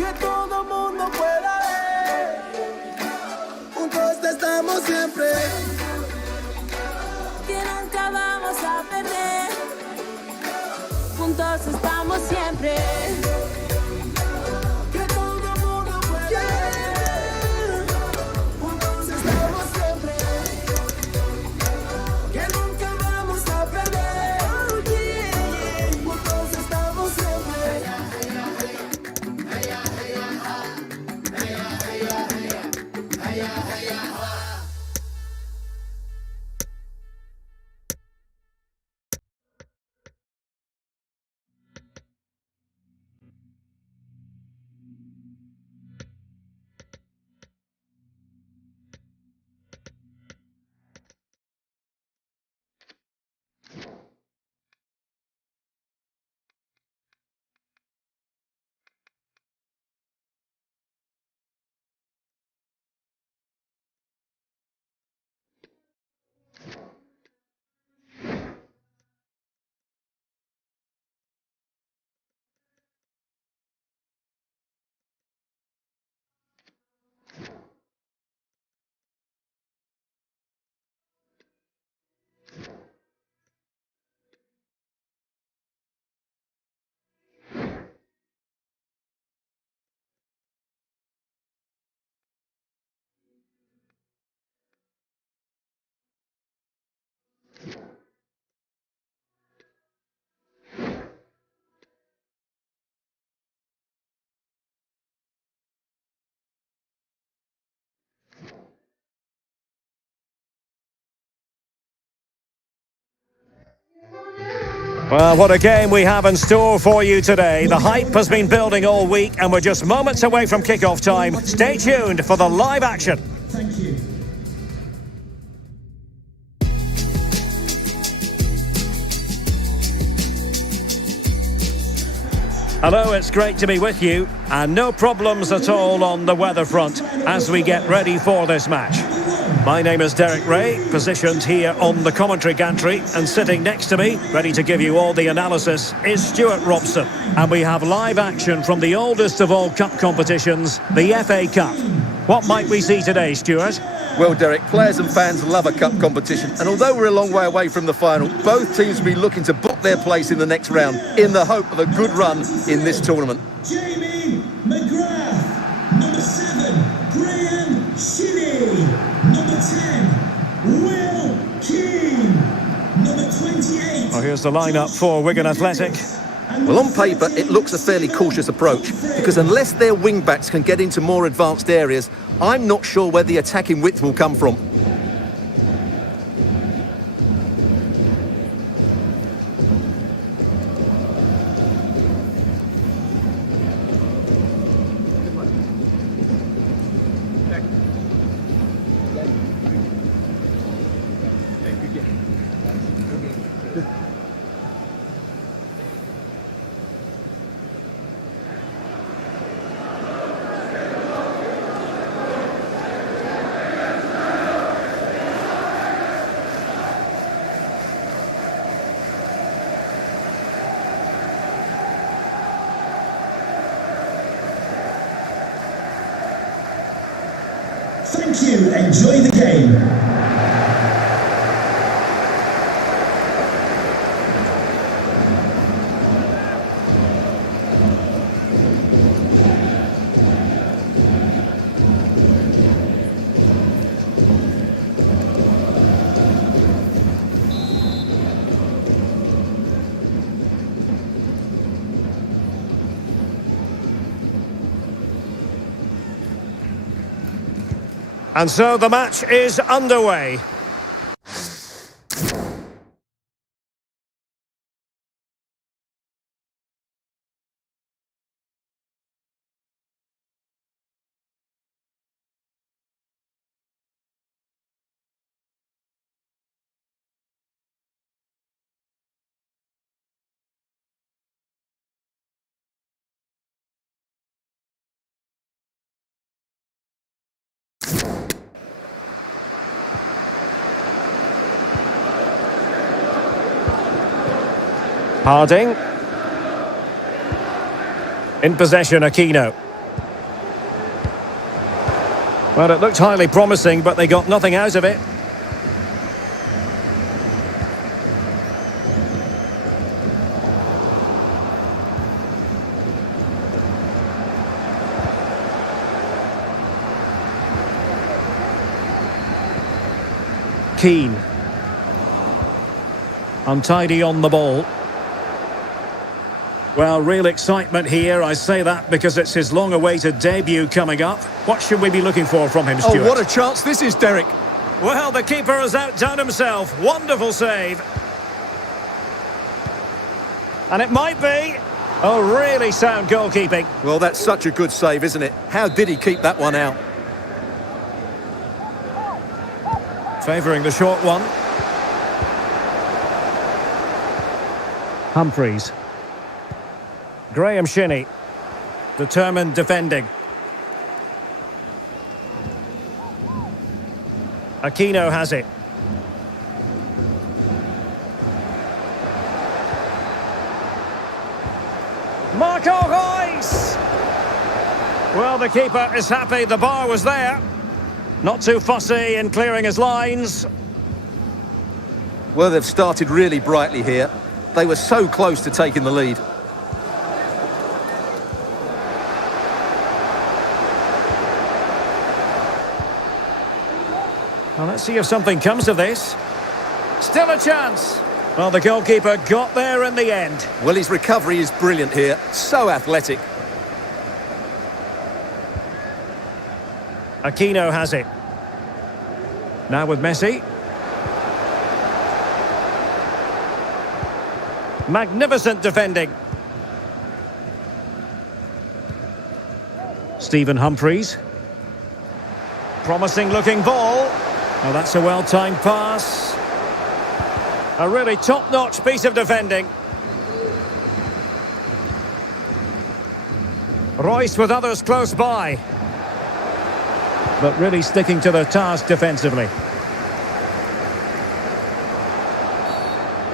que todo mundo pueda ver. Juntos estamos siempre, que nunca vamos a perder. Juntos estamos siempre. Well, what a game we have in store for you today. The hype has been building all week and we're just moments away from kick-off time. Stay tuned for the live action. Thank you. Hello, it's great to be with you, and no problems at all on the weather front as we get ready for this match. My name is Derek Ray, positioned here on the commentary gantry, and sitting next to me, ready to give you all the analysis, is Stuart Robson. And we have live action from the oldest of all cup competitions, the FA Cup. What might we see today, Stuart? Well, Derek, players and fans love a cup competition, and although we're a long way away from the final, both teams will be looking to book their place in the next round in the hope of a good run in this tournament. Jamie McGrath, number 7, Graham Shilly, number 10, Will King, number 28. Well, here's the lineup for Wigan Athletic. Well, on paper, it looks a fairly cautious approach, because unless their wing-backs can get into more advanced areas, I'm not sure where the attacking width will come from. Thank you. Enjoy the game. And so the match is underway. Harding. In possession, Aquino. Well, it looked highly promising, but they got nothing out of it. Keane. Untidy on the ball. Well, real excitement here. I say that because it's his long-awaited debut coming up. What should we be looking for from him, Stuart? Oh, what a chance this is, Derek. Well, the keeper has outdone himself. Wonderful save. And it might be. Oh, really sound goalkeeping. Well, that's such a good save, isn't it? How did he keep that one out? Favouring the short one. Humphreys. Graham Shinney. Determined defending. Aquino has it. Marco Reus! Well, the keeper is happy the bar was there. Not too fussy in clearing his lines. Well, they've started really brightly here. They were so close to taking the lead. Well, let's see if something comes of this. Still a chance. Well, the goalkeeper got there in the end. Well, his recovery is brilliant here. So athletic. Aquino has it. Now with Messi. Magnificent defending. Stephen Humphreys. Promising looking ball. Oh, that's a well-timed pass. A really top-notch piece of defending. Royce with others close by. But really sticking to the task defensively.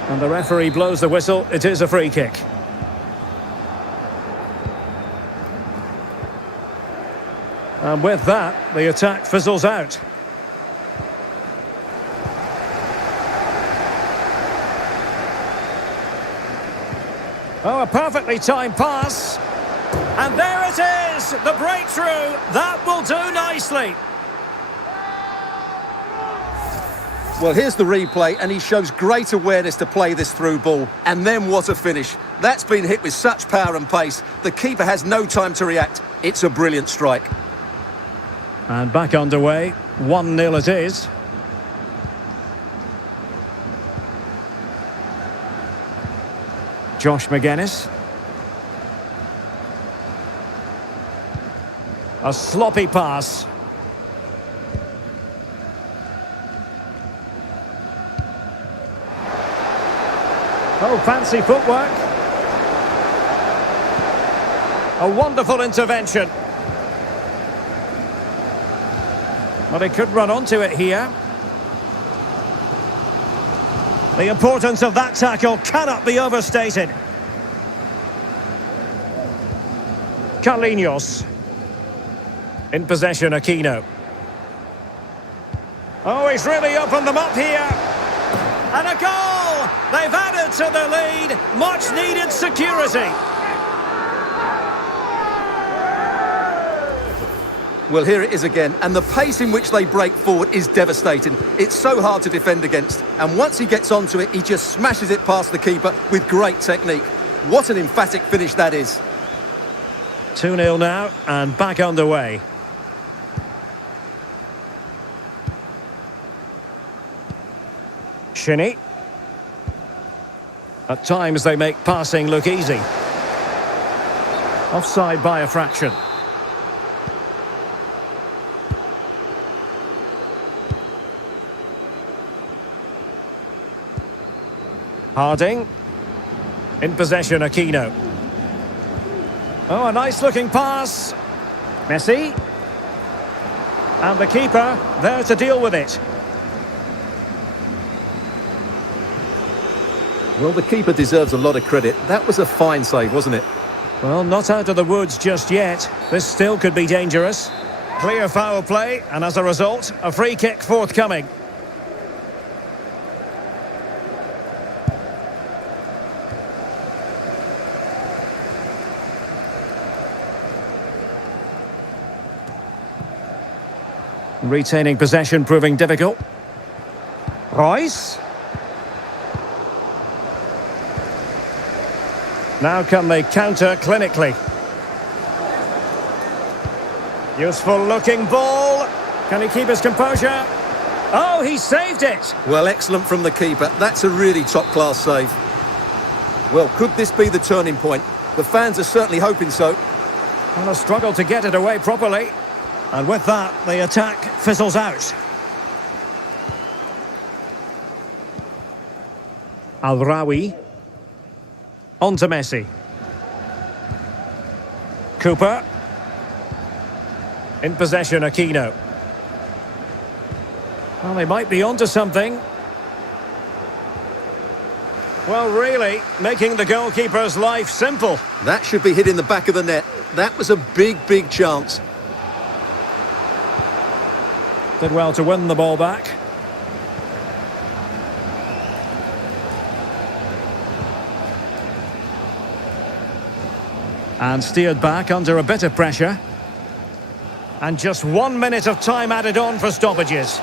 And the referee blows the whistle. It is a free kick. And with that, the attack fizzles out. Oh, a perfectly timed pass. And there it is, the breakthrough. That will do nicely. Well, here's the replay, and he shows great awareness to play this through ball. And then what a finish. That's been hit with such power and pace. The keeper has no time to react. It's a brilliant strike. And back underway. 1-0 it is. Josh McGuinness. A sloppy pass. Oh, fancy footwork. A wonderful intervention. Well, he could run onto it here. The importance of that tackle cannot be overstated. Carlinhos. In possession, Aquino. Oh, he's really opened them up here. And a goal! They've added to the lead. Much needed security. Well, here it is again, and the pace in which they break forward is devastating. It's so hard to defend against, and once he gets onto it, he just smashes it past the keeper with great technique. What an emphatic finish that is. 2-0 now, and back underway. Shinney. At times they make passing look easy. Offside by a fraction. Harding. In possession, Aquino. Oh, a nice looking pass. Messi. And the keeper there to deal with it. Well, the keeper deserves a lot of credit. That was a fine save, wasn't it? Well, not out of the woods just yet. This still could be dangerous. Clear foul play, and as a result, a free kick forthcoming. Retaining possession proving difficult. Royce. Now can they counter clinically? Useful looking ball. Can he keep his composure? Oh, he saved it. Well, excellent from the keeper. That's a really top-class save. Well, could this be the turning point? The fans are certainly hoping so. And a struggle to get it away properly. And with that, the attack fizzles out. Al-Rawi. On to Messi. Cooper. In possession, Aquino. Well, they might be onto something. Well, really, making the goalkeeper's life simple. That should be hit in the back of the net. That was a big, big chance. Did well to win the ball back. And steered back under a bit of pressure. And just 1 minute of time added on for stoppages.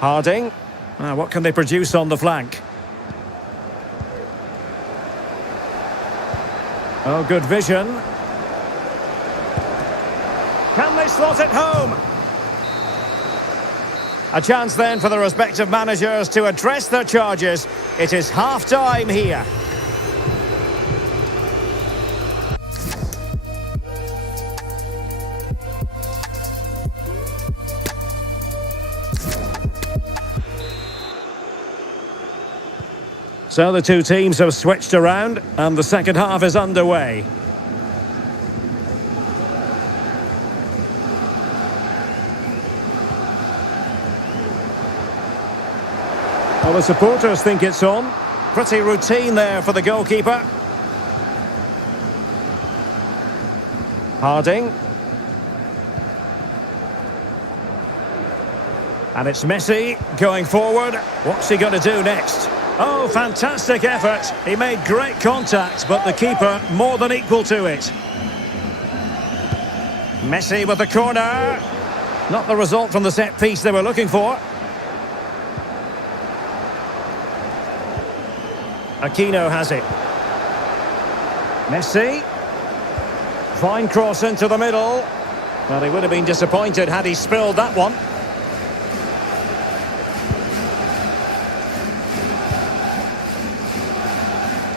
Harding. What can they produce on the flank? Oh, good vision. Can they slot it home? A chance then for the respective managers to address their charges. It is half-time here. So the two teams have switched around and the second half is underway. Well, the supporters think it's on. Pretty routine there for the goalkeeper. Harding. And it's Messi going forward. What's he going to do next? Oh, fantastic effort. He made great contact, but the keeper more than equal to it. Messi with the corner. Not the result from the set piece they were looking for. Aquino has it. Messi. Fine cross into the middle. Well, he would have been disappointed had he spilled that one.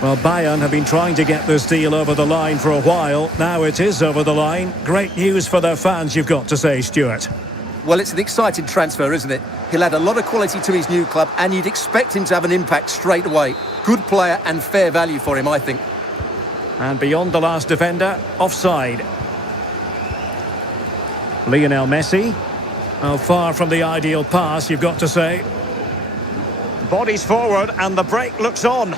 Well, Bayern have been trying to get this deal over the line for a while. Now it is over the line. Great news for their fans, you've got to say, Stuart. Well, it's an exciting transfer, isn't it? He'll add a lot of quality to his new club, and you'd expect him to have an impact straight away. Good player and fair value for him, I think. And beyond the last defender, offside. Lionel Messi. Oh, far from the ideal pass, you've got to say. Bodies forward, and the break looks on.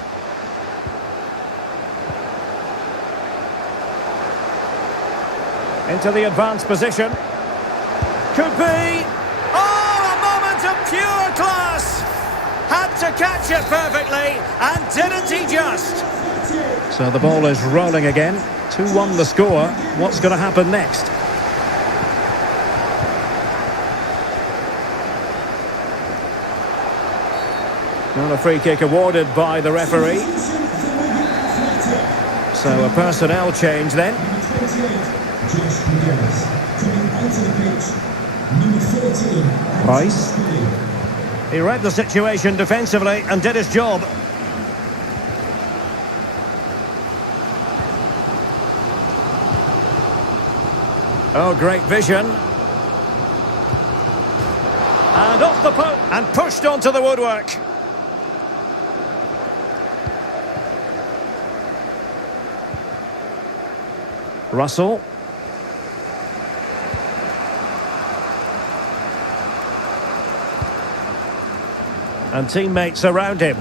Into the advanced position. Could be. Oh, a moment of pure class. Had to catch it perfectly, and didn't he just? So the ball is rolling again. 2-1 the score. What's going to happen next? Well, a free kick awarded by the referee. So a personnel change then. Rice. He read the situation defensively and did his job. Oh, great vision. And off the post and pushed onto the woodwork. Russell. And teammates around him.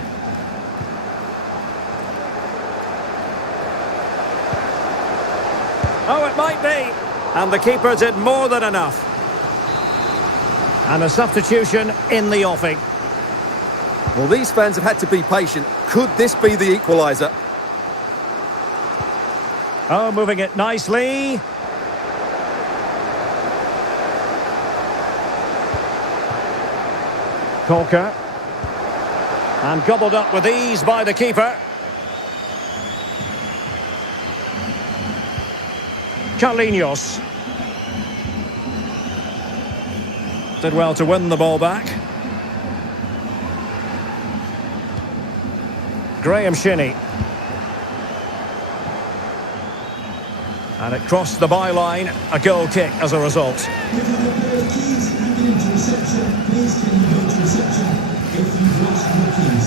Oh, it might be. And the keeper did more than enough. And a substitution in the offing. Well, these fans have had to be patient. Could this be the equaliser? Oh, moving it nicely. Colker. And gobbled up with ease by the keeper. Carlinhos. Did well to win the ball back. Graham Shinney. And it crossed the byline, a goal kick as a result. Please hand it into reception. Please can you go to reception if you've lost your keys.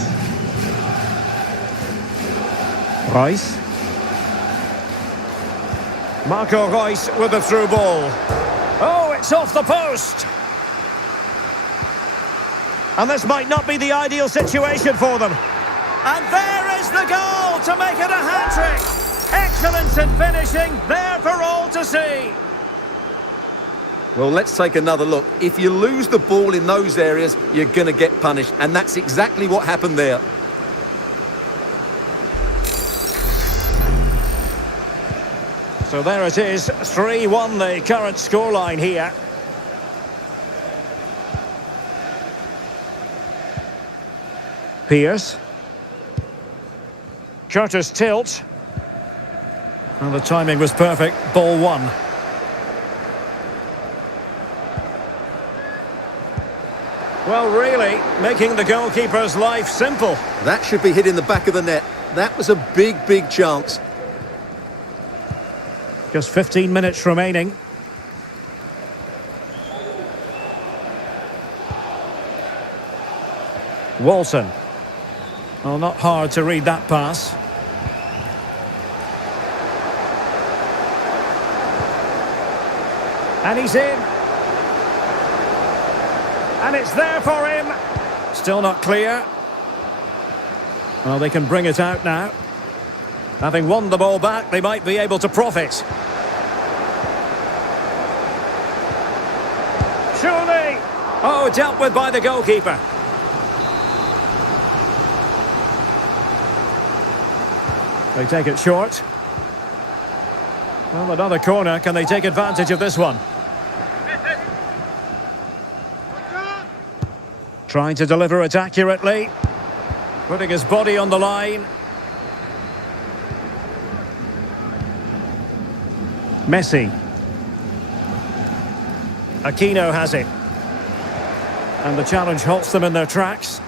Reus. Marco Reus with the through ball. Oh, it's off the post. And this might not be the ideal situation for them. And there is the goal to make it a hat-trick. Excellence in finishing, there for all to see. Well, let's take another look. If you lose the ball in those areas, you're going to get punished. And that's exactly what happened there. So there it is, 3-1 the current scoreline here. Pierce. Curtis Tilt. And the timing was perfect, ball one. Well, really, making the goalkeeper's life simple. That should be hitting the back of the net. That was a big, big chance. Just 15 minutes remaining. Walton. Well, not hard to read that pass. And he's in. And it's there for him. Still not clear. Well, they can bring it out now. Having won the ball back, they might be able to profit. Surely. Oh, dealt with by the goalkeeper. They take it short. Well, another corner. Can they take advantage of this one? Trying to deliver it accurately. Putting his body on the line. Messi. Aquino has it. And the challenge halts them in their tracks.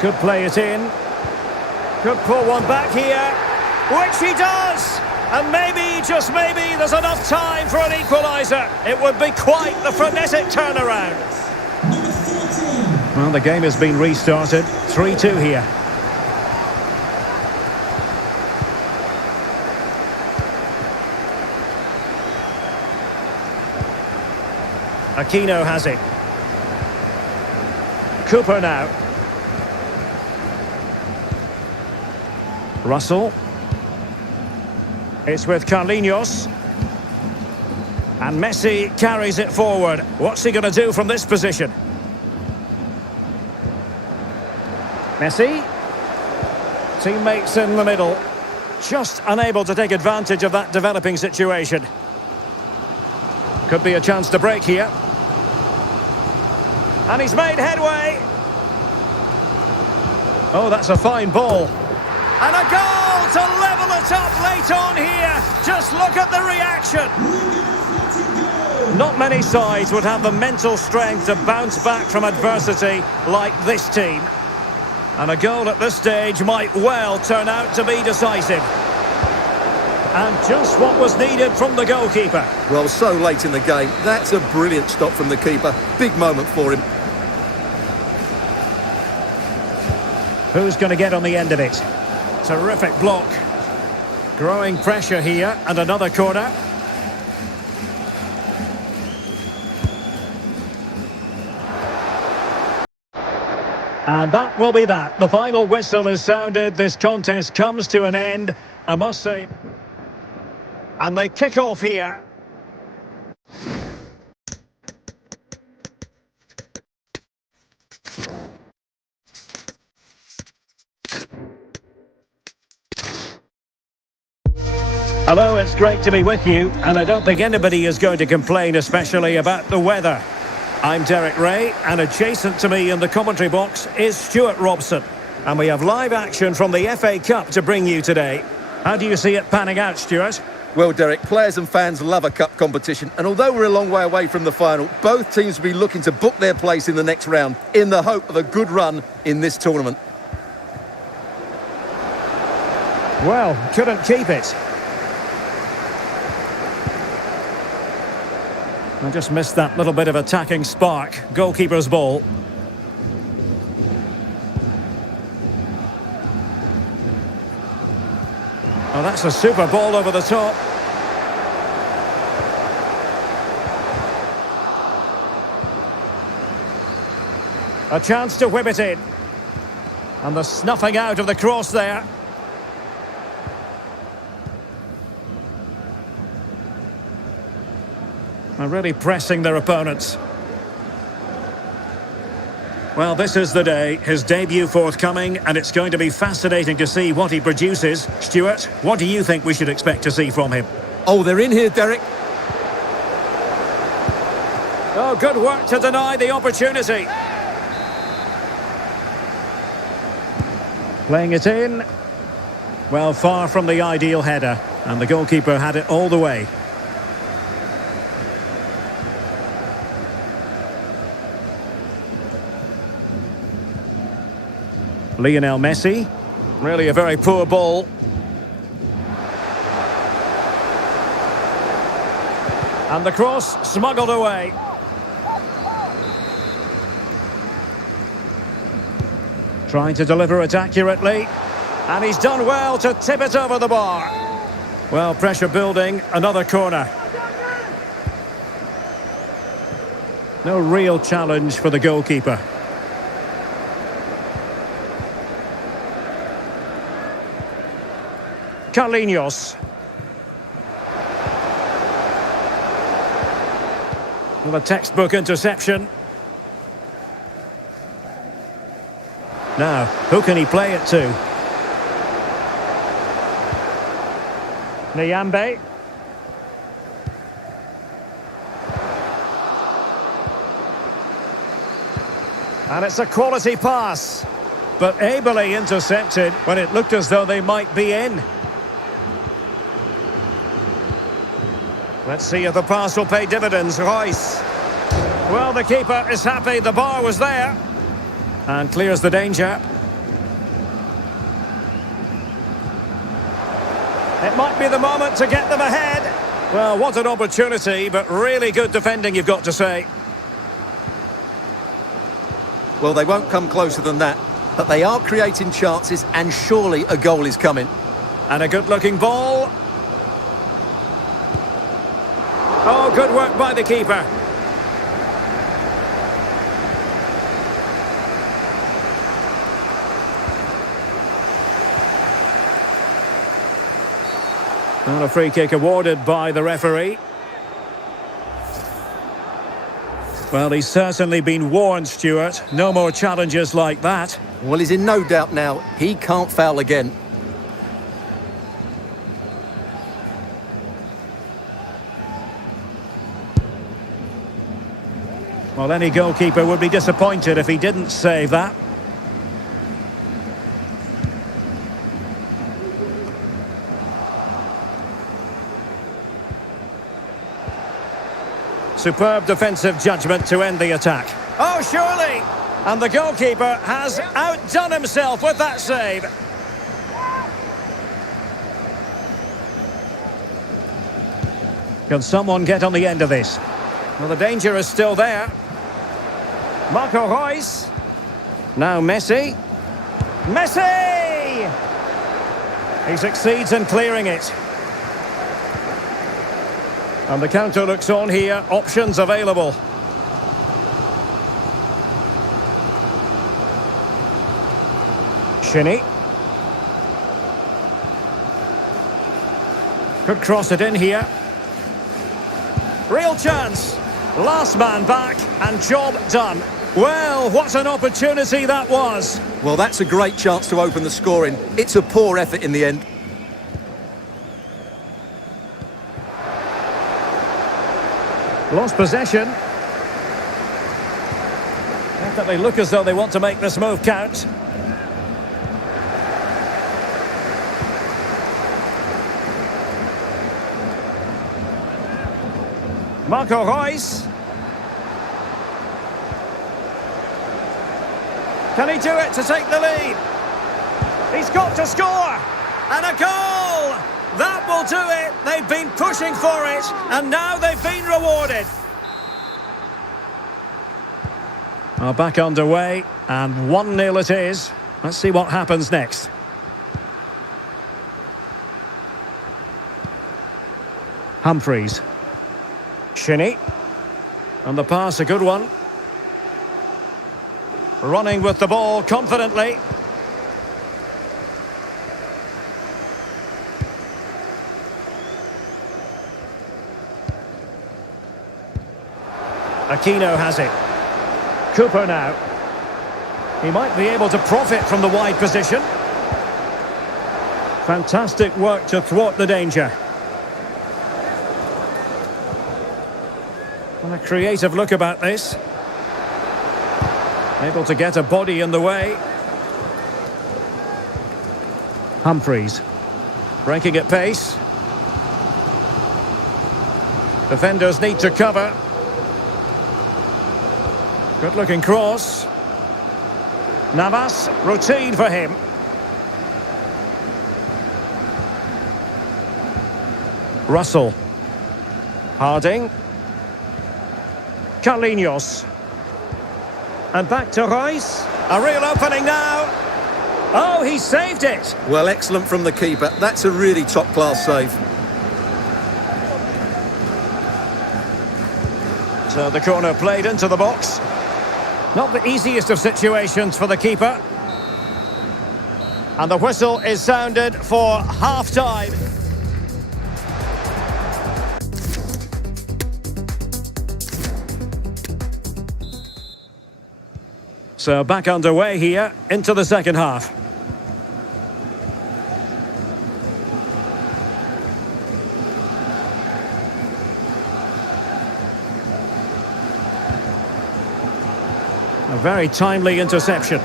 Could play it in. Could pull one back here. Which he does! And maybe, just maybe, there's enough time for an equaliser. It would be quite the frenetic turnaround. Well, the game has been restarted. 3-2 here. Aquino has it. Cooper now. Russell. It's with Carlinhos. And Messi carries it forward. What's he going to do from this position? Messi. Teammates in the middle. Just unable to take advantage of that developing situation. Could be a chance to break here. And he's made headway. Oh, that's a fine ball. And a goal to level it up late on here. Just look at the reaction. Not many sides would have the mental strength to bounce back from adversity like this team. And a goal at this stage might well turn out to be decisive. And just what was needed from the goalkeeper. Well, so late in the game. That's a brilliant stop from the keeper. Big moment for him. Who's going to get on the end of it? Terrific block. Growing pressure here, and another corner. And that will be that. The final whistle is sounded. This contest comes to an end, I must say. And they kick off here. Hello, it's great to be with you, and I don't think anybody is going to complain, especially about the weather. I'm Derek Ray, and adjacent to me in the commentary box is Stuart Robson. And we have live action from the FA Cup to bring you today. How do you see it panning out, Stuart? Well, Derek, players and fans love a cup competition, and although we're a long way away from the final, both teams will be looking to book their place in the next round in the hope of a good run in this tournament. Well, couldn't keep it. I just missed that little bit of attacking spark. Goalkeeper's ball. Oh, that's a super ball over the top. A chance to whip it in. And the snuffing out of the cross there. Are really pressing their opponents. Well, this is the day, his debut forthcoming, and it's going to be fascinating to see what he produces. Stuart, what do you think we should expect to see from him? Oh, they're in here, Derek. Oh, good work to deny the opportunity. Playing it in. Well, far from the ideal header, and the goalkeeper had it all the way. Lionel Messi, really a very poor ball. And the cross smuggled away. Trying to deliver it accurately. And he's done well to tip it over the bar. Well, pressure building, another corner. No real challenge for the goalkeeper. Carlinhos. Well, a textbook interception. Now, who can he play it to? Nyambe. And it's a quality pass, but ably intercepted when it looked as though they might be in. Let's see if the pass will pay dividends. Royce. Well, the keeper is happy. The bar was there. And clears the danger. It might be the moment to get them ahead. Well, what an opportunity, but really good defending, you've got to say. Well, they won't come closer than that, but they are creating chances, and surely a goal is coming. And a good-looking ball. Oh, good work by the keeper. And a free kick awarded by the referee. Well, he's certainly been warned, Stuart. No more challenges like that. Well, he's in no doubt now. He can't foul again. Well, any goalkeeper would be disappointed if he didn't save that. Superb defensive judgment to end the attack. Oh, surely! And the goalkeeper has outdone himself with that save. Can someone get on the end of this? Well, the danger is still there. Marco Reus. Now Messi. Messi! He succeeds in clearing it. And the counter looks on here. Options available. Shinny. Could cross it in here. Real chance. Last man back and job done. Well, what an opportunity that was. Well, that's a great chance to open the scoring. It's a poor effort in the end. Lost possession. Definitely look as though they want to make this move count. Marco Reus. Can he do it to take the lead? He's got to score! And a goal! That will do it! They've been pushing for it, and now they've been rewarded. Are back underway, and 1-0 it is. Let's see what happens next. Humphreys. Shinny. And the pass, a good one. Running with the ball confidently. Aquino has it. Cooper now. He might be able to profit from the wide position. Fantastic work to thwart the danger. And a creative look about this. Able to get a body in the way. Humphreys. Breaking at pace. Defenders need to cover. Good looking cross. Navas, routine for him. Russell. Harding. Carlinhos. And back to Reus. A real opening now. Oh, he saved it. Well, excellent from the keeper. That's a really top-class save. So the corner played into the box. Not the easiest of situations for the keeper. And the whistle is sounded for half-time. So back underway here into the second half. A very timely interception.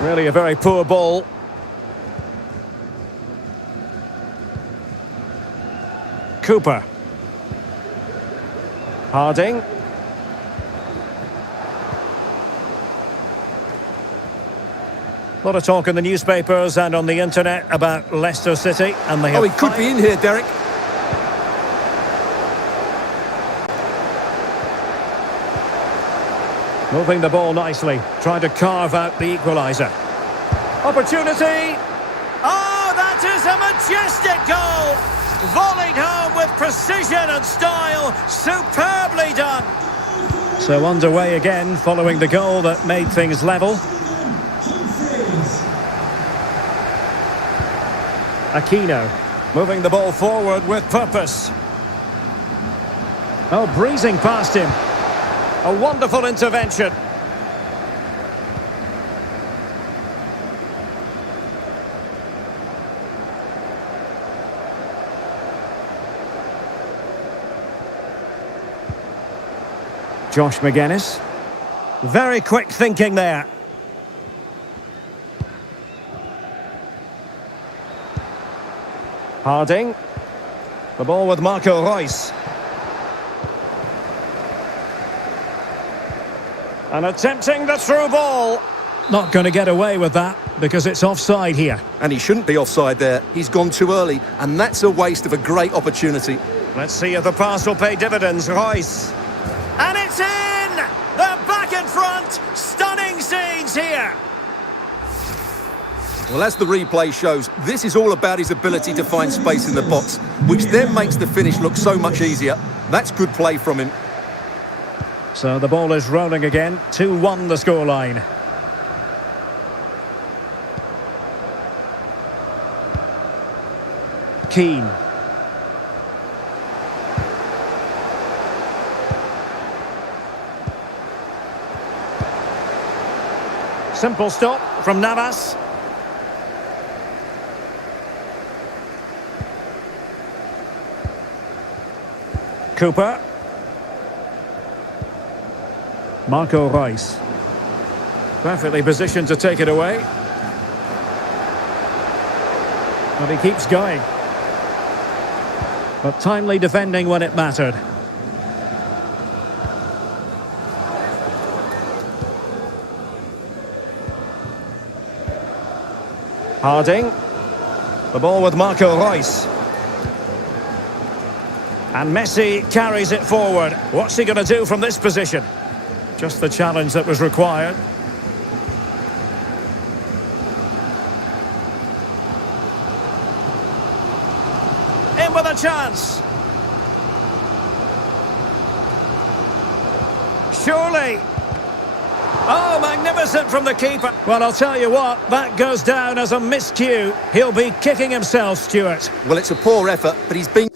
Really a very poor ball. Cooper. Harding. A lot of talk in the newspapers and on the internet about Leicester City, and they have... Oh, he could be in here, Derek. Moving the ball nicely, trying to carve out the equaliser. Opportunity! Oh, that is a majestic goal! Volleyed home with precision and style. Superbly done. So underway again following the goal that made things level. Aquino moving the ball forward with purpose. Oh, breezing past him. A wonderful intervention. Josh McGuinness. Very quick thinking there. Harding. The ball with Marco Reus. And attempting the through ball. Not going to get away with that because it's offside here. And he shouldn't be offside there. He's gone too early, and that's a waste of a great opportunity. Let's see if the pass will pay dividends. Reus. And it's in! They're back in front! Stunning scenes here! Well, as the replay shows, this is all about his ability to find space in the box, which then makes the finish look so much easier. That's good play from him. So the ball is rolling again. 2-1 the scoreline. Keane. Simple stop from Navas. Cooper. Marco Reus. Perfectly positioned to take it away. But he keeps going. But timely defending when it mattered. Harding. The ball with Marco Reus. And Messi carries it forward. What's he going to do from this position? Just the challenge that was required. In with a chance. Surely. Oh, magnificent from the keeper. Well, I'll tell you what, that goes down as a miscue. He'll be kicking himself, Stuart. Well, it's a poor effort, but he's been...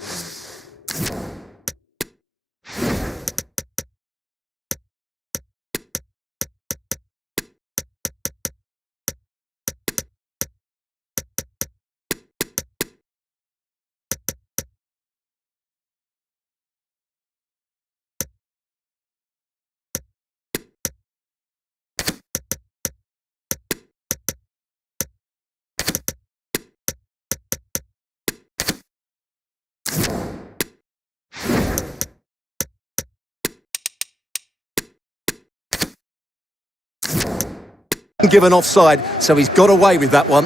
given offside, so he's got away with that one.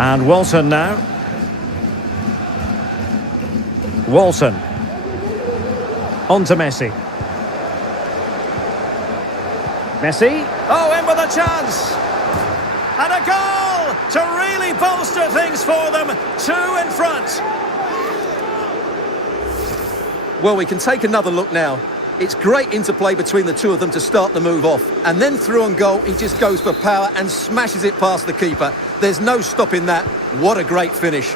And Walton now. Walton. On to Messi. Messi. Oh, in with a chance. And a goal to really bolster things for them. 2 in front. Well, we can take another look now. It's great interplay between the two of them to start the move off. And then through on goal, he just goes for power and smashes it past the keeper. There's no stopping that. What a great finish.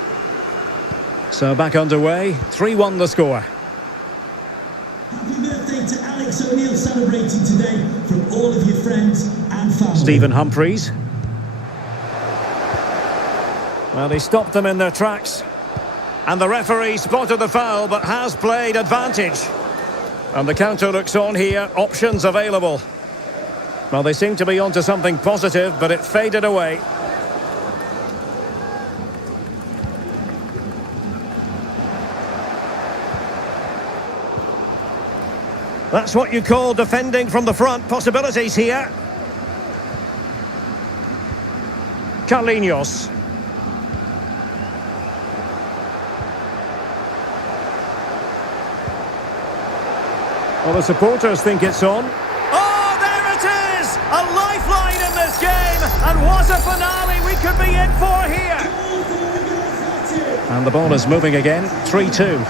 So back underway. 3-1 the score. Happy birthday to Alex O'Neill celebrating today from all of your friends and family. Stephen Humphreys. Well, he stopped them in their tracks. And the referee spotted the foul, but has played advantage. And the counter looks on here. Options available. Well, they seem to be onto something positive, but it faded away. That's what you call defending from the front. Possibilities here. Carlinhos. Well, the supporters think it's on. Oh, there it is! A lifeline in this game! And what a finale we could be in for here! And the ball is moving again. 3-2.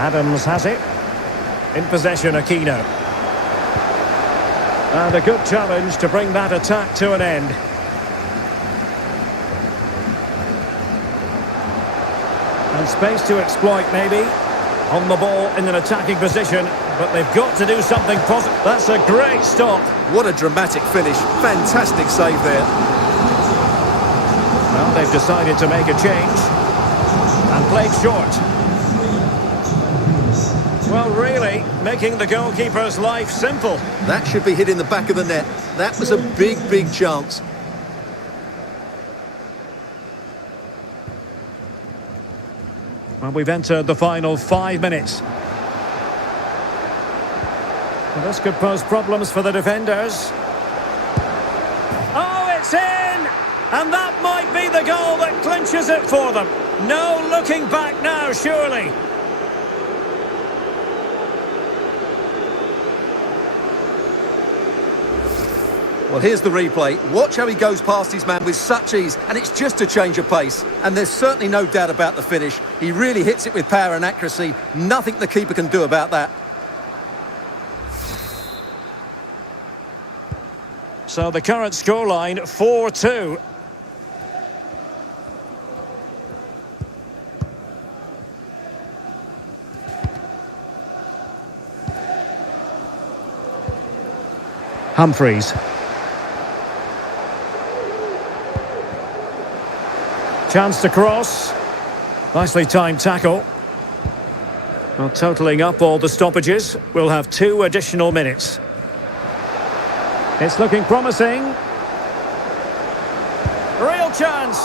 Adams has it. In possession, Aquino. And a good challenge to bring that attack to an end. And space to exploit, maybe. On the ball in an attacking position, but they've got to do something positive. That's a great stop. What a dramatic finish. Fantastic save there. Well, they've decided to make a change. And played short. Well, really, making the goalkeeper's life simple. That should be hit in the back of the net. That was a big, big chance. Well, we've entered the final 5 minutes. Well, this could pose problems for the defenders. Oh, it's in! And that might be the goal that clinches it for them. No looking back now, surely. Well, here's the replay. Watch how he goes past his man with such ease, and it's just a change of pace. And there's certainly no doubt about the finish. He really hits it with power and accuracy. Nothing the keeper can do about that. So the current scoreline, 4-2. Humphreys. Chance to cross. Nicely timed tackle. Well, totalling up all the stoppages, we'll have 2 additional minutes. It's looking promising. Real chance.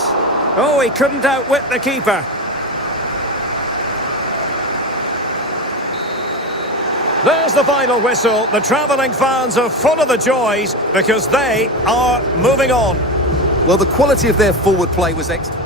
Oh, he couldn't outwit the keeper. There's the final whistle. The travelling fans are full of the joys because they are moving on. Well, the quality of their forward play was excellent.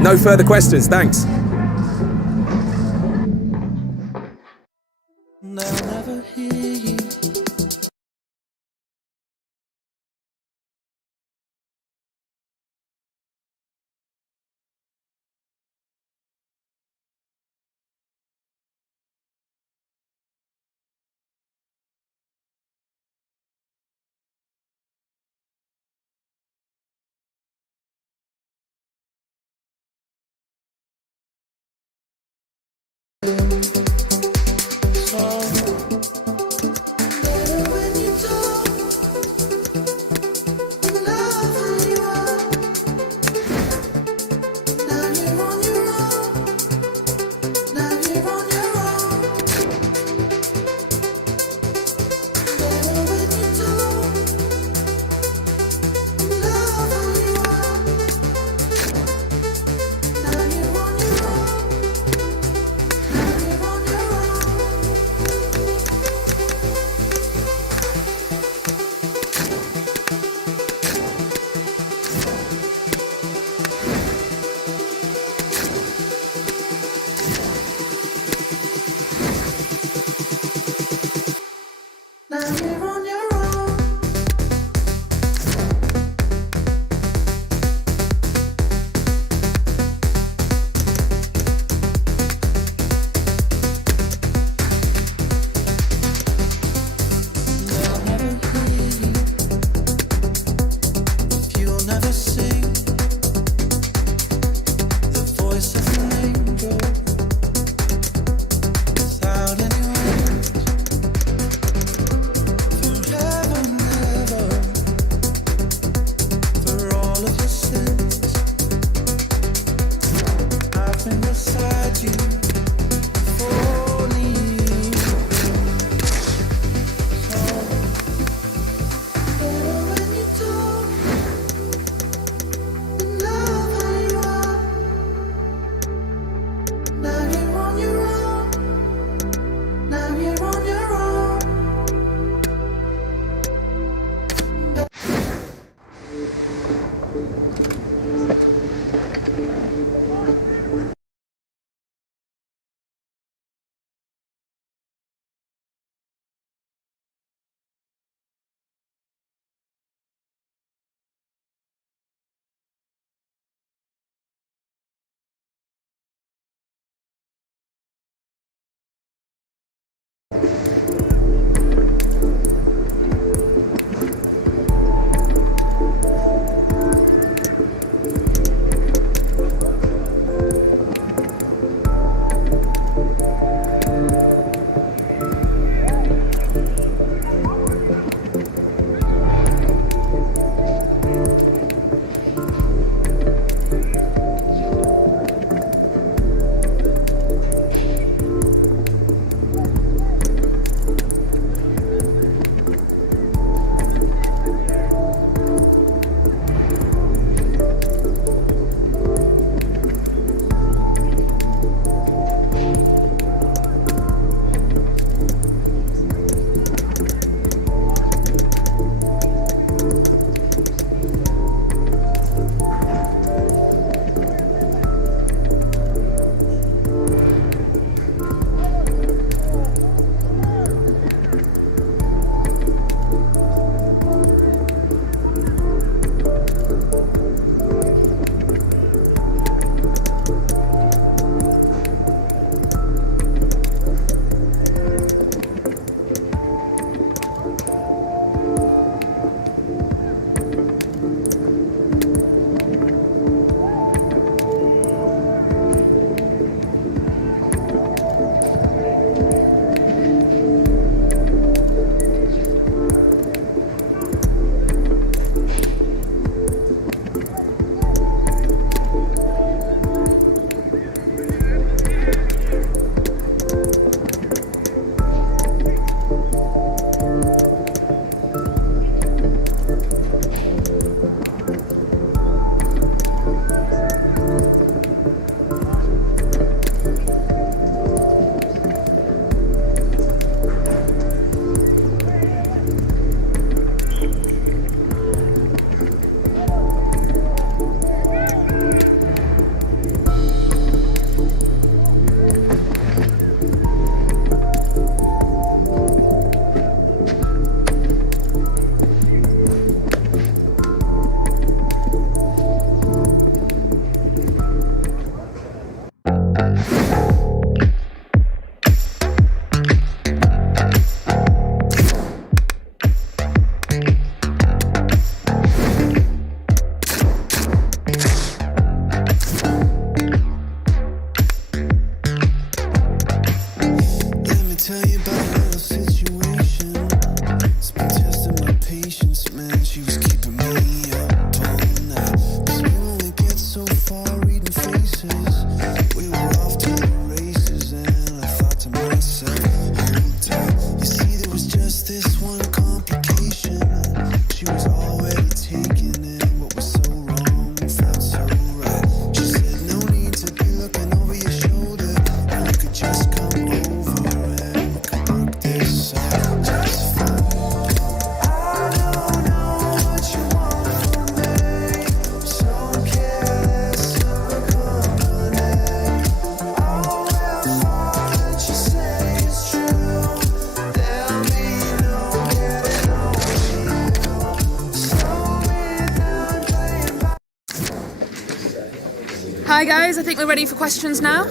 No further questions, thanks. Hi guys, I think we're ready for questions now.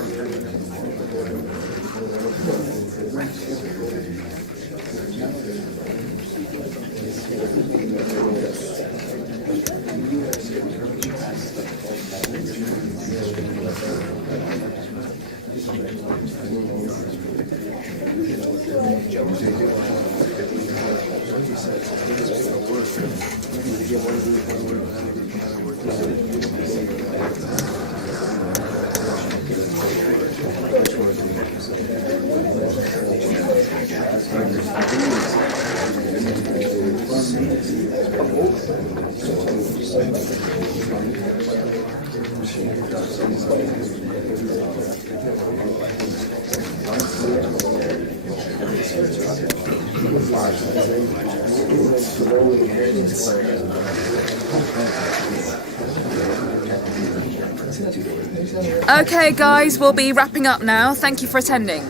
Okay guys, we'll be wrapping up now. Thank you for attending.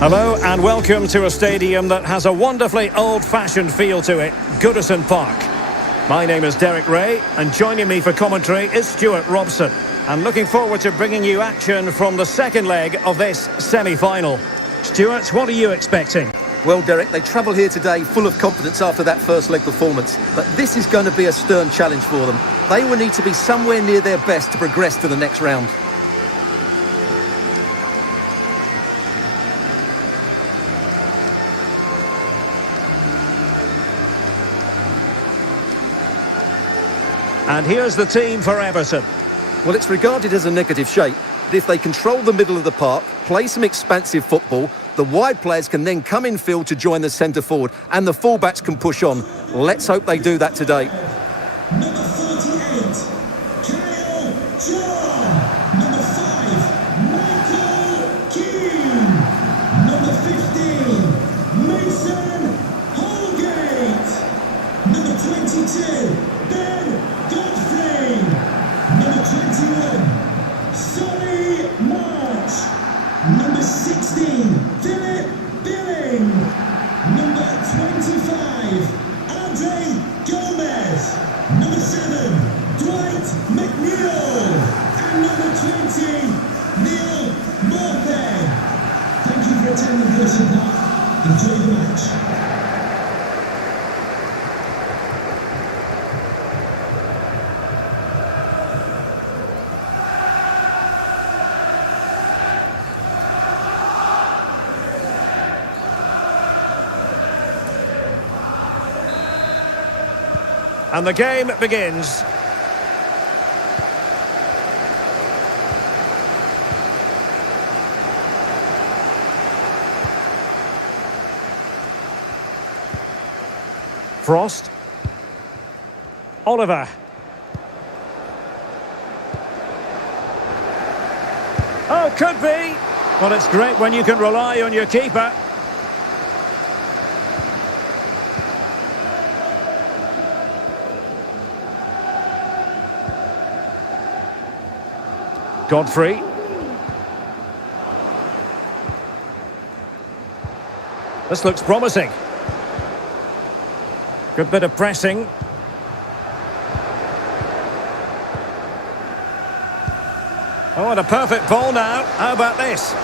Hello and welcome to a stadium that has a wonderfully old-fashioned feel to it, Goodison Park. My name is Derek Ray and joining me for commentary is Stuart Robson. And looking forward to bringing you action from the second leg of this semi-final. Stuart, what are you expecting? Well, Derek, they travel here today full of confidence after that first leg performance. But this is going to be a stern challenge for them. They will need to be somewhere near their best to progress to the next round. And here's the team for Everton. Well, it's regarded as a negative shape. But if they control the middle of the park, play some expansive football, the wide players can then come in field to join the centre forward and the fullbacks can push on. Let's hope they do that today. Number 48, Kyle John. Number 5, Michael Keane. Number 15, Mason Holgate. Number 22, Ben Godfrey. Number 21, Sonny March. Number 16, Philip Billing. Number 25, Andre Gomez. Number 7, Dwight McNeil. And number 20, Neil Morpeth. Thank you for attending Goodison Park. Enjoy the match. And the game begins. Frost. Oliver. Oh, could be. Well, it's great when you can rely on your keeper. Godfrey. This looks promising. Good bit of pressing. Oh, and a perfect ball now. How about this?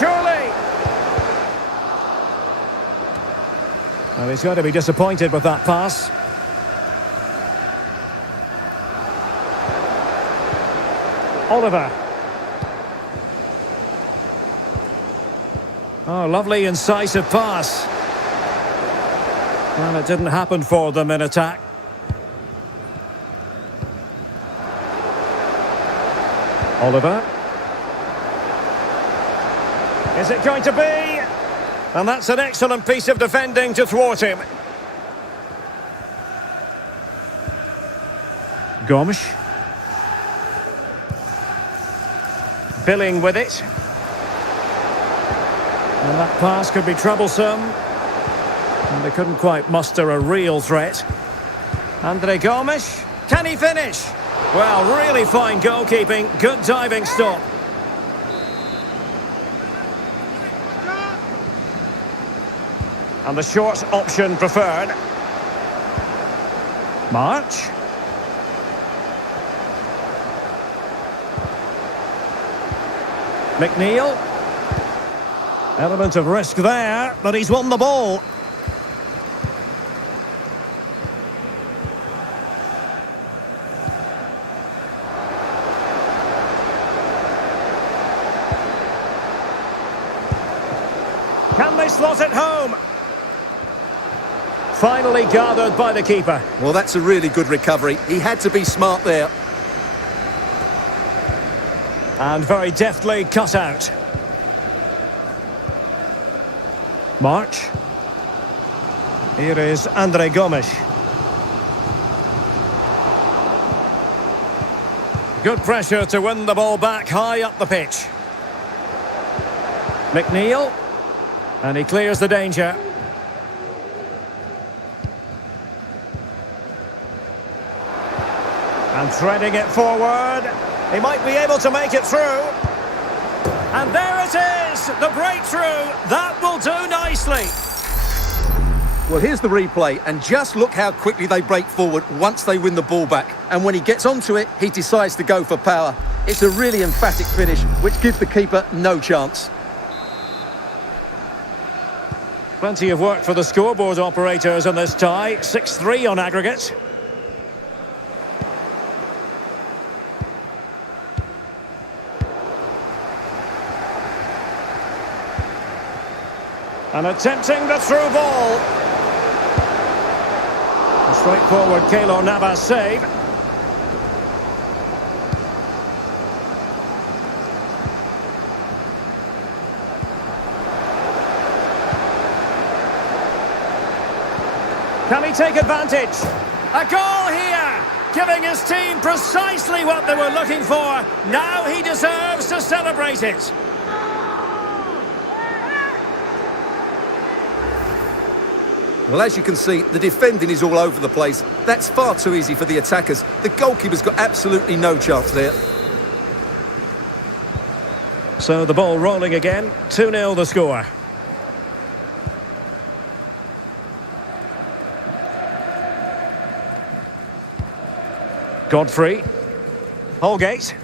Surely! Well, he's going to be disappointed with that pass. Oliver. Oh, lovely incisive pass. Well, it didn't happen for them in attack. Oliver. Is it going to be? And that's an excellent piece of defending to thwart him. Gomes. Billing with it. And that pass could be troublesome. And they couldn't quite muster a real threat. Andre Gomes. Can he finish? Well, really fine goalkeeping. Good diving stop. And the short option preferred. March. McNeil. Element of risk there, but he's won the ball. Can they slot it home? Finally gathered by the keeper. Well, that's a really good recovery. He had to be smart there. And very deftly cut out. March. Here is Andre Gomes. Good pressure to win the ball back high up the pitch. McNeil. And he clears the danger. And threading it forward. He might be able to make it through. And there it is, the breakthrough. That will do nicely. Well, here's the replay, and just look how quickly they break forward once they win the ball back. And when he gets onto it, he decides to go for power. It's a really emphatic finish, which gives the keeper no chance. Plenty of work for the scoreboard operators in this tie. 6-3 on aggregate. And attempting the through ball. A straightforward Kalo Navas save. Can he take advantage? A goal here! Giving his team precisely what they were looking for. Now he deserves to celebrate it. Well, as you can see, the defending is all over the place. That's far too easy for the attackers. The goalkeeper's got absolutely no chance there. So the ball rolling again. 2-0 the score. Godfrey. Holgate.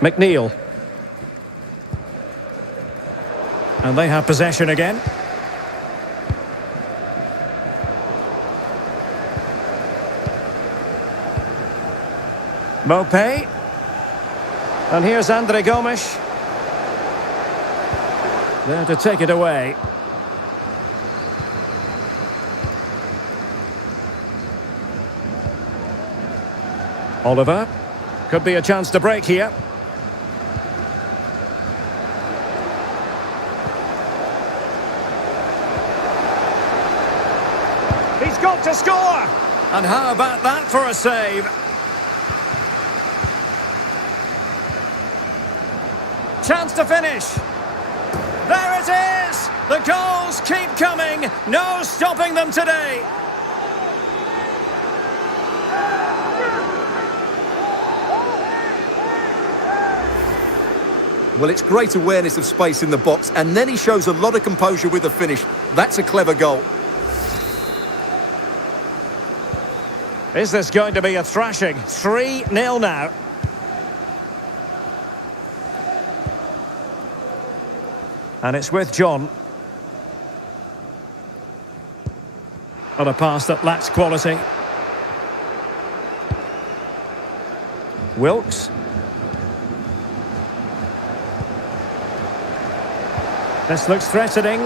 McNeil. And they have possession again. Mopé. And here's Andre Gomes. There to take it away. Oliver. Could be a chance to break here. He's got to score! And how about that for a save? Chance to finish. There it is! The goals keep coming. No stopping them today. Well, it's great awareness of space in the box, and then he shows a lot of composure with the finish. That's a clever goal. Is this going to be a thrashing? 3-0 now. And it's with John. On a pass that lacks quality. Wilkes. This looks threatening.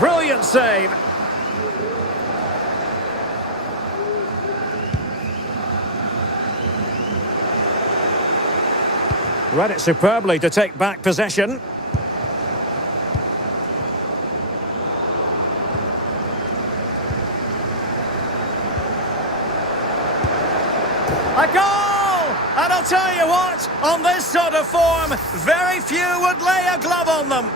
Brilliant save. Read it superbly to take back possession. A goal! And I'll tell you what, on this sort of form, very few would lay a glove on them.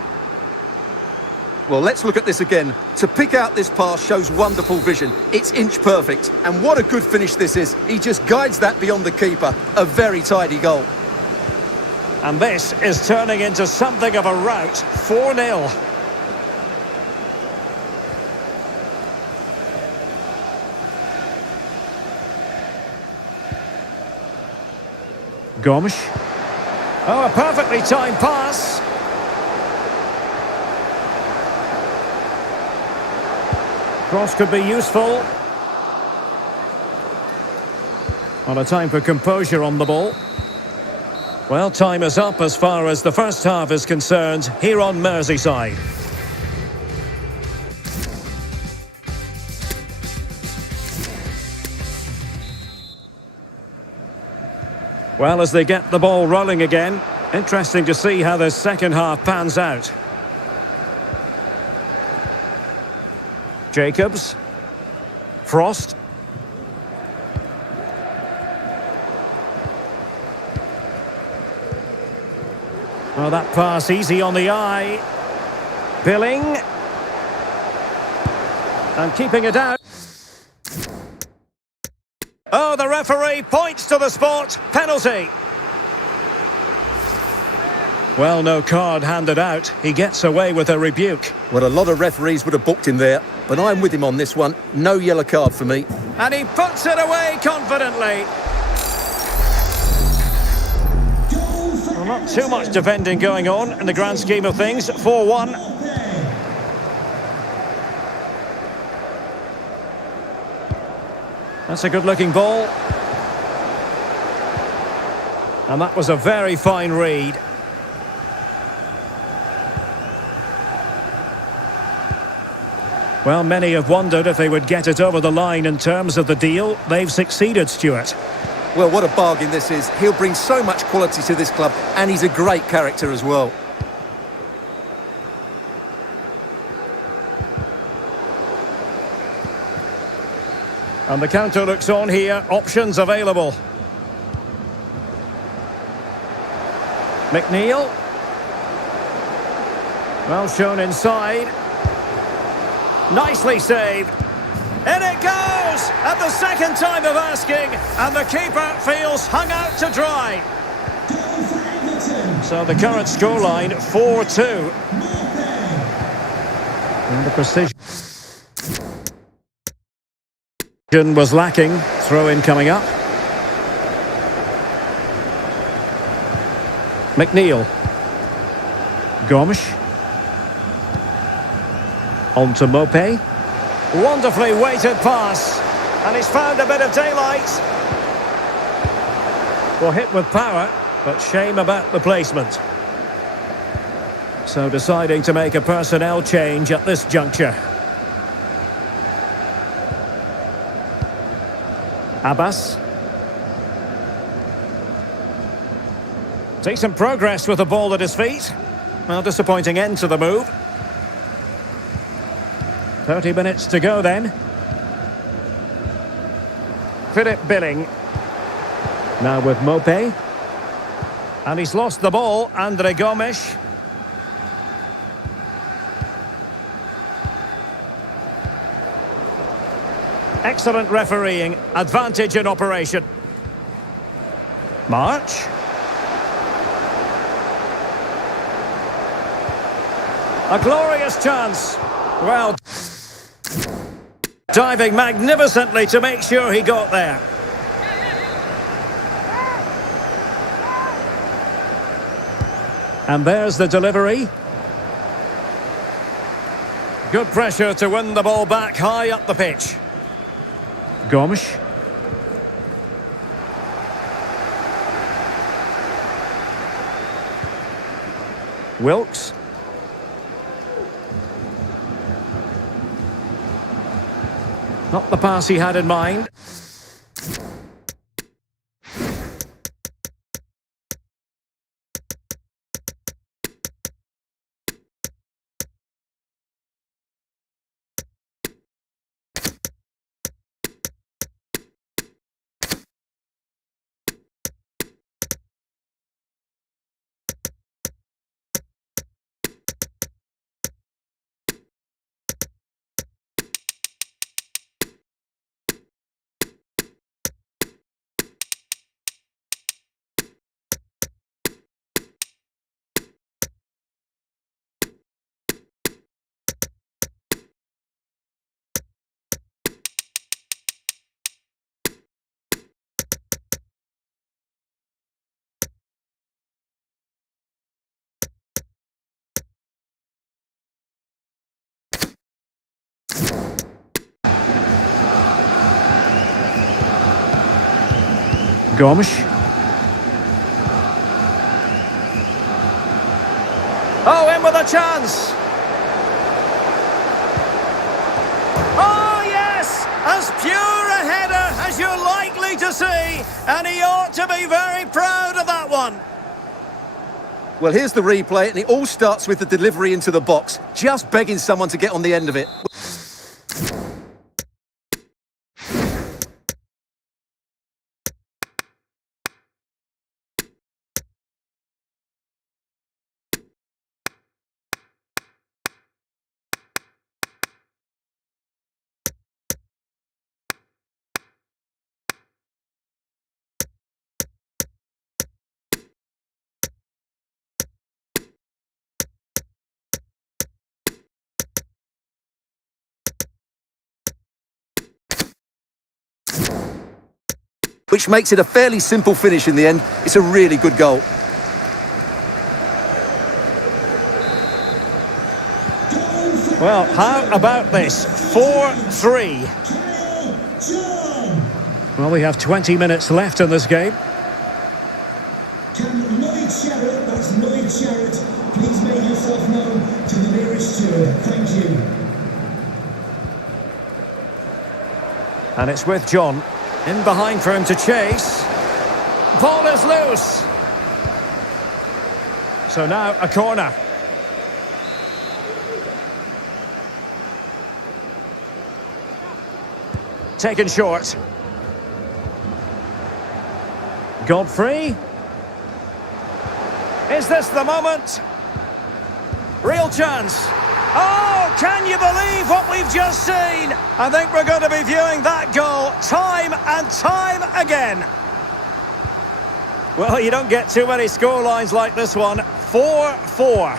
Well, let's look at this again. To pick out this pass shows wonderful vision. It's inch perfect. And what a good finish this is. He just guides that beyond the keeper. A very tidy goal. And this is turning into something of a rout. 4-0. Gomes. Oh, a perfectly timed pass. Cross could be useful. Well, a time for composure on the ball. Well, time is up as far as the first half is concerned here on Merseyside. Well, as they get the ball rolling again, interesting to see how the second half pans out. Jacobs. Frost. Oh, that pass easy on the eye. Billing. And keeping it out. Oh, the referee points to the spot. Penalty. Well, no card handed out. He gets away with a rebuke. Well, a lot of referees would have booked him there, but I'm with him on this one. No yellow card for me. And he puts it away confidently. Well, not too much defending going on in the grand scheme of things. 4-1. That's a good-looking ball. And that was a very fine read. Well, many have wondered if they would get it over the line in terms of the deal. They've succeeded, Stuart. Well, what a bargain this is. He'll bring so much quality to this club, and he's a great character as well. And the counter looks on here. Options available. McNeil. Well shown inside. Nicely saved. In it goes! At the second time of asking. And the keeper feels hung out to dry. So the current scoreline, 4-2. And the precision was lacking. Throw-in coming up. McNeil. Gomes. On to Mopé. Wonderfully weighted pass. And he's found a bit of daylight. Well, hit with power, but shame about the placement. So deciding to make a personnel change at this juncture. Abbas. Decent progress with the ball at his feet. Well, disappointing end to the move. 30 minutes to go then. Philip Billing. Now with Mopé. And he's lost the ball, Andre Gomes. Excellent refereeing, advantage in operation. March. A glorious chance. Well, diving magnificently to make sure he got there. And there's the delivery. Good pressure to win the ball back high up the pitch. Gomes. Wilkes. Not the pass he had in mind. Gomes. Oh, in with a chance. Oh, yes! As pure a header as you're likely to see. And he ought to be very proud of that one. Well, here's the replay, and it all starts with the delivery into the box. Just begging someone to get on the end of it. Which makes it a fairly simple finish in the end. It's a really good goal. Well, how about this? 4-3. Well, we have 20 minutes left in this game. Can Lloyd Sherritt, that's Lloyd Sherritt, please make yourself known to the nearest steward. Thank you. And it's with John. In behind for him to chase. Ball is loose. So now a corner. Taken short. Godfrey. Is this the moment? Real chance. Oh, can you believe what we've just seen? I think we're going to be viewing that goal time and time again. Well, you don't get too many scorelines like this one. 4-4.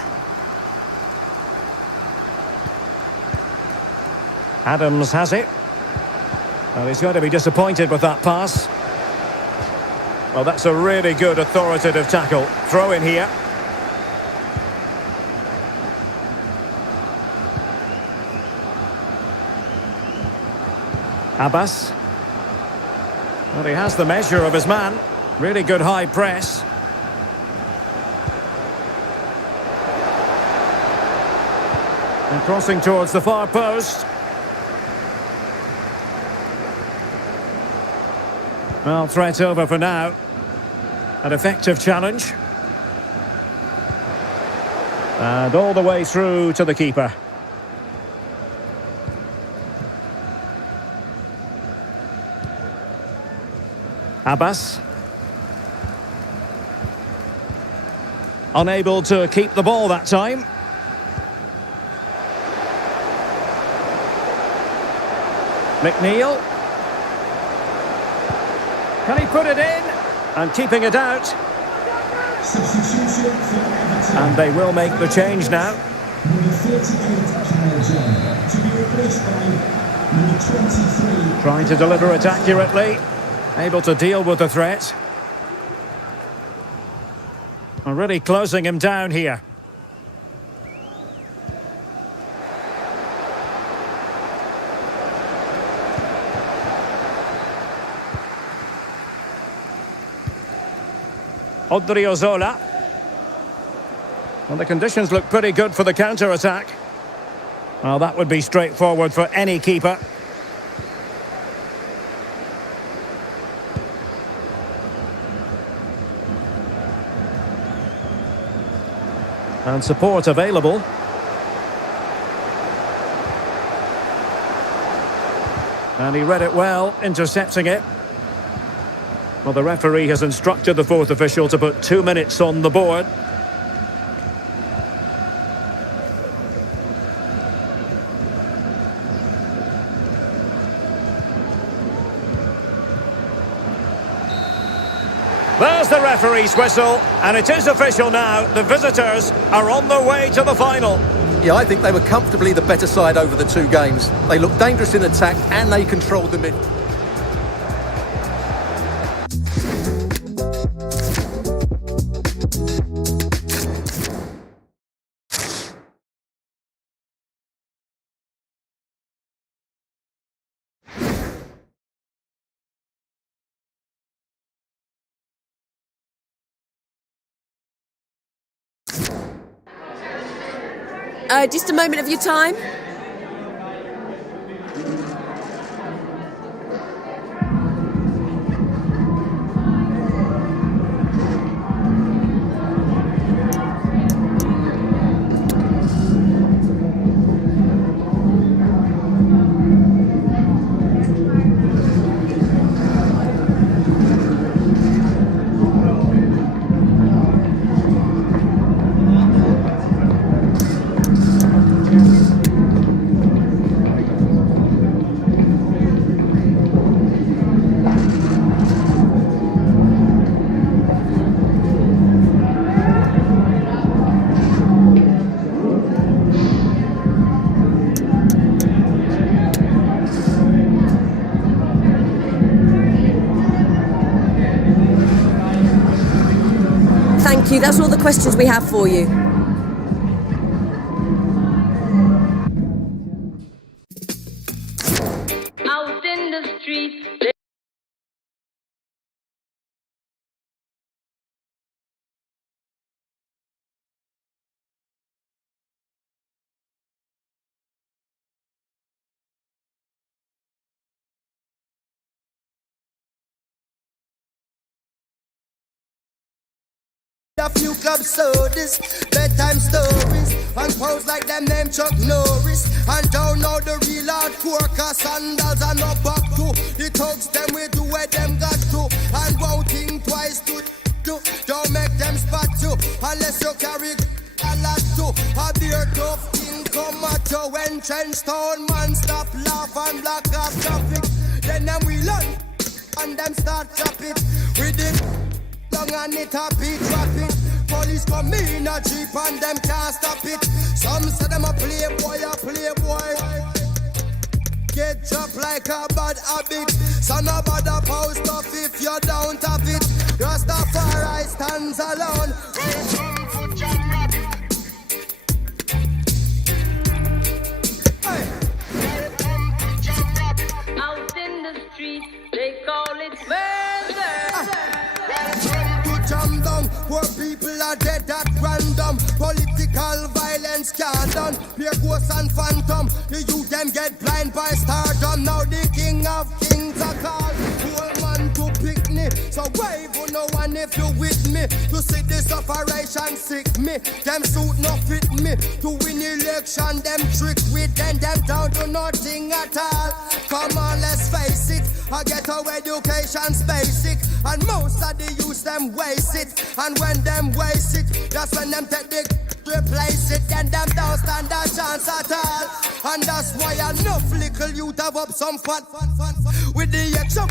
Adams has it. Well, he's going to be disappointed with that pass. Well, that's a really good authoritative tackle. Throw in here. Abbas. Well, he has the measure of his man. Really good high press. And crossing towards the far post. Well, threat over for now. An effective challenge. And all the way through to the keeper. Abbas. Unable to keep the ball that time. McNeil. Can he put it in? And keeping it out. Substitution for Everton. And they will make the change now. Number 38, Kyle John, to be replaced by number 23. Trying to deliver it accurately. Able to deal with the threat. And really closing him down here. Odriozola. Well, the conditions look pretty good for the counter-attack. Well, that would be straightforward for any keeper. And support available. And he read it well, intercepting it. Well, the referee has instructed the fourth official to put 2 minutes on the board. There's the referee's whistle, and it is official now. The visitors are on their way to the final. Yeah, I think they were comfortably the better side over the two games. They looked dangerous in attack and they controlled the mid. Just a moment of your time. Thank you. That's all the questions we have for you. Out in the street. A few club sodas, bedtime stories, and pose like them name Chuck Norris. And don't know the real hardcore, cause sandals are no back to. The thugs them we do where them got to. And won't think twice to do. Don't make them spot you, unless you carry a lot to. A beer tough thing come at you when trench town man stop laugh and block off traffic. Then them we learn, and them start chop it. With it long and it happy traffic. Police come in a jeep and them can't stop it. Some say them a playboy. Get dropped like a bad habit. So no bother post off if you don't have it. Rastafari stands alone. Out in the street, they call it murder. Jam down, poor people are dead at random. Political violence can't done. Pure ghosts and phantom. The youth them get blind by stardom. Now the king of kings are called. Poor man to picnic. So wave on no one if you with me. To see this operation sick me. Them suit no fit me. To win election them trick with them down to nothing at all. Come on, let's face it. I get our education's basic. And most of the youth them waste it. And when them waste it, that's when them take the replace it. Then them don't stand a chance at all. And that's why enough little youth have up some fat with the extra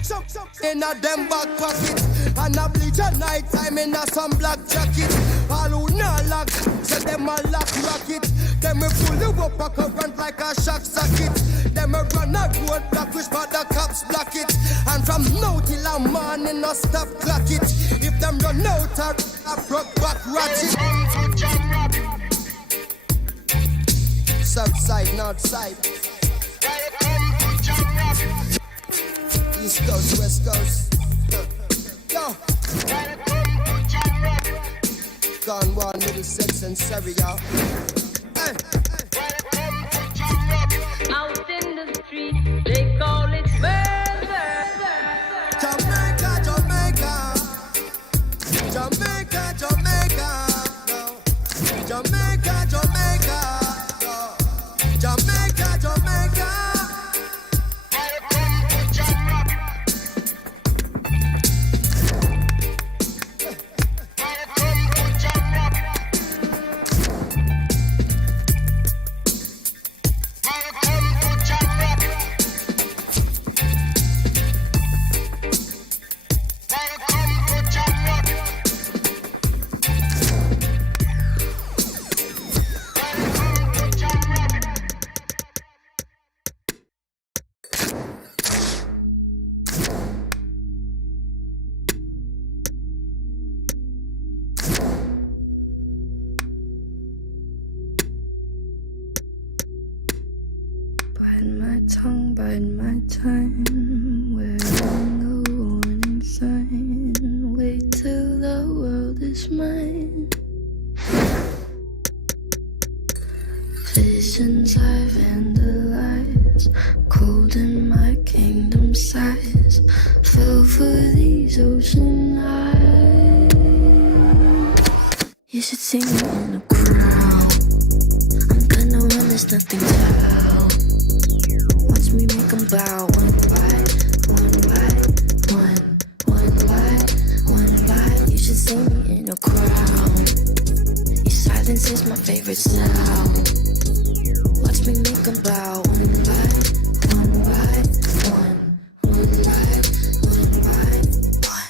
in a them back pocket. And a bleach at night time in a some black jacket. All who not lock, say them a lock rocket. Them will pull you up a current like a shock socket. Them a run a road block which but the cops block it. And from now till a morning no stop clock it. If them run out a broke back ratchet. South side, north side. East coast, west coast. Yo. Gone one, Middlesex and Surrey, y'all. Hey. Out in the street, they call it murder. Jamaica, Jamaica. Jamaica, Jamaica. No. Jamaica, Jamaica. No. Jamaica, Jamaica. Bide my time, wearing a warning sign. Wait till the world is mine. since I've vandalized, cold in my kingdom size, fell for these ocean eyes. You should see me in a crowd. I'm gonna run, there's nothing down. Watch me make them bow one by one by one by. You should see me in a crowd. Your silence is my favorite sound. Watch me make them bow one by one by one by one.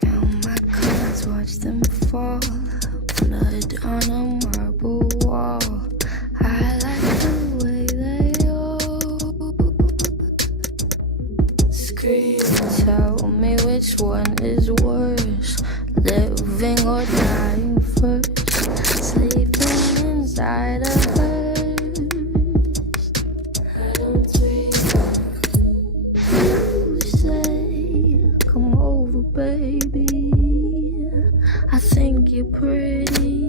Count my cards, watch them fall. Blood on a marble wall. I like the way they all scream. Tell me which one is worse, living or dying first. Sleeping inside a hearse. I don't dream. You say, come over, baby. I think you're pretty.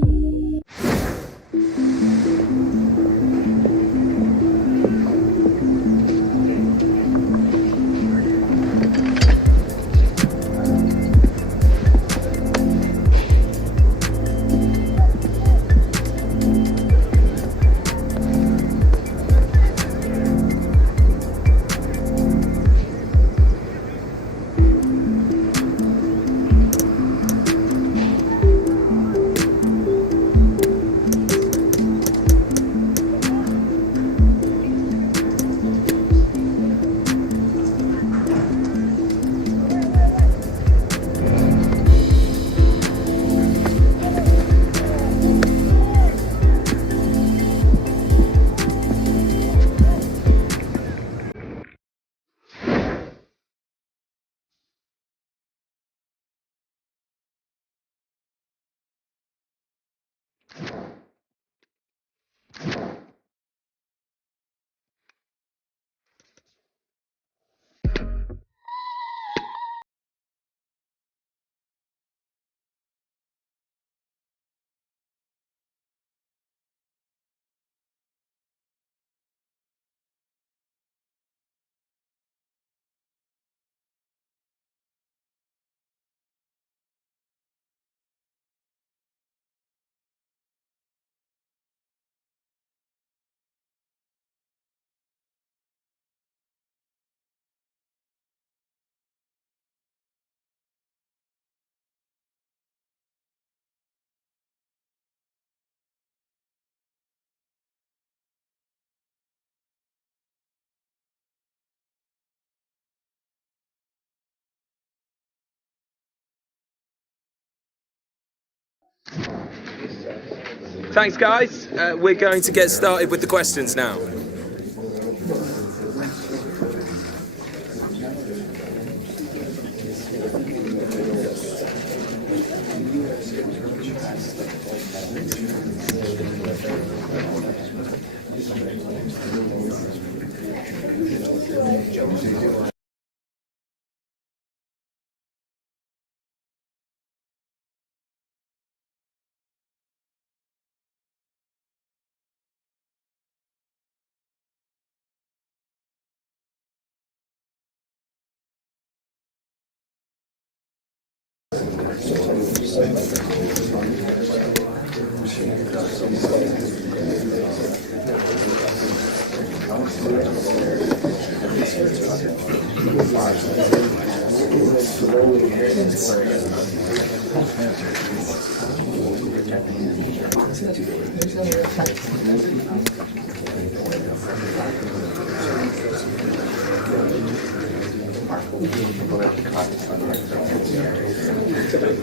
Thanks, guys. We're going to get started with the questions now.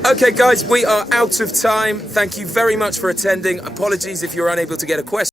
Okay, guys, we are out of time. Thank you very much for attending. Apologies if you're unable to get a question.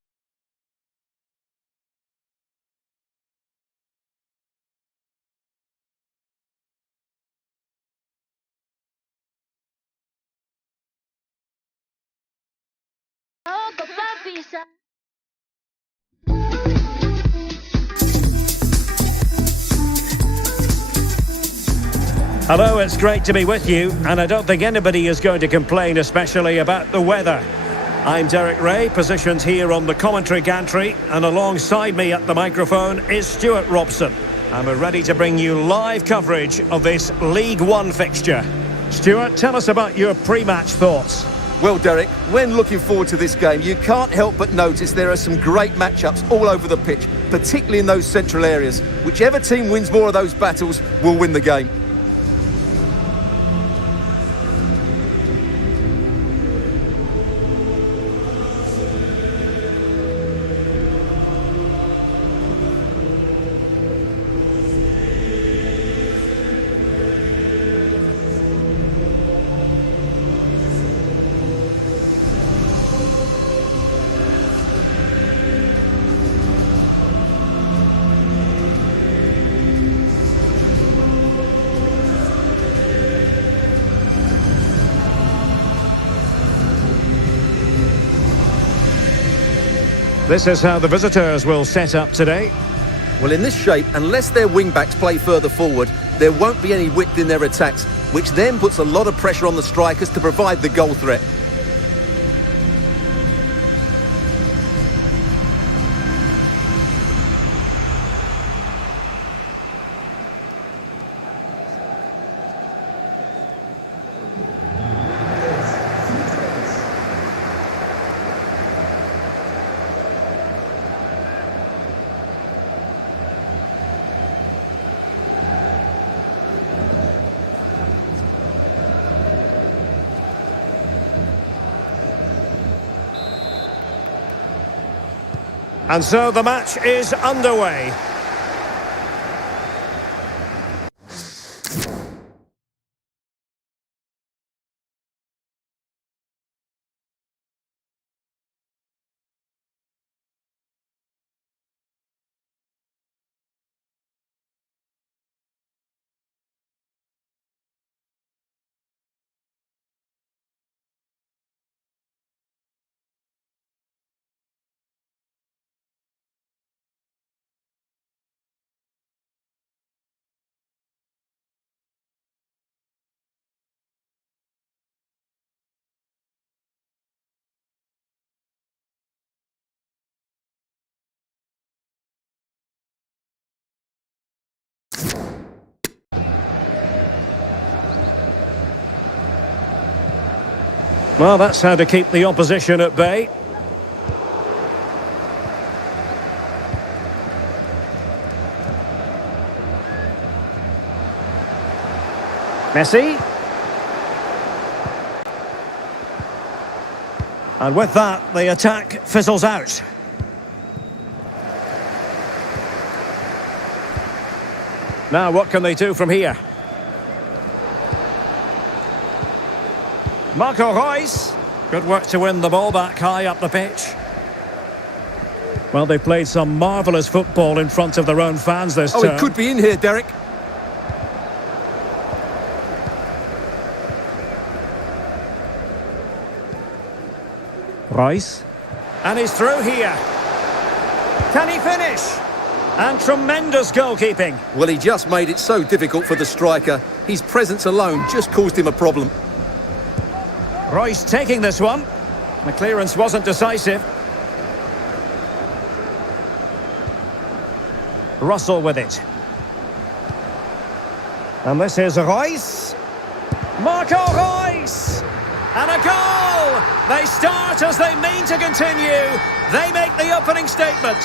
Hello, it's great to be with you, and I don't think anybody is going to complain, especially about the weather. I'm Derek Ray, positioned here on the commentary gantry, and alongside me at the microphone is Stuart Robson. And we're ready to bring you live coverage of this League One fixture. Stuart, tell us about your pre-match thoughts. Well, Derek, when looking forward to this game, you can't help but notice there are some great matchups all over the pitch, particularly in those central areas. Whichever team wins more of those battles will win the game. This is how the visitors will set up today. Well, in this shape, unless their wing-backs play further forward, there won't be any width in their attacks, which then puts a lot of pressure on the strikers to provide the goal threat. And so the match is underway. Well, that's how to keep the opposition at bay. Messi. And with that, the attack fizzles out. Now, what can they do from here? Marco Reus. Good work to win the ball back high up the pitch. Well, they played some marvellous football in front of their own fans this term. Oh, it could be in here, Derek. Reus. And he's through here. Can he finish? And tremendous goalkeeping. Well, he just made it so difficult for the striker. His presence alone just caused him a problem. Reus taking this one. The clearance wasn't decisive. Russell with it. And this is Reus. Marco Reus! And a goal! They start as they mean to continue. They make the opening statement.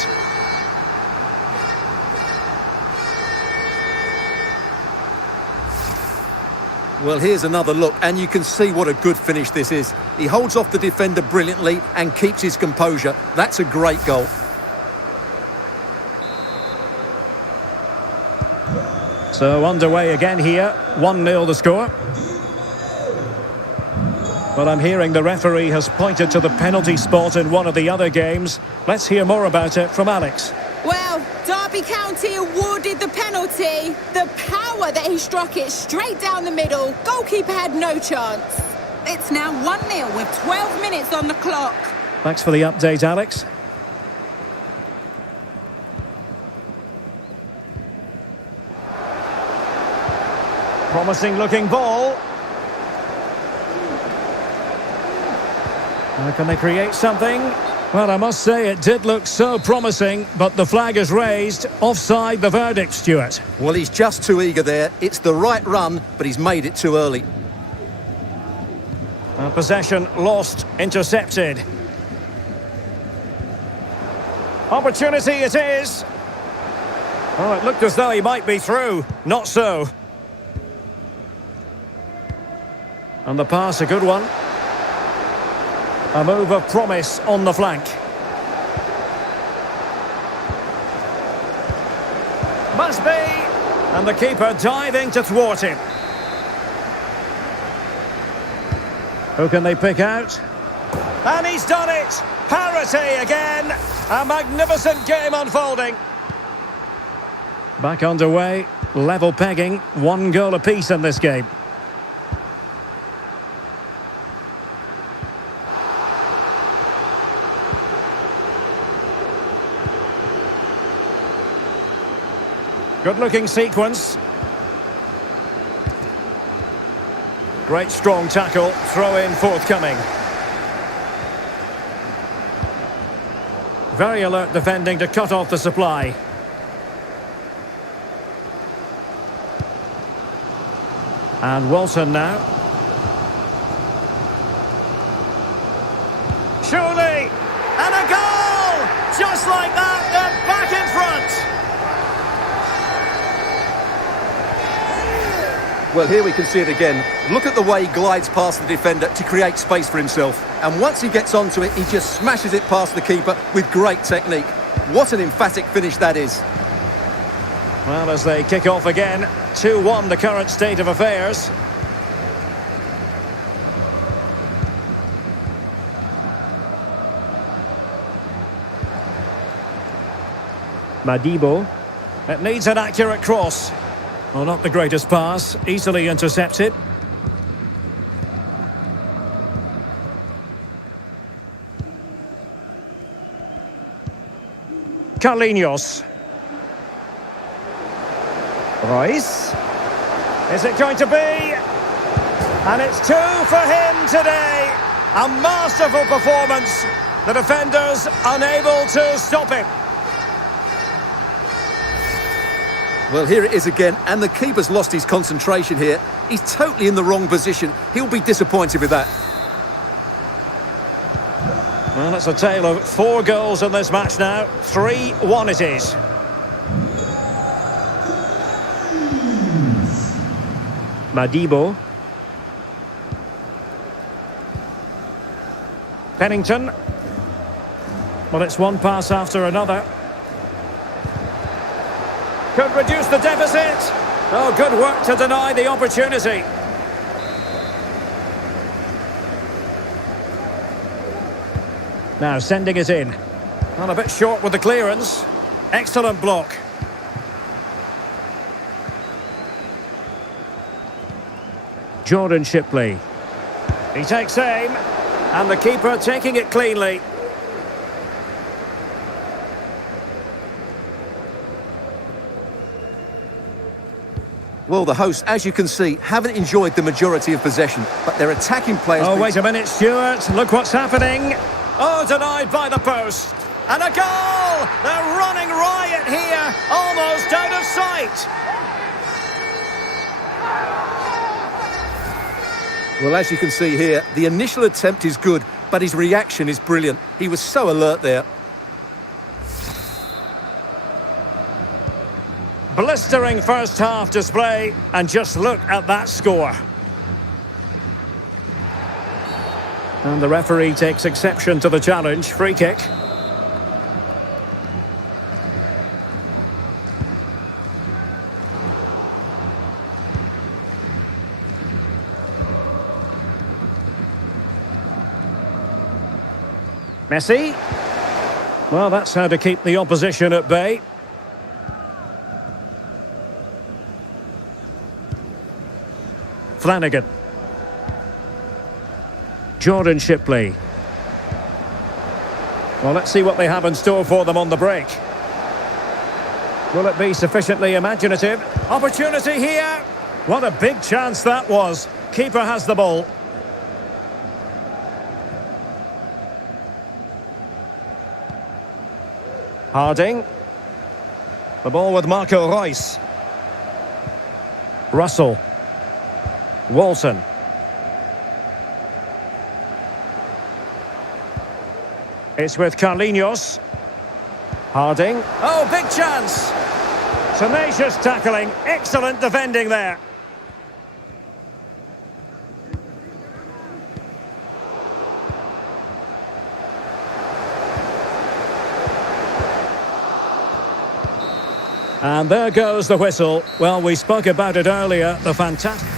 Well, here's another look, and you can see what a good finish this is. He holds off the defender brilliantly and keeps his composure. That's a great goal. So underway again here, 1-0 the score. But I'm hearing the referee has pointed to the penalty spot in one of the other games. Let's hear more about it from Alex. Well, Derby County awarded the penalty. The power that he struck it straight down the middle. Goalkeeper had no chance. It's now 1-0 with 12 minutes on the clock. Thanks for the update, Alex. Promising looking ball. Can they create something? Well, I must say it did look so promising, but the flag is raised. Offside the verdict, Stuart. Well, he's just too eager there. It's the right run, but he's made it too early. Possession lost, intercepted. Opportunity it is. Oh, it looked as though he might be through. Not so. And the pass, a good one. A move of promise on the flank. Must be. And the keeper diving to thwart him. Who can they pick out? And he's done it! Parity again! A magnificent game unfolding. Back underway, level pegging, 1 goal apiece in this game. Good-looking sequence. Great strong tackle, throw-in forthcoming. Very alert defending to cut off the supply. And Walton now. Surely! And a goal! Just like that, they're back in front! Well, here we can see it again. Look at the way he glides past the defender to create space for himself. And once he gets onto it, he just smashes it past the keeper with great technique. What an emphatic finish that is. Well, as they kick off again, 2-1 the current state of affairs. Madibo. It needs an accurate cross. Well, not the greatest pass, easily intercepted. Carlinhos. Royce. Is it going to be? And it's 2 for him today. A masterful performance. The defenders unable to stop him. Well, here it is again, and the keeper's lost his concentration here. He's totally in the wrong position. He'll be disappointed with that. Well, it's a tale of 4 goals in this match now. 3-1 it is. Madibo. Pennington. Well, it's one pass after another. Could reduce the deficit. Oh, good work to deny the opportunity. Now sending it in. Well, a bit short with the clearance. Excellent block. Jordan Shipley. He takes aim. And the keeper taking it cleanly. Well, the hosts, as you can see, haven't enjoyed the majority of possession, but their attacking players... Oh, wait a minute, Stuart. Look what's happening. Oh, denied by the post. And a goal! They're running riot here, almost out of sight. Well, as you can see here, the initial attempt is good, but his reaction is brilliant. He was so alert there. Blistering first half display, and just look at that score. And the referee takes exception to the challenge. Free kick. Messi. Well, that's how to keep the opposition at bay. Flanagan. Jordan Shipley. Well, let's see what they have in store for them on the break. Will it be sufficiently imaginative? Opportunity here. What a big chance that was. Keeper has the ball. Harding. The ball with Marco Reus. Russell. Walton. It's with Carlinhos. Harding. Oh, big chance. Tenacious tackling. Excellent defending there. And there goes the whistle. Well, we spoke about it earlier. The fantastic...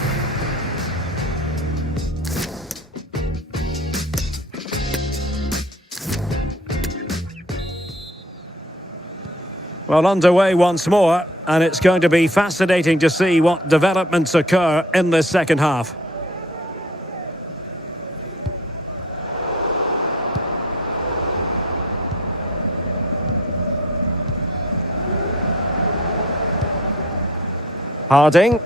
Well, underway once more, and it's going to be fascinating to see what developments occur in this second half. Harding.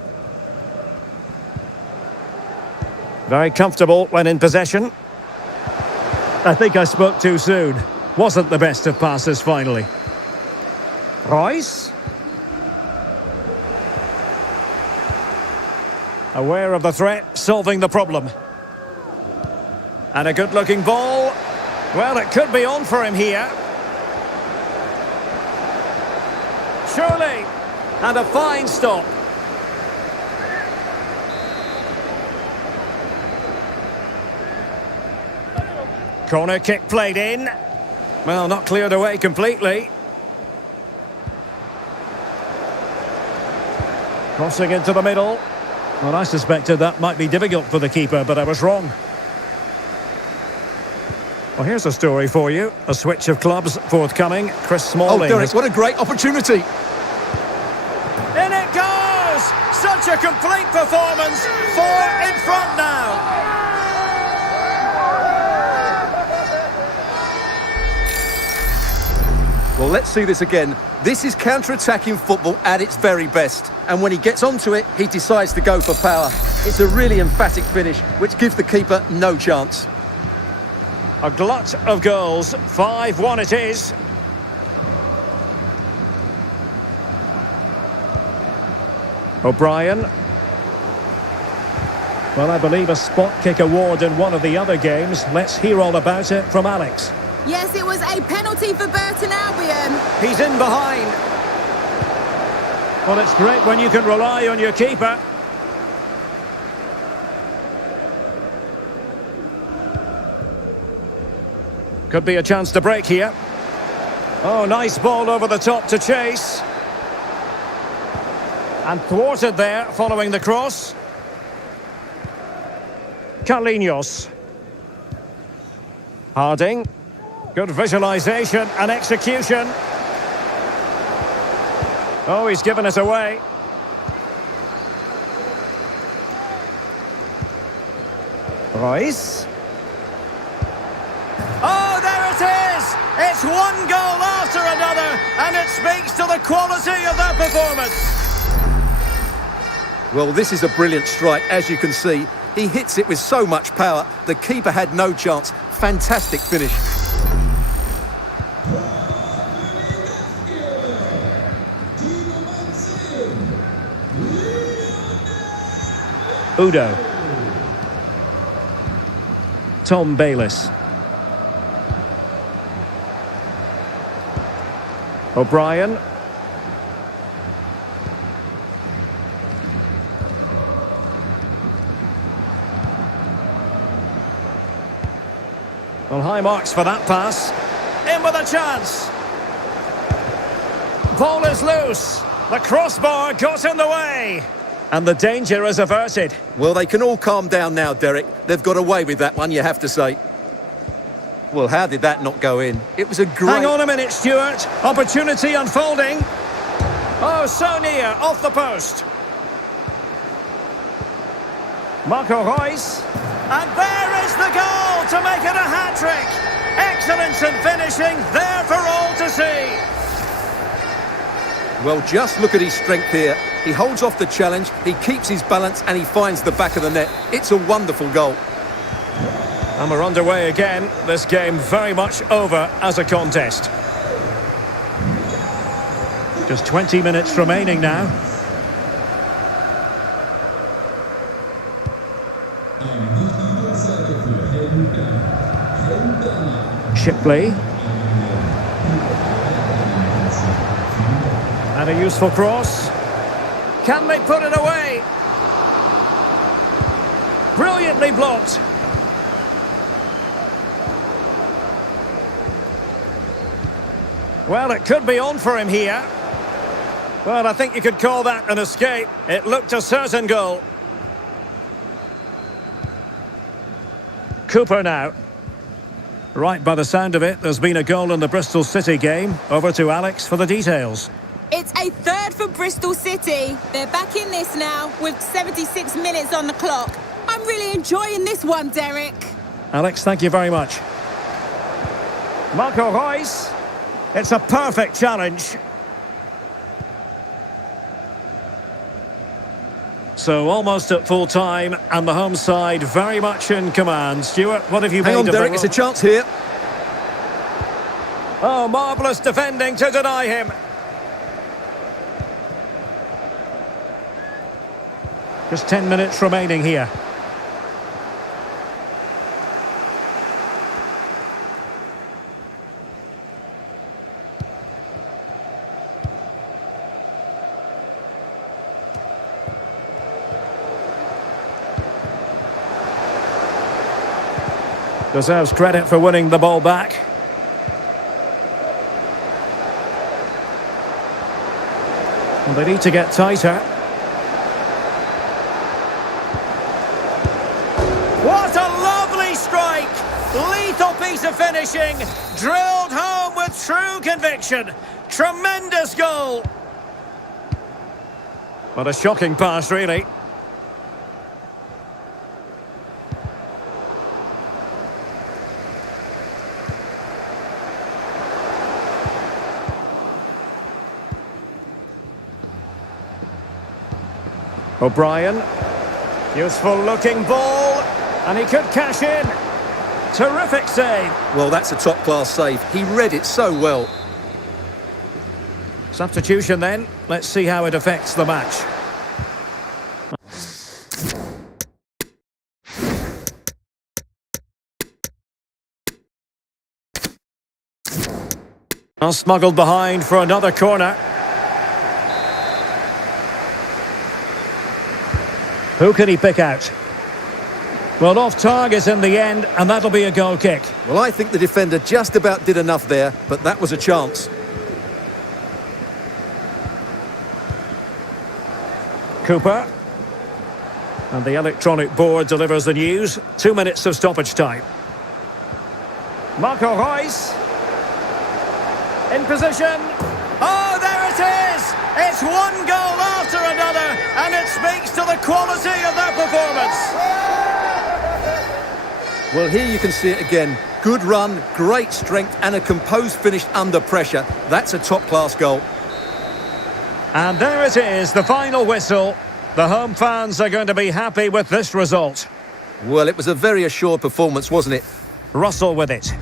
Very comfortable when in possession. I think I spoke too soon. Wasn't the best of passes finally. Reus. Aware of the threat, solving the problem. And a good-looking ball. Well, it could be on for him here. Surely. And a fine stop. Corner kick played in. Well, not cleared away completely. Crossing into the middle. Well, I suspected that might be difficult for the keeper, but I was wrong. Well, here's a story for you. A switch of clubs forthcoming. Chris Smalling. Oh, Derek, what a great opportunity. In it goes! Such a complete performance. 4 in front now. Well, let's see this again. This is counter-attacking football at its very best. And when he gets onto it, he decides to go for power. It's a really emphatic finish, which gives the keeper no chance. A glut of goals. 5-1 it is. O'Brien. Well, I believe a spot kick award in one of the other games. Let's hear all about it from Alex. Yes, it was a penalty for Burton Albion. He's in behind. Well, it's great when you can rely on your keeper. Could be a chance to break here. Oh, nice ball over the top to chase. And thwarted there following the cross. Carlinhos. Harding. Good visualisation and execution. Oh, he's given it away. Reus. Oh, there it is! It's one goal after another, and it speaks to the quality of that performance. Well, this is a brilliant strike, as you can see. He hits it with so much power. The keeper had no chance. Fantastic finish. Udo. Tom Bayliss. O'Brien. Well, high marks for that pass. In with a chance. Ball is loose. The crossbar got in the way. And the danger is averted. Well, they can all calm down now, Derek. They've got away with that one, you have to say. Well, how did that not go in? It was a great... Hang on a minute, Stuart. Opportunity unfolding. Oh, so near. Off the post. Marco Reus. And there is the goal to make it a hat-trick. Excellence in finishing, there for all to see. Well, just look at his strength here. He holds off the challenge, he keeps his balance, and he finds the back of the net. It's a wonderful goal. And we're underway again. This game very much over as a contest. Just 20 minutes remaining now. Shipley. And a useful cross. Can they put it away? Brilliantly blocked. Well, it could be on for him here. Well, I think you could call that an escape. It looked a certain goal. Cooper now. Right, by the sound of it, there's been a goal in the Bristol City game. Over to Alex for the details. It's a third for Bristol City. They're back in this now with 76 minutes on the clock. I'm really enjoying this one, Derek. Alex, thank you very much. Marco Reus. It's a perfect challenge. So almost at full time, and the home side very much in command. Stuart, what have you made Hang on, of Derek, it's a chance here. Oh, marvellous defending to deny him. Just 10 minutes remaining here. Deserves credit for winning the ball back. Well, they need to get tighter. What a lovely strike! Lethal piece of finishing. Drilled home with true conviction. Tremendous goal. What a shocking pass, really. O'Brien, useful looking ball, and he could cash in. Terrific save. Well, that's a top-class save. He read it so well. Substitution then. Let's see how it affects the match. Well, smuggled behind for another corner. Who can he pick out? Well, off target in the end, and that'll be a goal kick. Well, I think the defender just about did enough there, but that was a chance. Cooper. And the electronic board delivers the news. 2 minutes of stoppage time. Marco Reus. In position. Oh, there it is! It's one goal after another, and it speaks to the quality of their performance. Well, here you can see it again. Good run, great strength, and a composed finish under pressure. That's a top-class goal. And there it is, the final whistle. The home fans are going to be happy with this result. Well, it was a very assured performance, wasn't it? Russell with it.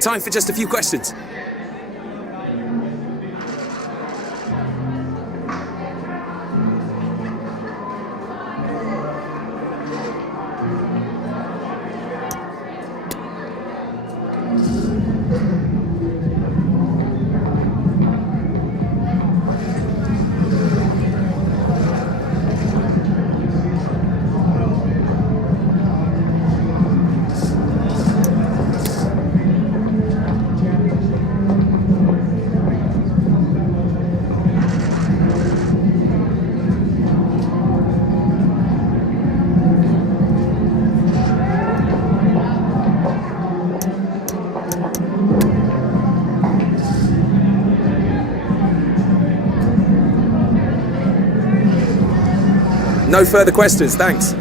Time for just a few questions. No further questions, thanks.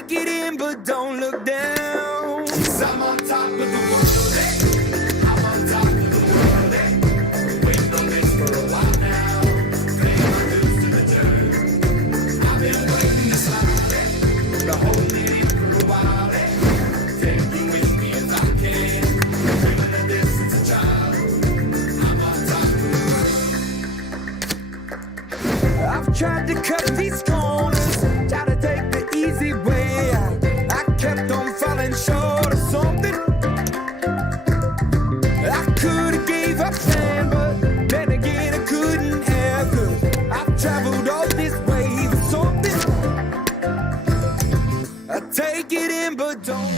take it in, but don't look down. 'Cause I'm on top of the world, eh? I'm on top of the world, eh? Been waiting on this for a while now. Paying my dues to the dirt. I've been waiting to slide, eh? To hold me for a while, eh? Take you with me as I can. Dreaming of this since a child. I'm on top of the world. I've tried to cut these corners, try to take the easy way out. I kept on falling short of something. I could have gave up then, but then again I couldn't have. 'Cause I've traveled all this way for something. I take it in, but don't.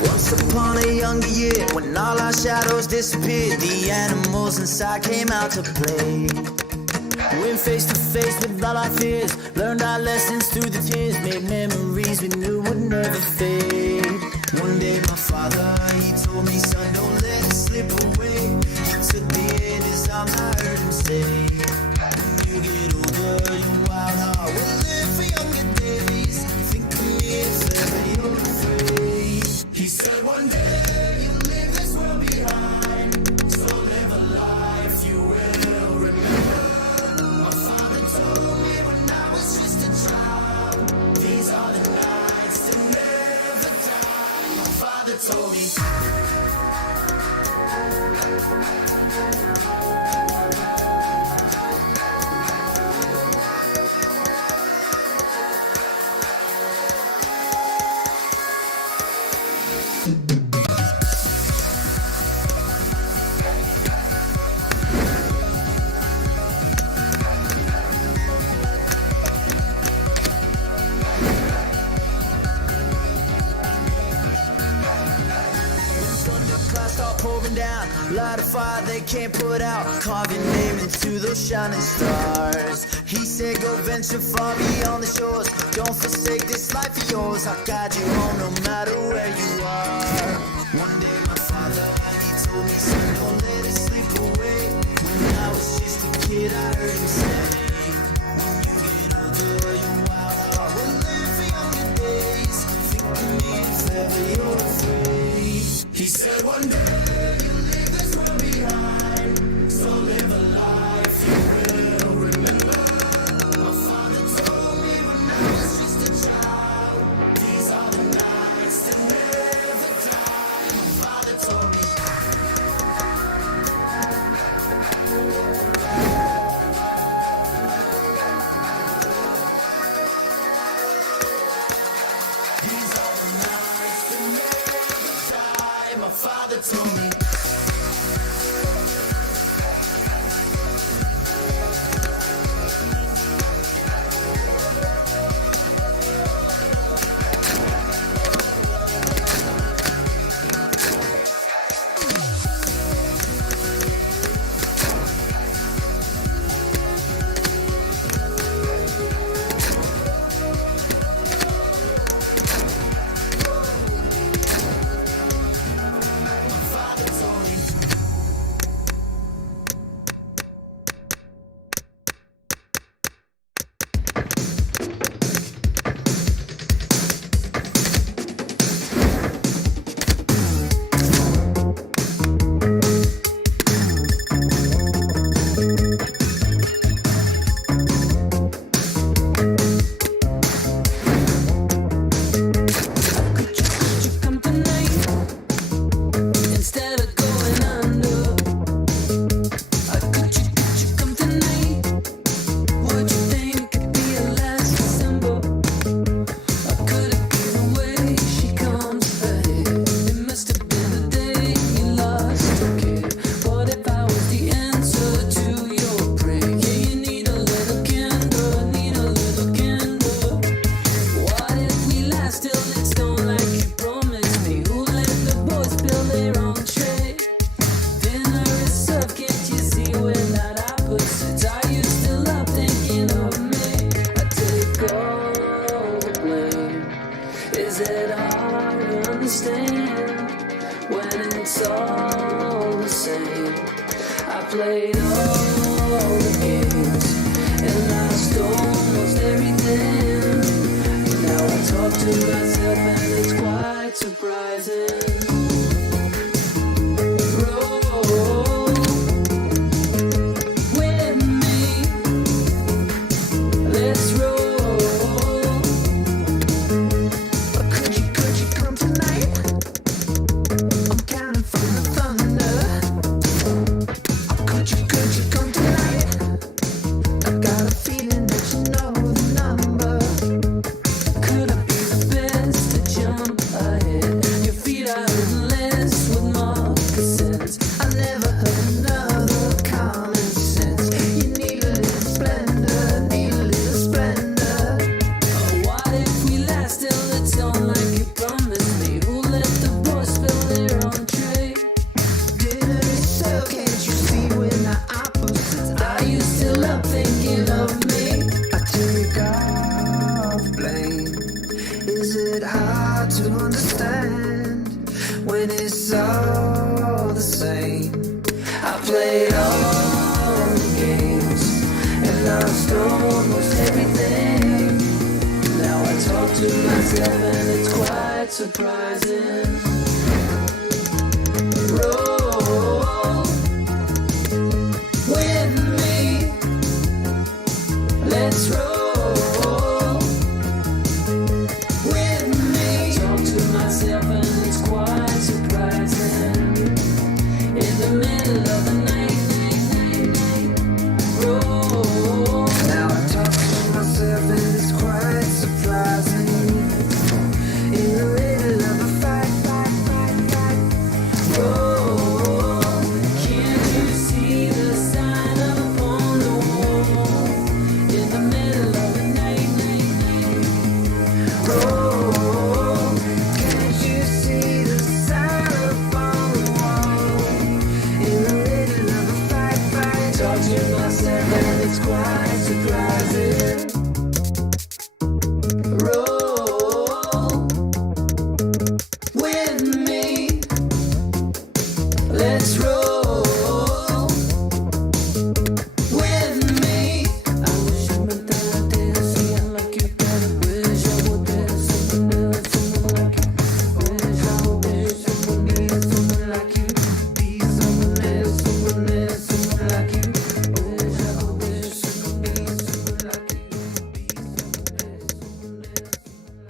Once upon a younger year, when all our shadows disappeared, the animals inside came out to play. Went face to face with all our fears, learned our lessons through the tears, made memories we knew would never fade. One day my father, he told me, son, don't let it slip away. He took me in his arms, I heard him say, when you get older, your wild heart will live for younger days. Think of me if ever you're afraid. He said one day you'll leave this world behind, so live a life you will remember. My father told me when I was just a child, these are the nights that never die. My father told me. Start pouring down, light a fire they can't put out, carve your name into those shining stars. He said go venture far beyond the shores, don't forsake this life of yours, I'll guide you home no matter where you are. One day my father, he told me, son, don't let it slip away. When I was just a kid, I heard him say, when you get older, your wild heart will live for younger days. Think of me if ever you're afraid. He said one day you'll leave this world behind, so live a life you will remember. My father told me when I was just a child, these are the nights that never die. My father told me. These are the nights that never die. My father told me. Played all the games and lost almost everything. Now I talk to myself and it's quite surprising. Roll with me, let's roll. Could you come tonight? I'm counting from the thunder. Could you come tonight? I got a feeling that you know the number. Could I be the best? hard to understand when it's all the same. I played all the games and lost almost everything. Now I talk to myself and it's quite surprising. Roll with me, let's roll with me. I talk to myself and it's quite surprising. In the middle of the night, roll. Now I talk to myself and it's quite surprising. In the middle of a fight, roll. Can't you see the sign up on the wall? In the middle of the night, roll. Can't you see the sign up on the wall? In the middle of a fight, talk to myself and it's quite surprising. Roll with me, let's roll with me. I wish I meant that I did something like you. Wish I would have something else, someone like you. Wish I would have someone needed someone like you. Be someone else, someone else, someone like you. Wish I would have someone needed someone like you. Be someone else, someone else, someone like you.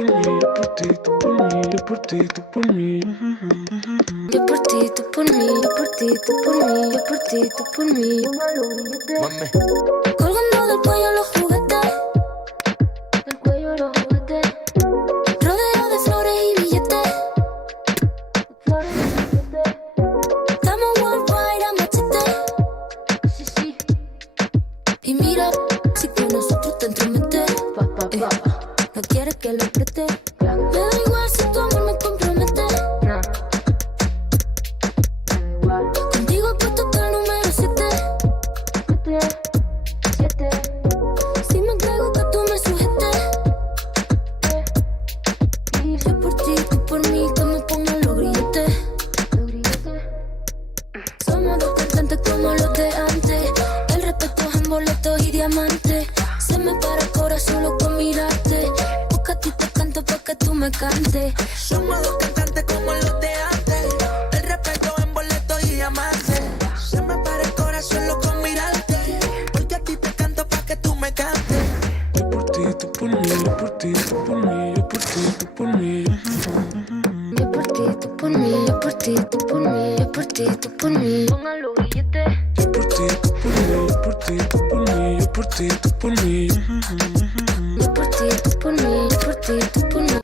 por mí, yo por ti, tú por mí, yo por ti, tú por mí. Yo por ti, tú por mí, yo por ti, tú por mí, yo por ti, tú por mí. Mami. Colgando del cuello los juguetes, del cuello los juguetes. Rodeo de flores y billetes, flores y billetes. Estamos worldwide a machete, sí, sí. Y mira, si con nosotros te entrometes, no quieres que lo preste. Me da igual si tu amor me compromete. Contigo he puesto hasta el número 7. Si me entrego que tú me sujetes. Yo por ti, tú por mí, que me pongan los grilletes. Somos dos cantantes como los de antes. El respeto es en boletos y diamantes. Se me para el corazón solo con mirarte. Porque a ti te canto pa' que tú me cantes. Somos dos cantantes como los de antes. El respeto en boletos y diamantes. Se me para el corazón loco con mirarte. Porque a ti te canto pa' que tú me cantes. Yo por ti, tú por mí, yo por ti, tú por mí, yo por ti, tú por mí. Yo por ti, tú por mí, yo por ti, tú por mí, yo por ti, tú por mí. Pongan los billetes. Yo por ti, tú por mí, yo por ti, tú por mí, yo por ti, tú por mí. Yo por ti, tú por mí, yo por ti, tú por mí.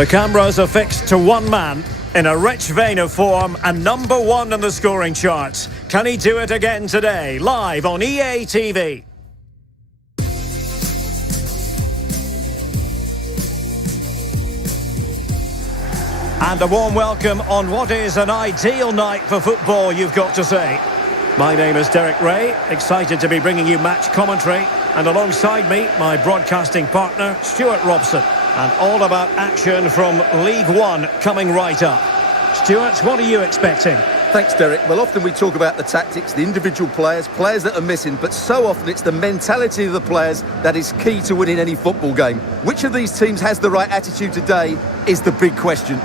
The cameras are fixed to one man in a rich vein of form and #1 in the scoring charts. Can he do it again today? Live on EA TV. And a warm welcome on what is an ideal night for football, you've got to say. My name is Derek Ray, excited to be bringing you match commentary. And alongside me, my broadcasting partner, Stuart Robson. And all about action from League One coming right up. Stuart, what are you expecting? Thanks, Derek. Well, often we talk about the tactics, the individual players that are missing, but so often it's the mentality of the players that is key to winning any football game. Which of these teams has the right attitude today is the big question.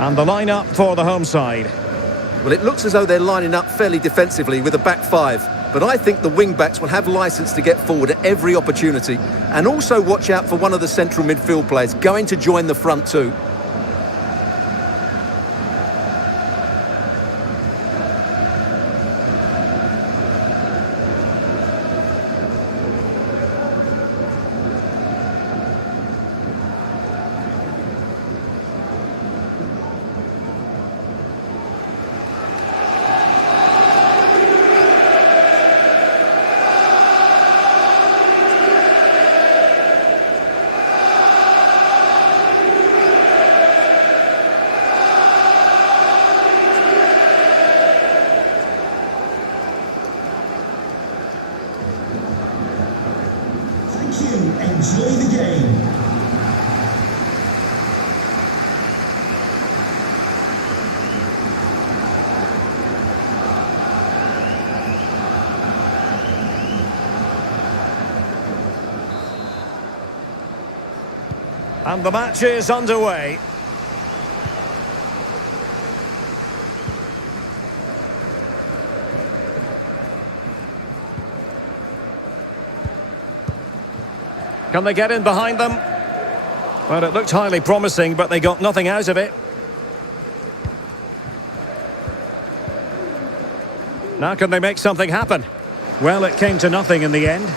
And the lineup for the home side. Well, it looks as though they're lining up fairly defensively with a back five. But I think the wing-backs will have licence to get forward at every opportunity. And also watch out for one of the central midfield players going to join the front too. Enjoy the game. And the match is underway. Can they get in behind them? Well, it looked highly promising, but they got nothing out of it. Now can they make something happen? Well, it came to nothing in the end.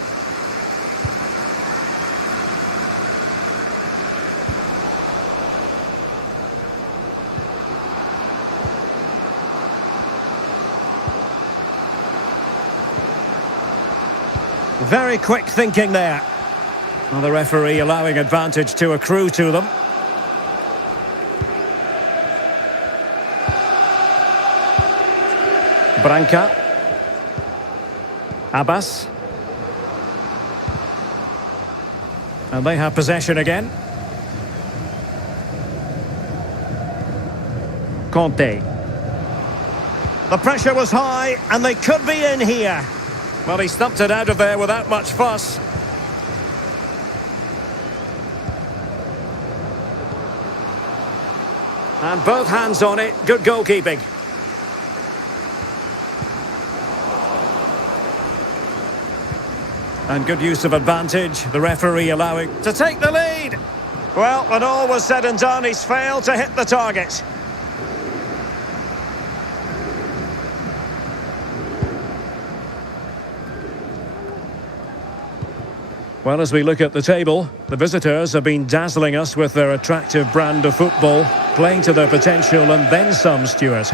Very quick thinking there. Well, the referee allowing advantage to accrue to them. Branca. Abbas. And they have possession again. Conte. The pressure was high and they could be in here. Well, he stumped it out of there without much fuss. And both hands on it, good goalkeeping. And good use of advantage, the referee allowing to take the lead. Well, when all was said and done, he's failed to hit the target. Well, as we look at the table, the visitors have been dazzling us with their attractive brand of football, playing to their potential and then some, Stuart.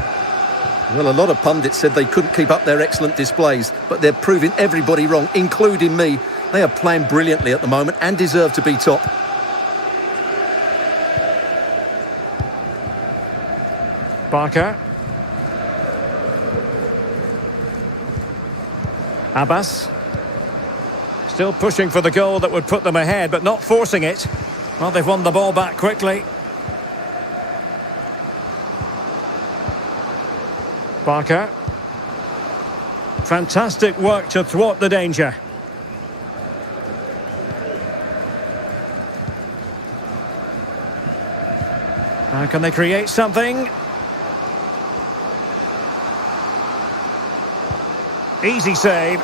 Well, a lot of pundits said they couldn't keep up their excellent displays, but they're proving everybody wrong, including me. They are playing brilliantly at the moment and deserve to be top. Barker. Abbas. Still pushing for the goal that would put them ahead, but not forcing it. Well, they've won the ball back quickly. Barker. Fantastic work to thwart the danger. Now can they create something? Easy save.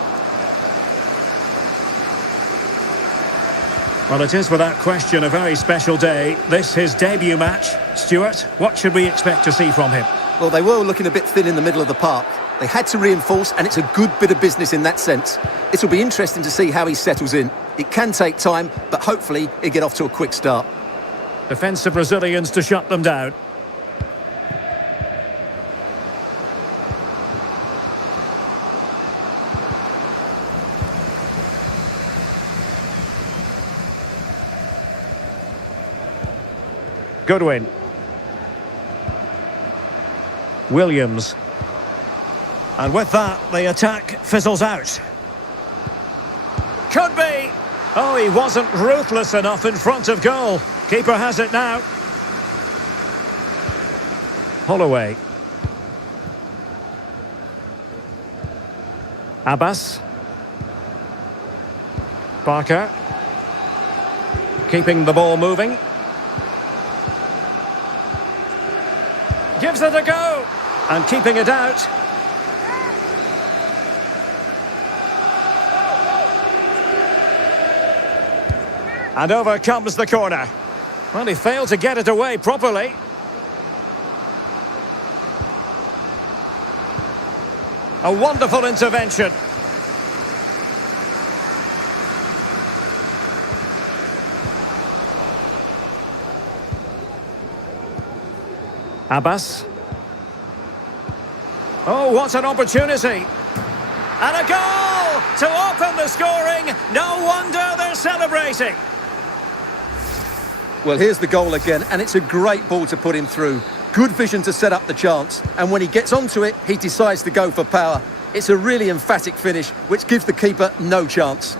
Well, it is without question a very special day. This his debut match. Stuart, what should we expect to see from him? Well, they were looking a bit thin in the middle of the park. They had to reinforce, and it's a good bit of business in that sense. It'll be interesting to see how he settles in. It can take time, but hopefully he'll get off to a quick start. Defensive Brazilians to shut them down. Goodwin. Williams. And with that, the attack fizzles out. Could be. Oh, he wasn't ruthless enough in front of goal. Keeper has it now. Holloway. Abbas. Barker. Keeping the ball moving. Gives it a go. And keeping it out. And over comes the corner. Well, he failed to get it away properly. A wonderful intervention. Abbas. Oh, what an opportunity. And a goal to open the scoring. No wonder they're celebrating. Well, here's the goal again, and it's a great ball to put him through. Good vision to set up the chance, and when he gets onto it, he decides to go for power. It's a really emphatic finish, which gives the keeper no chance.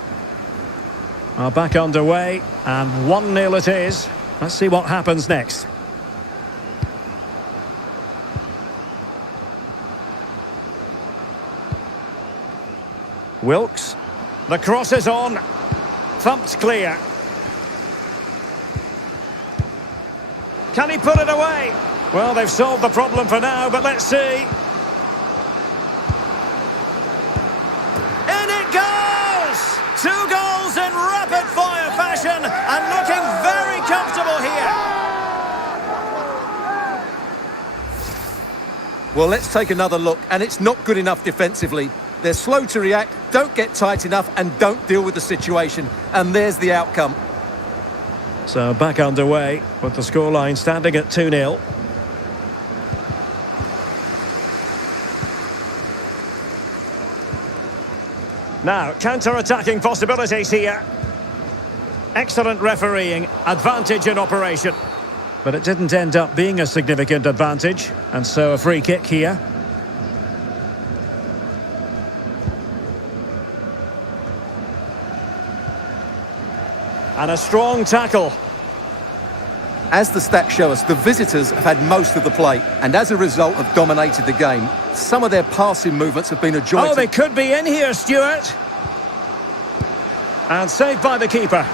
Are back underway, and 1-0 it is. Let's see what happens next. Wilkes. The cross is on. Thumped clear. Can he put it away? Well, they've solved the problem for now, but let's see. In it goes! 2 goals in rapid-fire fashion and looking very comfortable here. Well, let's take another look, and it's not good enough defensively. They're slow to react, don't get tight enough, and don't deal with the situation. And there's the outcome. So back underway with the scoreline standing at 2-0. Now, counter-attacking possibilities here. Excellent refereeing, advantage in operation. But it didn't end up being a significant advantage, and so a free kick here. And a strong tackle. As the stats show us, the visitors have had most of the play, and as a result have dominated the game. Some of their passing movements have been a joy. Oh, they could be in here, Stuart. And saved by the keeper.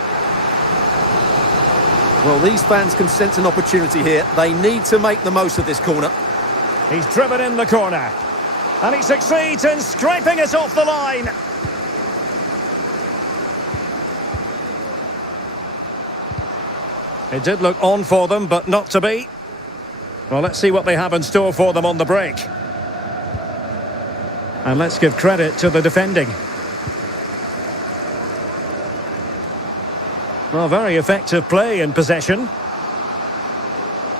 Well, these fans can sense an opportunity here. They need to make the most of this corner. He's driven in the corner. And he succeeds in scraping it off the line. It did look on for them, but not to be. Well, let's see what they have in store for them on the break. And let's give credit to the defending. Well, very effective play in possession.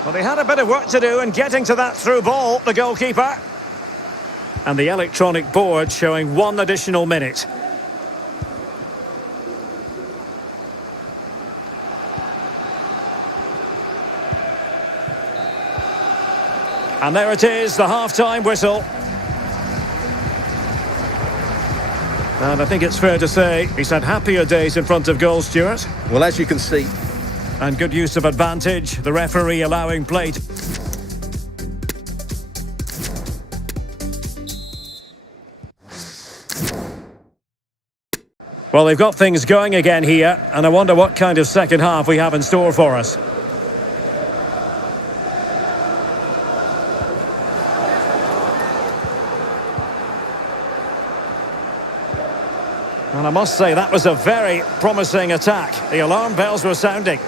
Well, they had a bit of work to do in getting to that through ball, the goalkeeper. And the electronic board showing 1 additional minute. And there it is, the half-time whistle. And I think it's fair to say he's had happier days in front of goal, Stuart. Well, as you can see. And good use of advantage, the referee allowing play. Well, they've got things going again here, and I wonder what kind of second half we have in store for us. And I must say, that was a very promising attack. The alarm bells were sounding.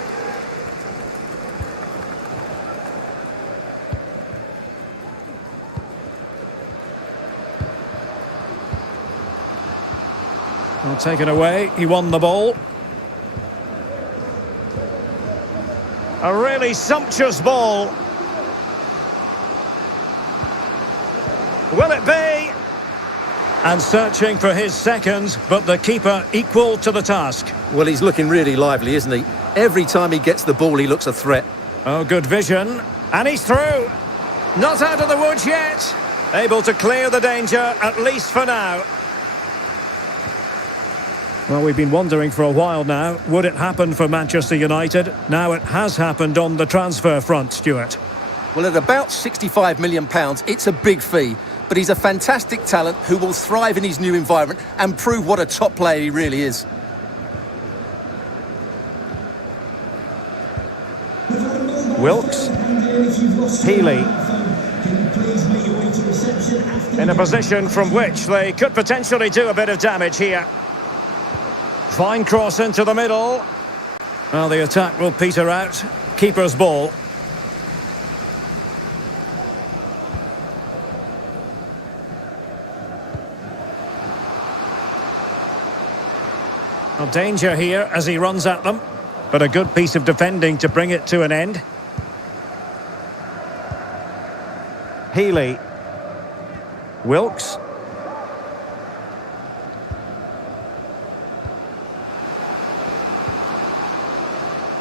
And taken away, he won the ball. A really sumptuous ball. Will it be? And searching for his second, but the keeper equal to the task. Well, he's looking really lively, isn't he? Every time he gets the ball, he looks a threat. Oh, good vision. And he's through. Not out of the woods yet. Able to clear the danger, at least for now. Well, we've been wondering for a while now, would it happen for Manchester United? Now it has happened on the transfer front, Stuart. Well, at about £65 million, it's a big fee. But he's a fantastic talent who will thrive in his new environment and prove what a top player he really is. Wilkes. Healy. In a position from which they could potentially do a bit of damage here. Fine cross into the middle. Well, the attack will peter out. Keeper's ball. Well, danger here as he runs at them. But a good piece of defending to bring it to an end. Healy. Wilkes.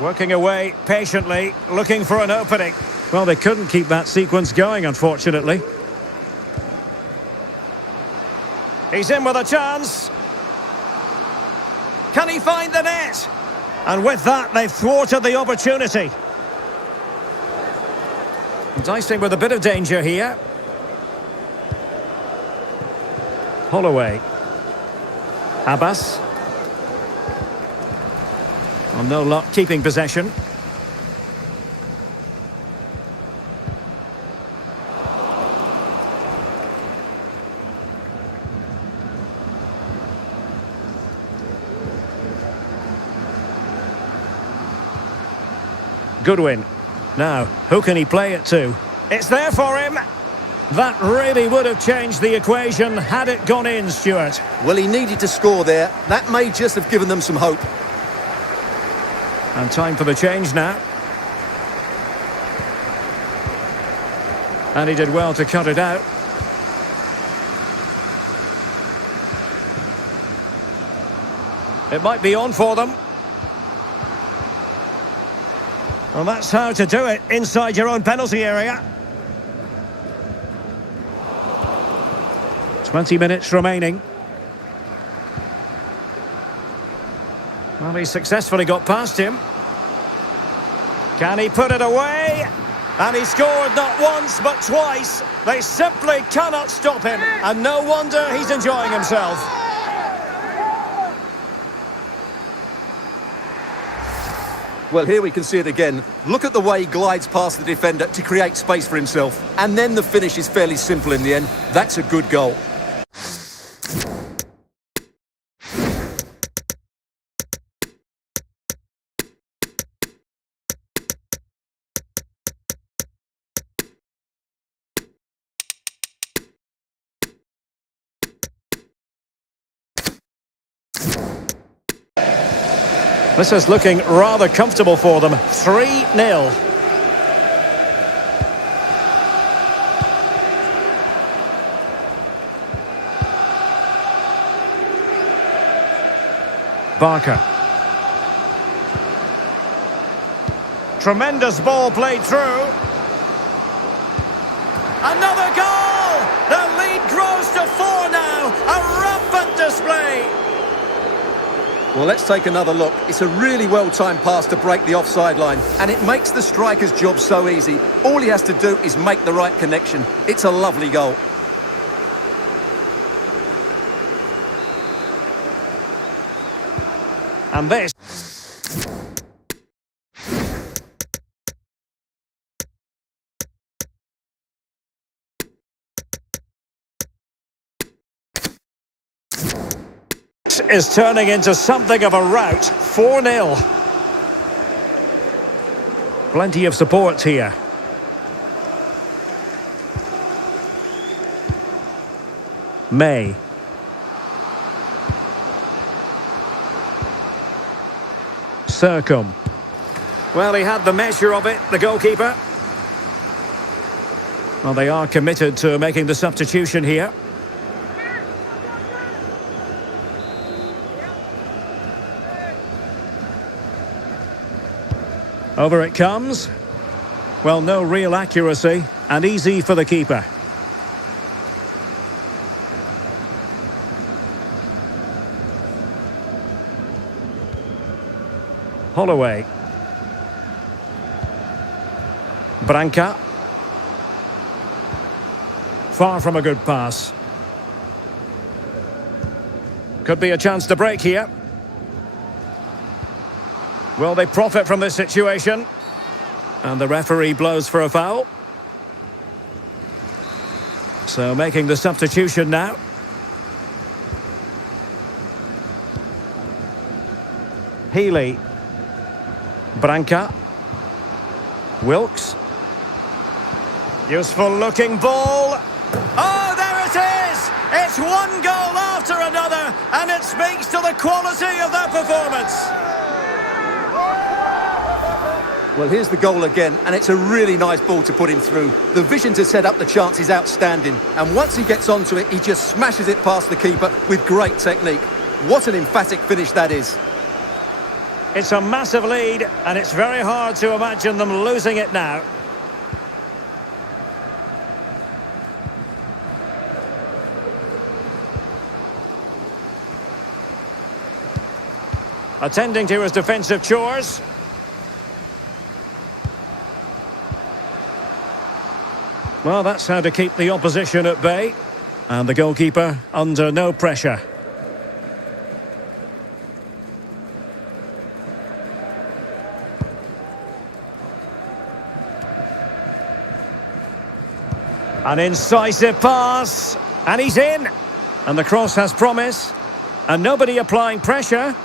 Working away patiently, looking for an opening. Well, they couldn't keep that sequence going, unfortunately. He's in with a chance. Can he find the net? And with that, they've thwarted the opportunity. Dicing with a bit of danger here. Holloway. Abbas. Well, no luck keeping possession. Goodwin. Now, who can he play it to? It's there for him. That really would have changed the equation had it gone in, Stuart. Well, he needed to score there. That may just have given them some hope. And time for the change now. And he did well to cut it out. It might be on for them. Well, that's how to do it inside your own penalty area. 20 minutes remaining. Well, he successfully got past him. Can he put it away? And he scored not once but twice. They simply cannot stop him. And no wonder he's enjoying himself. Well, here we can see it again. Look at the way he glides past the defender to create space for himself. And then the finish is fairly simple in the end. That's a good goal. This is looking rather comfortable for them. 3-0. Barker. Tremendous ball played through. Another goal! The lead grows to 4 now. A rampant display. Well, let's take another look. It's a really well-timed pass to break the offside line, and it makes the striker's job so easy. All he has to do is make the right connection. It's a lovely goal. And this... is turning into something of a rout. 4-0. Plenty of support here. May. Circum. Well, he had the measure of it, the goalkeeper. Well, they are committed to making the substitution here. Over it comes. Well, no real accuracy, and easy for the keeper. Holloway. Branca. Far from a good pass. Could be a chance to break here. Will they profit from this situation? And the referee blows for a foul. So making the substitution now. Healy. Branca. Wilkes. Useful looking ball. Oh, there it is! It's one goal after another, and it speaks to the quality of their performance. Well, here's the goal again, and it's a really nice ball to put him through. The vision to set up the chance is outstanding, and once he gets onto it, he just smashes it past the keeper with great technique. What an emphatic finish that is. It's a massive lead, and it's very hard to imagine them losing it now. Attending to his defensive chores. Well, that's how to keep the opposition at bay. And the goalkeeper under no pressure. An incisive pass. And he's in. And the cross has promise. And nobody applying pressure.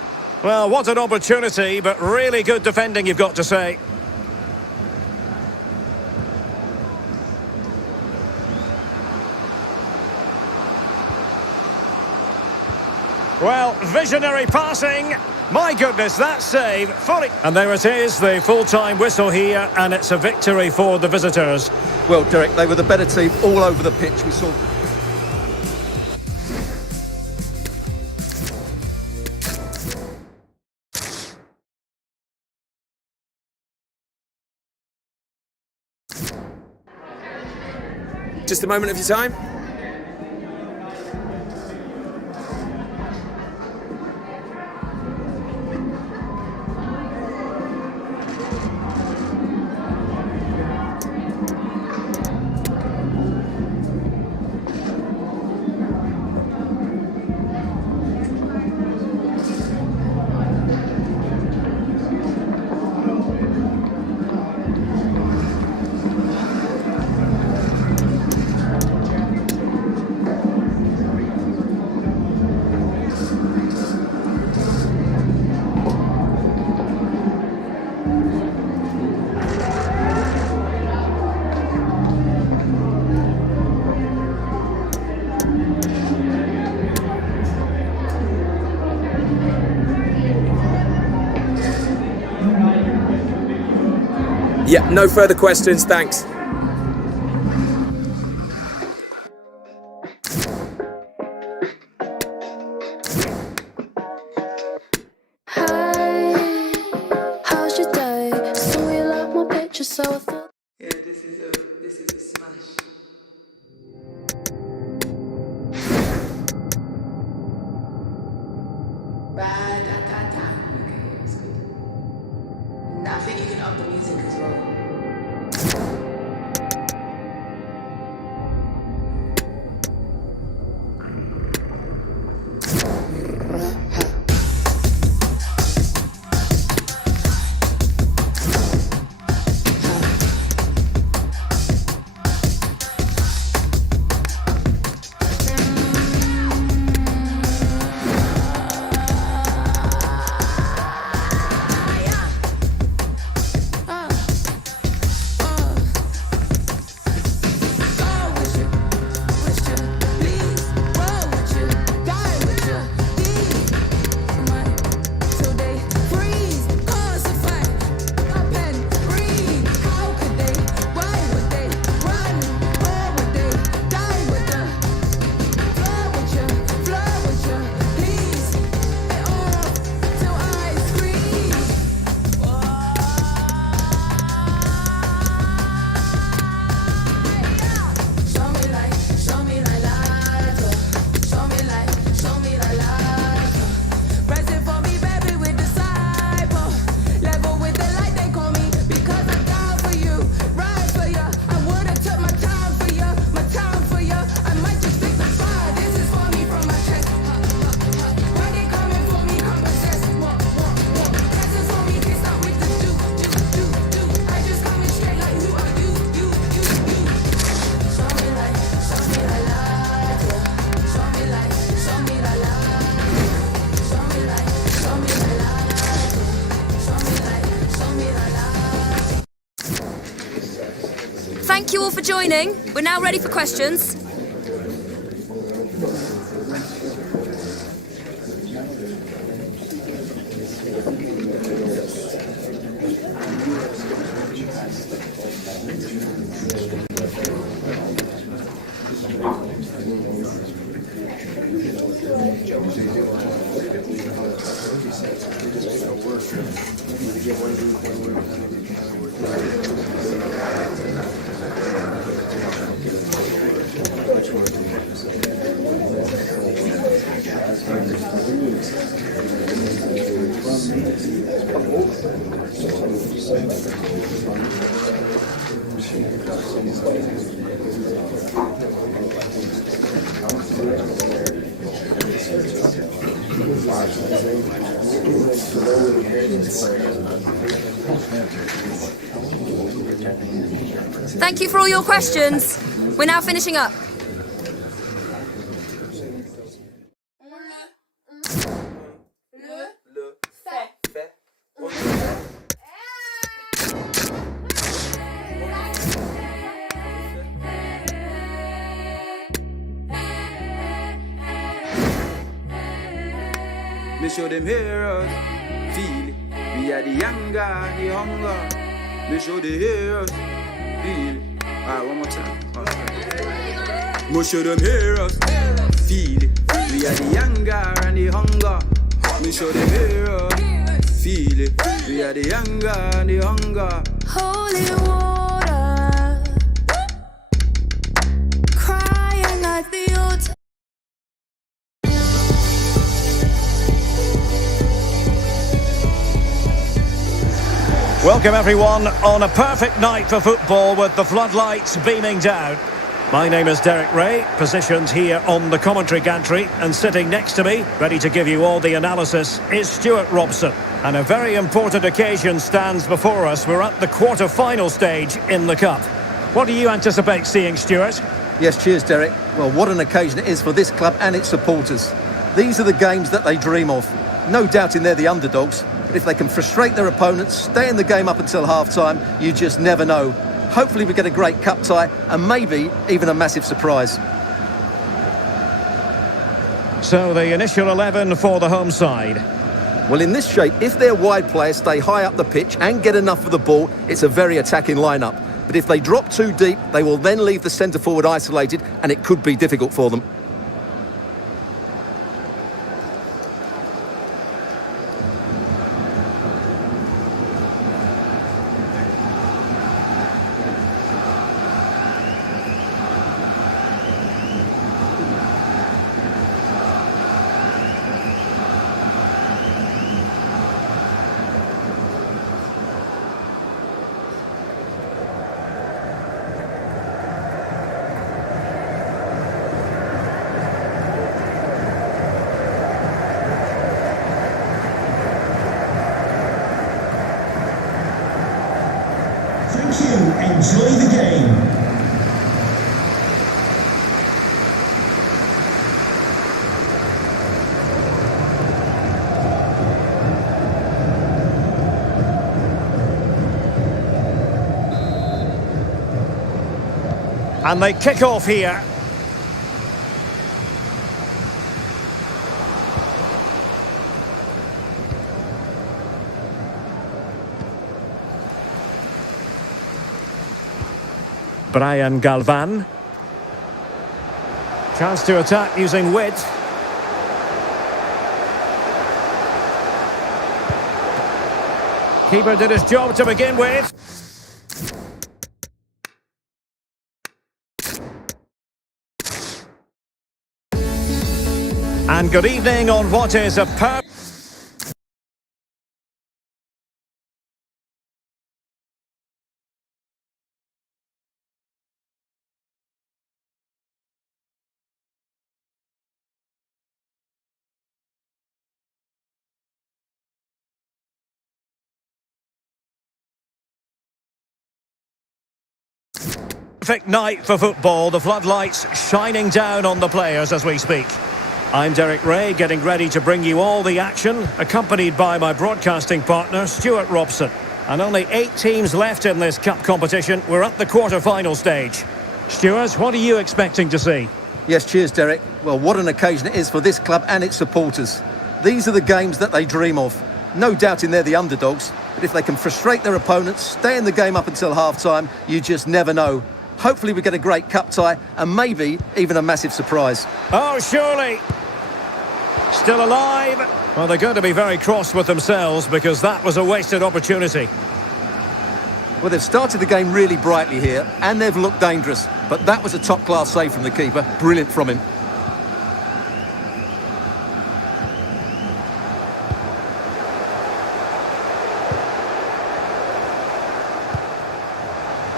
Well, what an opportunity, but really good defending, you've got to say. Well, visionary passing. My goodness, that save. Fully. And there it is, the full-time whistle here, and it's a victory for the visitors. Well, Derek, they were the better team all over the pitch. We saw... Just a moment of your time. Yeah, no further questions, thanks. Hi, how's your day? Saw you like my picture, so I thought. Yeah, this is a smash. Okay, that's good. Now I think you can up the music as well. Thank you all for joining. We're now ready for questions. Thank you for all your questions. We're now finishing up. Me show them heroes, feel it. We are the younger, the hunger. Me show the heroes, feel it. Alright, one more time. Me show them heroes, feel it. We are the younger and the hunger. Me show them heroes, feel it. We are the younger and the hunger. Holy water, crying at the altar. Welcome everyone on a perfect night for football with the floodlights beaming down. My name is Derek Ray, positioned here on the commentary gantry, and sitting next to me, ready to give you all the analysis, is Stuart Robson. And a very important occasion stands before us. We're at the quarter-final stage in the Cup. What do you anticipate seeing, Stuart? Yes, cheers, Derek. Well, what an occasion it is for this club and its supporters. These are the games that they dream of. No doubting they're the underdogs. But if they can frustrate their opponents, stay in the game up until half-time, you just never know. Hopefully we get a great cup tie and maybe even a massive surprise. So the initial 11 for the home side. Well, in this shape, if their wide players stay high up the pitch and get enough of the ball, it's a very attacking lineup. But if they drop too deep, they will then leave the centre-forward isolated and it could be difficult for them. Thank you. Enjoy the game. And they kick off here. Brian Galvan. Chance to attack using width. Keeper did his job to begin with. And good evening on what is a perfect night for football, the floodlights shining down on the players as we speak. I'm Derek Ray, getting ready to bring you all the action, accompanied by my broadcasting partner, Stuart Robson. And only 8 teams left in this cup competition. We're at the quarter-final stage. Stuart, what are you expecting to see? Yes, cheers, Derek. Well, what an occasion it is for this club and its supporters. These are the games that they dream of. No doubting they're the underdogs, but if they can frustrate their opponents, stay in the game up until half-time, you just never know. Hopefully we get a great cup tie and maybe even a massive surprise. Oh, surely. Still alive. Well, they're going to be very cross with themselves because that was a wasted opportunity. Well, they've started the game really brightly here and they've looked dangerous, but that was a top-class save from the keeper. Brilliant from him.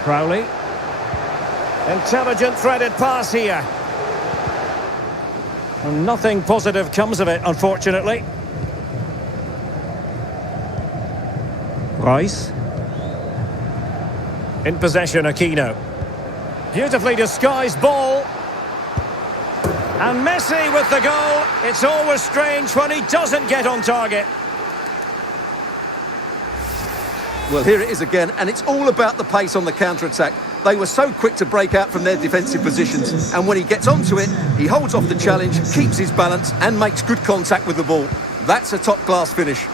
Crowley. Intelligent threaded pass here. And nothing positive comes of it, unfortunately. Rice. In possession, Aquino. Beautifully disguised ball. And Messi with the goal. It's always strange when he doesn't get on target. Well, here it is again, and it's all about the pace on the counter-attack. They were so quick to break out from their defensive positions, and when he gets onto it, he holds off the challenge, keeps his balance, and makes good contact with the ball. That's a top-class finish.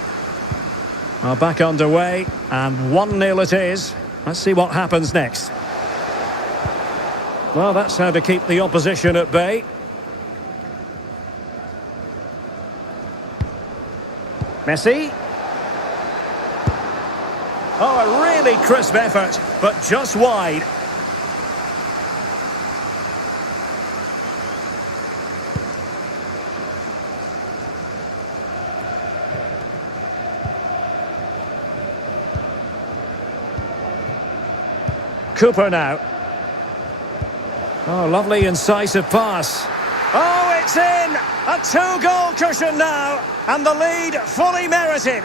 Well, back underway, and 1-0 it is. Let's see what happens next. Well, that's how to keep the opposition at bay. Messi. Oh, a really crisp effort, but just wide. Cooper now. Oh, lovely incisive pass. Oh, it's in! A 2-goal cushion now, and the lead fully merited.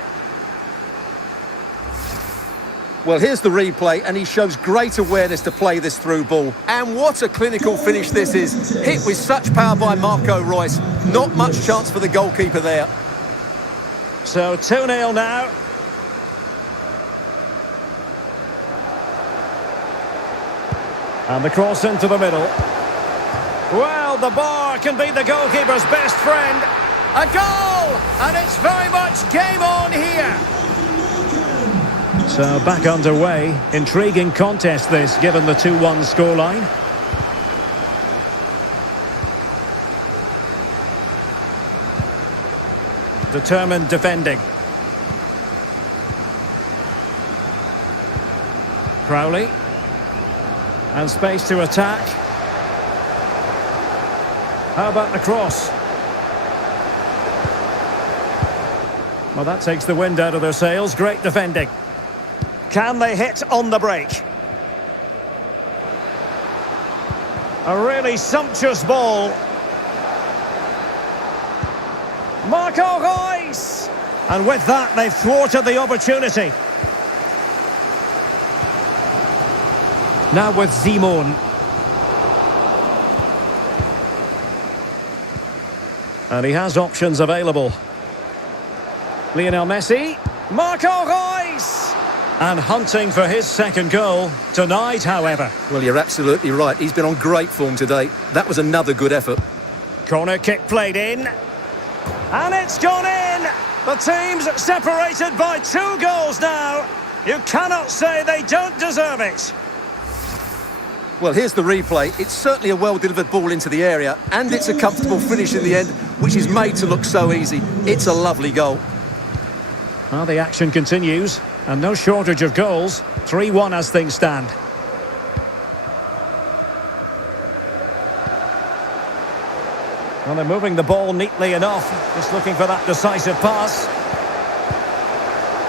Well, here's the replay, and he shows great awareness to play this through ball. And what a clinical finish this is. Hit with such power by Marco Reus. Not much chance for the goalkeeper there. So 2-0 now. And the cross into the middle. Well, the bar can be the goalkeeper's best friend. A goal! And it's very much game on here. So back underway. Intriguing contest this, given the 2-1 scoreline. Determined defending. Crowley. And space to attack. How about the cross? Well, that takes the wind out of their sails. Great defending. Can they hit on the break? A really sumptuous ball. Marco Reus! And with that, they've thwarted the opportunity. Now with Simon. And he has options available. Lionel Messi. Marco Reus! And hunting for his second goal. Denied, however. Well, you're absolutely right. He's been on great form today. That was another good effort. Corner kick played in. And it's gone in! The team's separated by 2 goals now. You cannot say they don't deserve it. Well, here's the replay. It's certainly a well-delivered ball into the area, and it's a comfortable finish in the end, which is made to look so easy. It's a lovely goal. Well, the action continues, and no shortage of goals. 3-1 as things stand. Well, they're moving the ball neatly enough. Just looking for that decisive pass.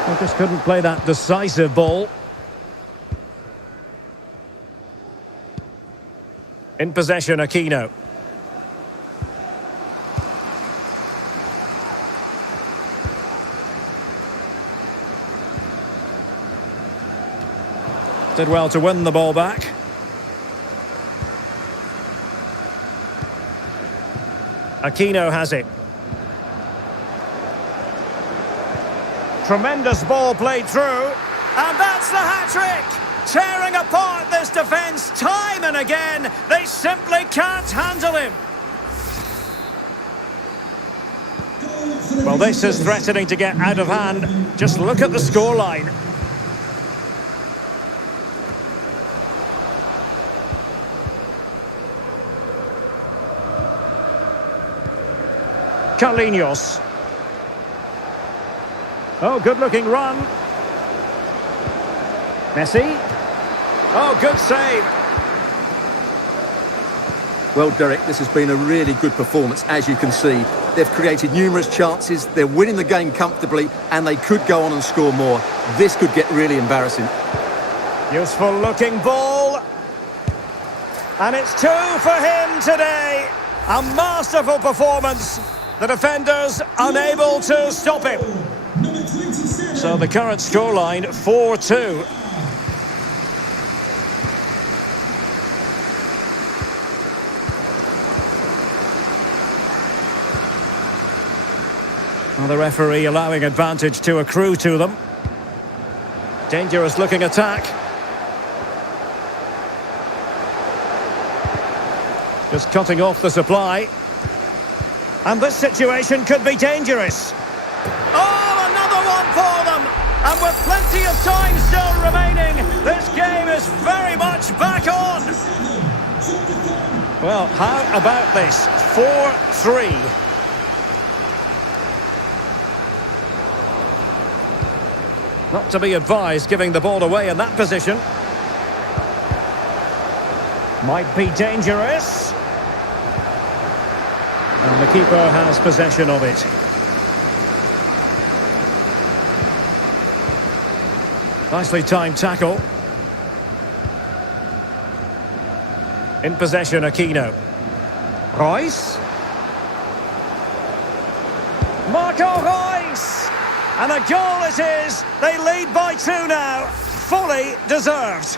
They just couldn't play that decisive ball. In possession, Aquino. Did well to win the ball back. Aquino has it. Tremendous ball played through. And that's the hat-trick! Tearing apart this defence time and again. They simply can't handle him. Well, this is threatening to get out of hand. Just look at the scoreline. Carlinhos. Oh, good-looking run. Messi. Oh, good save. Well, Derek, this has been a really good performance, as you can see. They've created numerous chances, they're winning the game comfortably, and they could go on and score more. This could get really embarrassing. Useful-looking ball. And it's 2 for him today. A masterful performance. The defenders unable to stop him. So the current scoreline, 4-2. Well, the referee allowing advantage to accrue to them. Dangerous looking attack. Just cutting off the supply. And this situation could be dangerous. Oh, another one for them! And with plenty of time still remaining, this game is very much back on. Well, how about this? 4-3. Not to be advised giving the ball away in that position. Might be dangerous. And the keeper has possession of it. Nicely timed tackle. In possession, Aquino. Reus. Marco Reus! And a goal it is. They lead by 2 now. Fully deserved.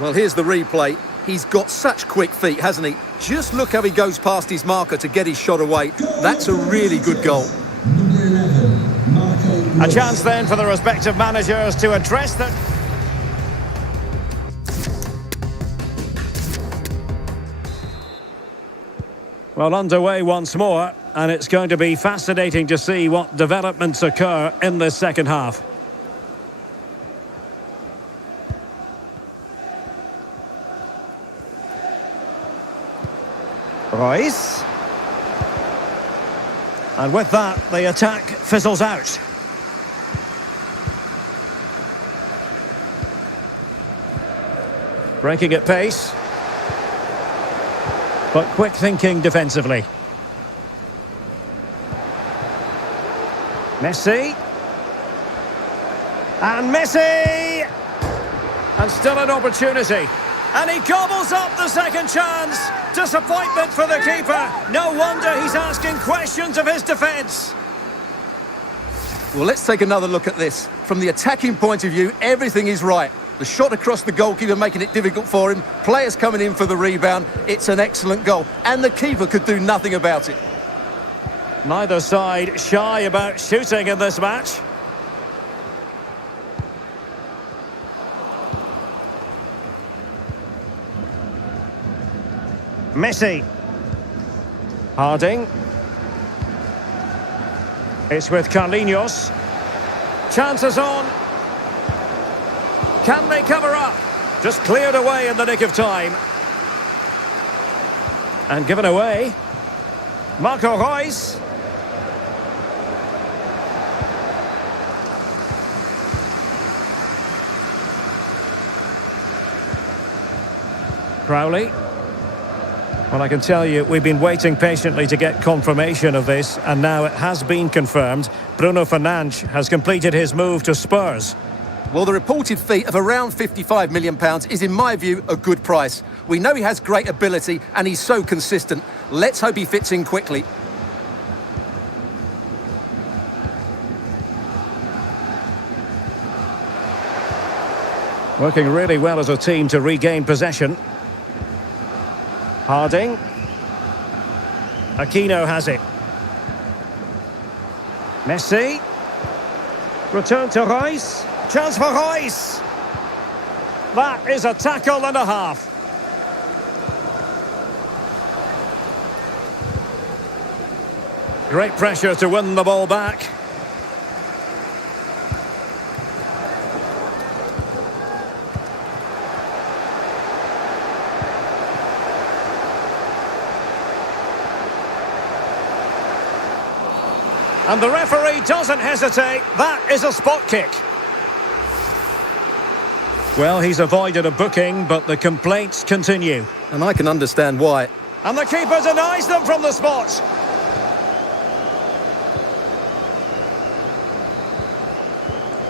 Well, here's the replay. He's got such quick feet, hasn't he? Just look how he goes past his marker to get his shot away. That's a really good goal. A chance then for the respective managers to address that. Well, underway once more, and it's going to be fascinating to see what developments occur in this second half. Reus. And with that, the attack fizzles out. Breaking at pace. But quick thinking defensively. Messi. And Messi! And still an opportunity. And he gobbles up the second chance. Disappointment for the keeper. No wonder he's asking questions of his defence. Well, let's take another look at this. From the attacking point of view, everything is right. The shot across the goalkeeper making it difficult for him. Players coming in for the rebound. It's an excellent goal. And the keeper could do nothing about it. Neither side shy about shooting in this match. Messi. Harding. It's with Carlinhos. Chances on. Can they cover up? Just cleared away in the nick of time. And given away. Marco Reus. Crowley. Well, I can tell you, we've been waiting patiently to get confirmation of this, and now it has been confirmed. Bruno Fernandes has completed his move to Spurs. Well, the reported fee of around £55 million is, in my view, a good price. We know he has great ability, and he's so consistent. Let's hope he fits in quickly. Working really well as a team to regain possession. Harding. Aquino has it. Messi. Return to Rice. Chance for Rice. That is a tackle and a half. Great pressure to win the ball back. And the referee doesn't hesitate. That is a spot kick. Well, he's avoided a booking, but the complaints continue. And I can understand why. And the keeper denies them from the spot.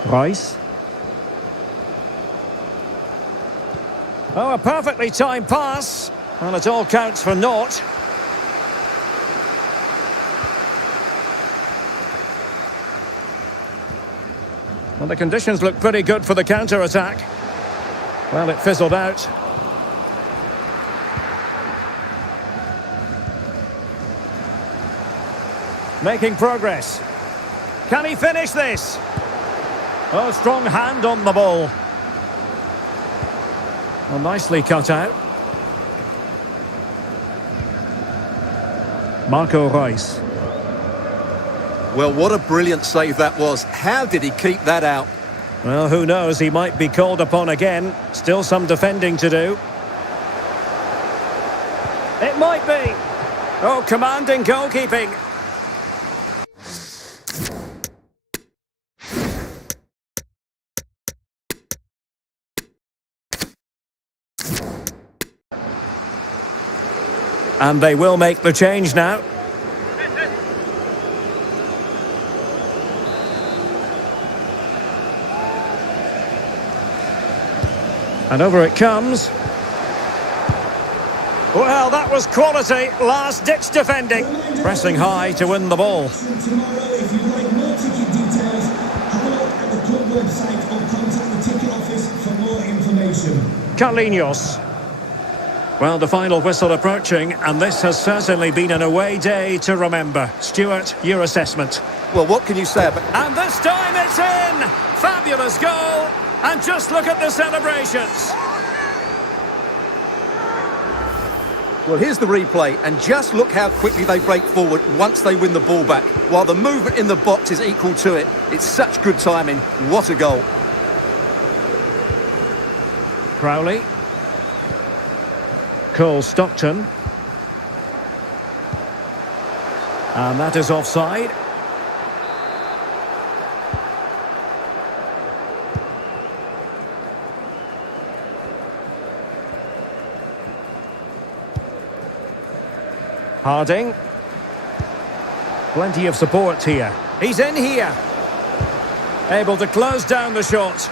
Rice. Oh, a perfectly timed pass. And it all counts for naught. Well, the conditions look pretty good for the counter-attack. Well, it fizzled out. Making progress. Can he finish this? Oh, strong hand on the ball. Well, nicely cut out. Marco Reus. Well, what a brilliant save that was. How did he keep that out? Well, who knows? He might be called upon again. Still some defending to do. It might be. Oh, commanding goalkeeping. And they will make the change now. And over it comes. Well, that was quality. Last-ditch defending. Pressing high to win the ball. Tomorrow, if you'd like more ticket details, have a look at the club website or contact the ticket office for more information. Carlinhos. Well, the final whistle approaching, and this has certainly been an away day to remember. Stuart, your assessment. Well, what can you say about... And this time it's in! Fabulous goal! And just look at the celebrations. Well, here's the replay, and just look how quickly they break forward once they win the ball back, while the movement in the box is equal to it. It's such good timing. What a goal. Crowley. Cole Stockton. And that is offside. Harding. Plenty of support here. He's in here. Able to close down the shot.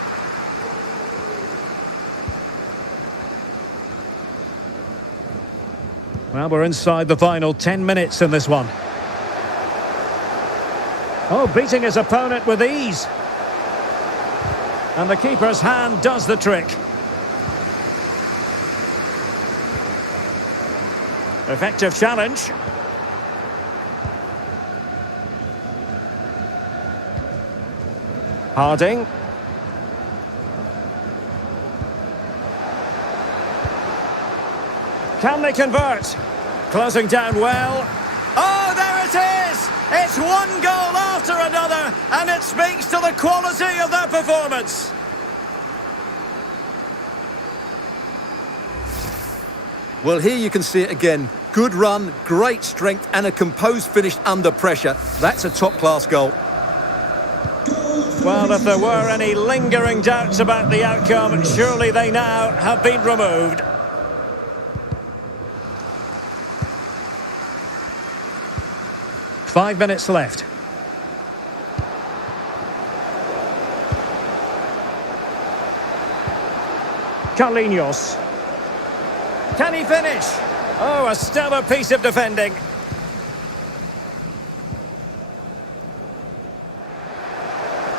Well, we're inside the final 10 minutes in this one. Oh, beating his opponent with ease. And the keeper's hand does the trick. Effective challenge. Harding. Can they convert? Closing down well. Oh, there it is! It's one goal after another, and it speaks to the quality of their performance. Well, here you can see it again. Good run, great strength, and a composed finish under pressure. That's a top-class goal. Well, if there were any lingering doubts about the outcome, surely they now have been removed. Five minutes left. Carlinhos. Can he finish? Oh, a stellar piece of defending.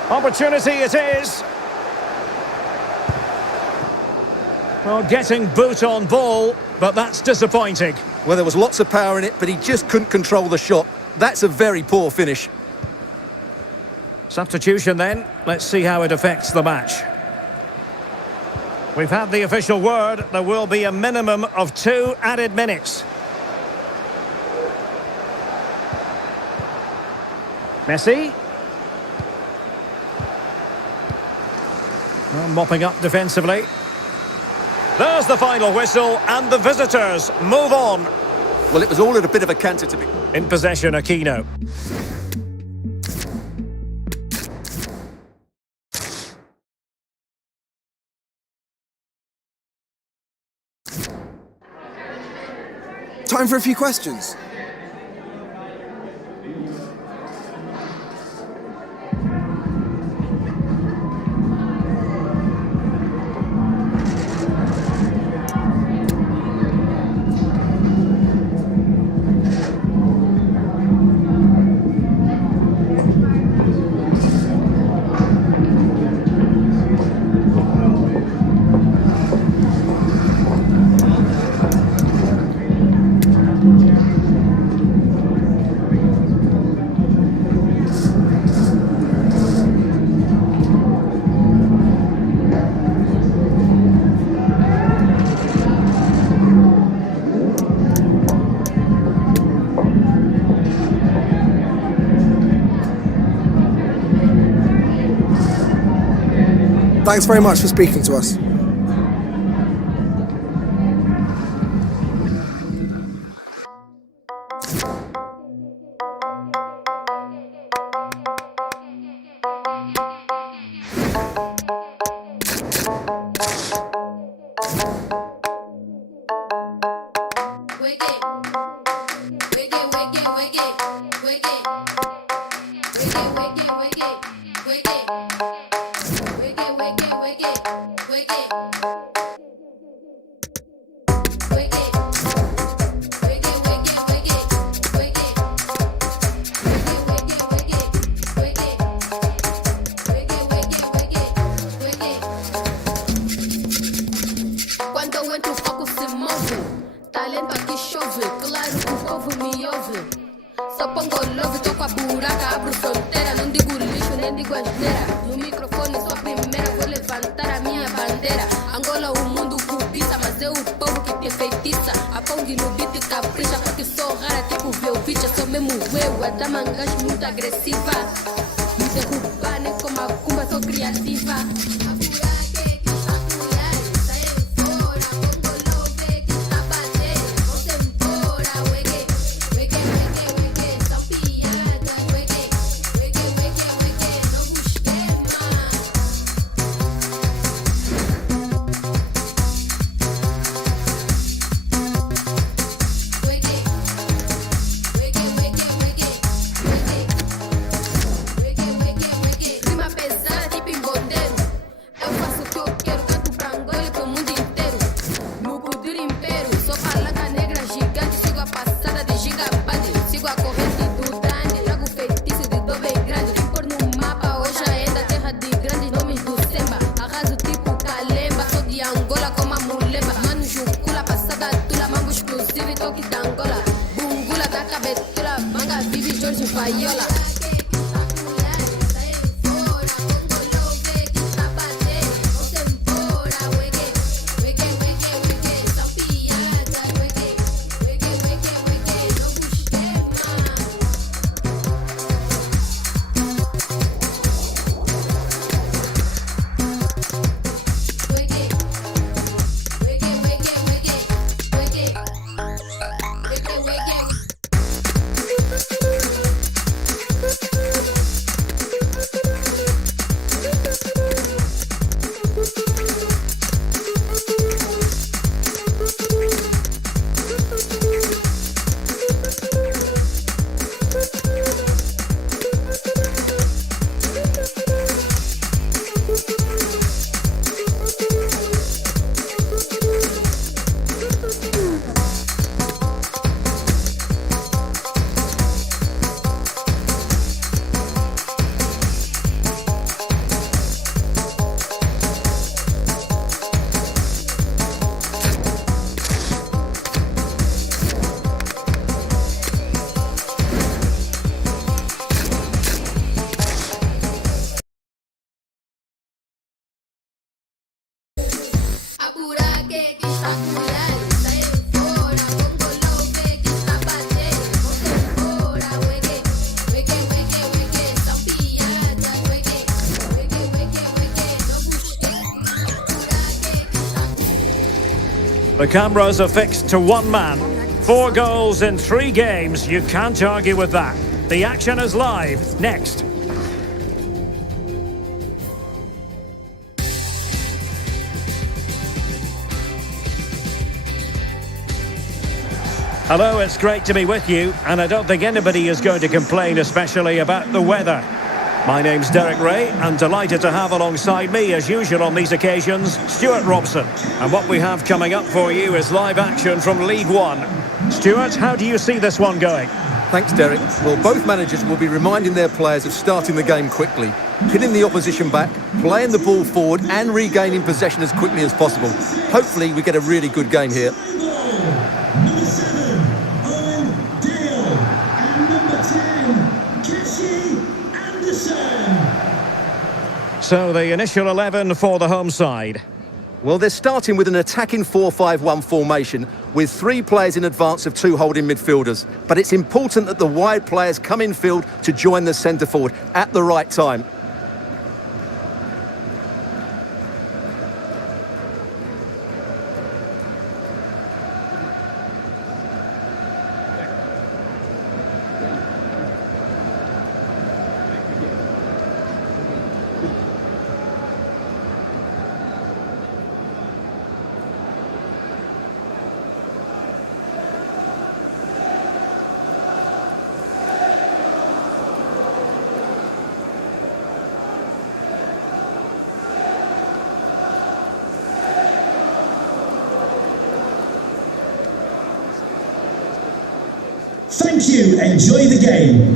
Opportunity it is. Well, getting boot on ball, but that's disappointing. Well, there was lots of power in it, but he just couldn't control the shot. That's a very poor finish. Substitution then. Let's see how it affects the match. We've had the official word. There will be a minimum of 2 added minutes. Messi. Well, mopping up defensively. There's the final whistle, and the visitors move on. Well, it was all at a bit of a canter to be. In possession, Aquino. Time for a few questions. Thanks very much for speaking to us. The cameras are fixed to one man. 4 goals in 3 games. You can't argue with that. The action is live. Next. Hello, it's great to be with you, and I don't think anybody is going to complain, especially about the weather. My name's Derek Ray, and delighted to have alongside me, as usual on these occasions, Stuart Robson. And what we have coming up for you is live action from League One. Stuart, how do you see this one going? Thanks, Derek. Well, both managers will be reminding their players of starting the game quickly, pinning the opposition back, playing the ball forward and regaining possession as quickly as possible. Hopefully we get a really good game here. Number 7, Owen Dale. And number 10, Casey Anderson. So the initial 11 for the home side. Well, they're starting with an attacking 4-5-1 formation with 3 players in advance of 2 holding midfielders. But it's important that the wide players come in field to join the centre forward at the right time. Thank you. Enjoy the game.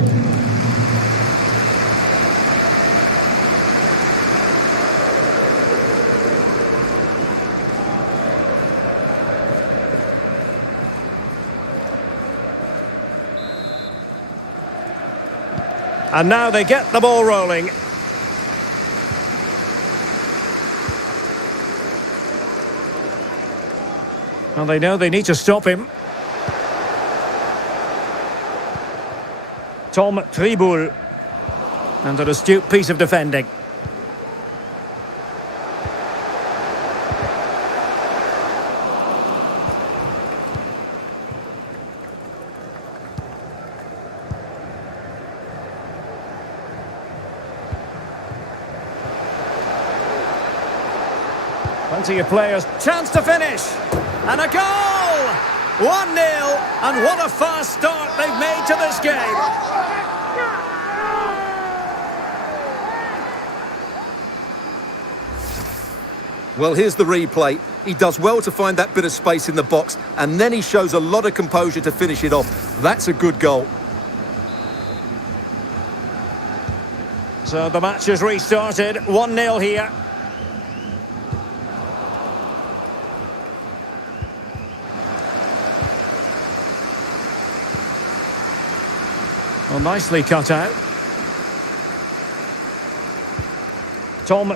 And now they get the ball rolling. Well, they know they need to stop him. Tom Tribul. And an astute piece of defending. Plenty of players. Chance to finish. And a goal! 1-0. And what a fast start they've made to this game. Well, here's the replay. He does well to find that bit of space in the box, and then he shows a lot of composure to finish it off. That's a good goal. So the match has restarted. 1-0 here. Well, nicely cut out. Tom.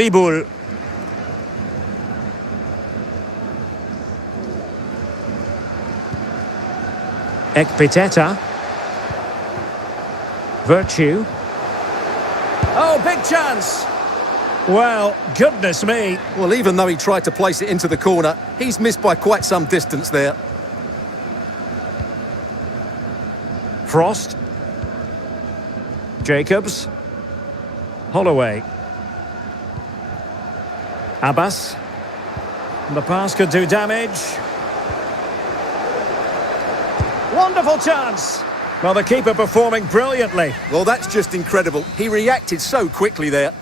Tribul. Ekpiteta. Virtue. Oh, big chance. Well, goodness me. Well, even though he tried to place it into the corner, he's missed by quite some distance there. Frost. Jacobs. Holloway. Abbas. The pass could do damage. Wonderful chance. Well, the keeper performing brilliantly. Well, that's just incredible. He reacted so quickly there.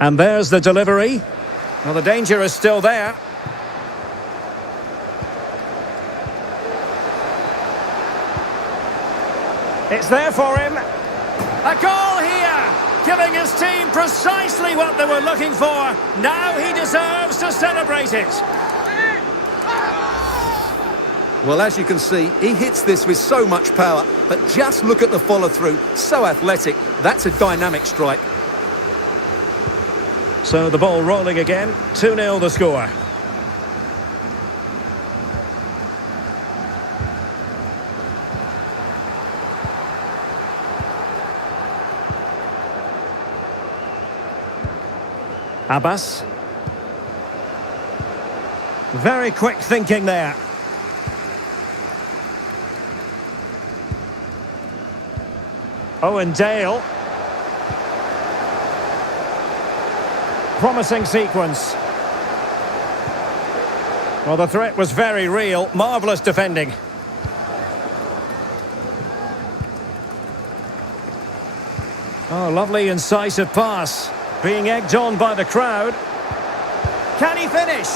And there's the delivery. Well, the danger is still there. It's there for him. A goal here, giving his team precisely what they were looking for. Now he deserves to celebrate it. Well, as you can see, he hits this with so much power, but just look at the follow-through. So athletic. That's a dynamic strike. So the ball rolling again. 2-0 the score. Abbas. Very quick thinking there. Owen Dale. Promising sequence. Well, the threat was very real. Marvellous defending. Oh, lovely incisive pass. Being egged on by the crowd. Can he finish?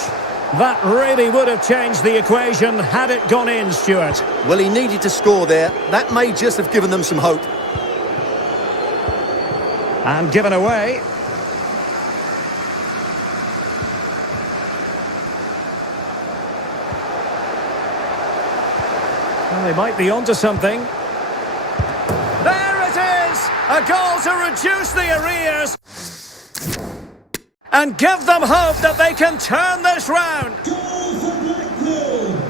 That really would have changed the equation had it gone in, Stuart. Well, he needed to score there. That may just have given them some hope. And given away. Well, they might be onto something. There it is! A goal to reduce the arrears and give them hope that they can turn this round.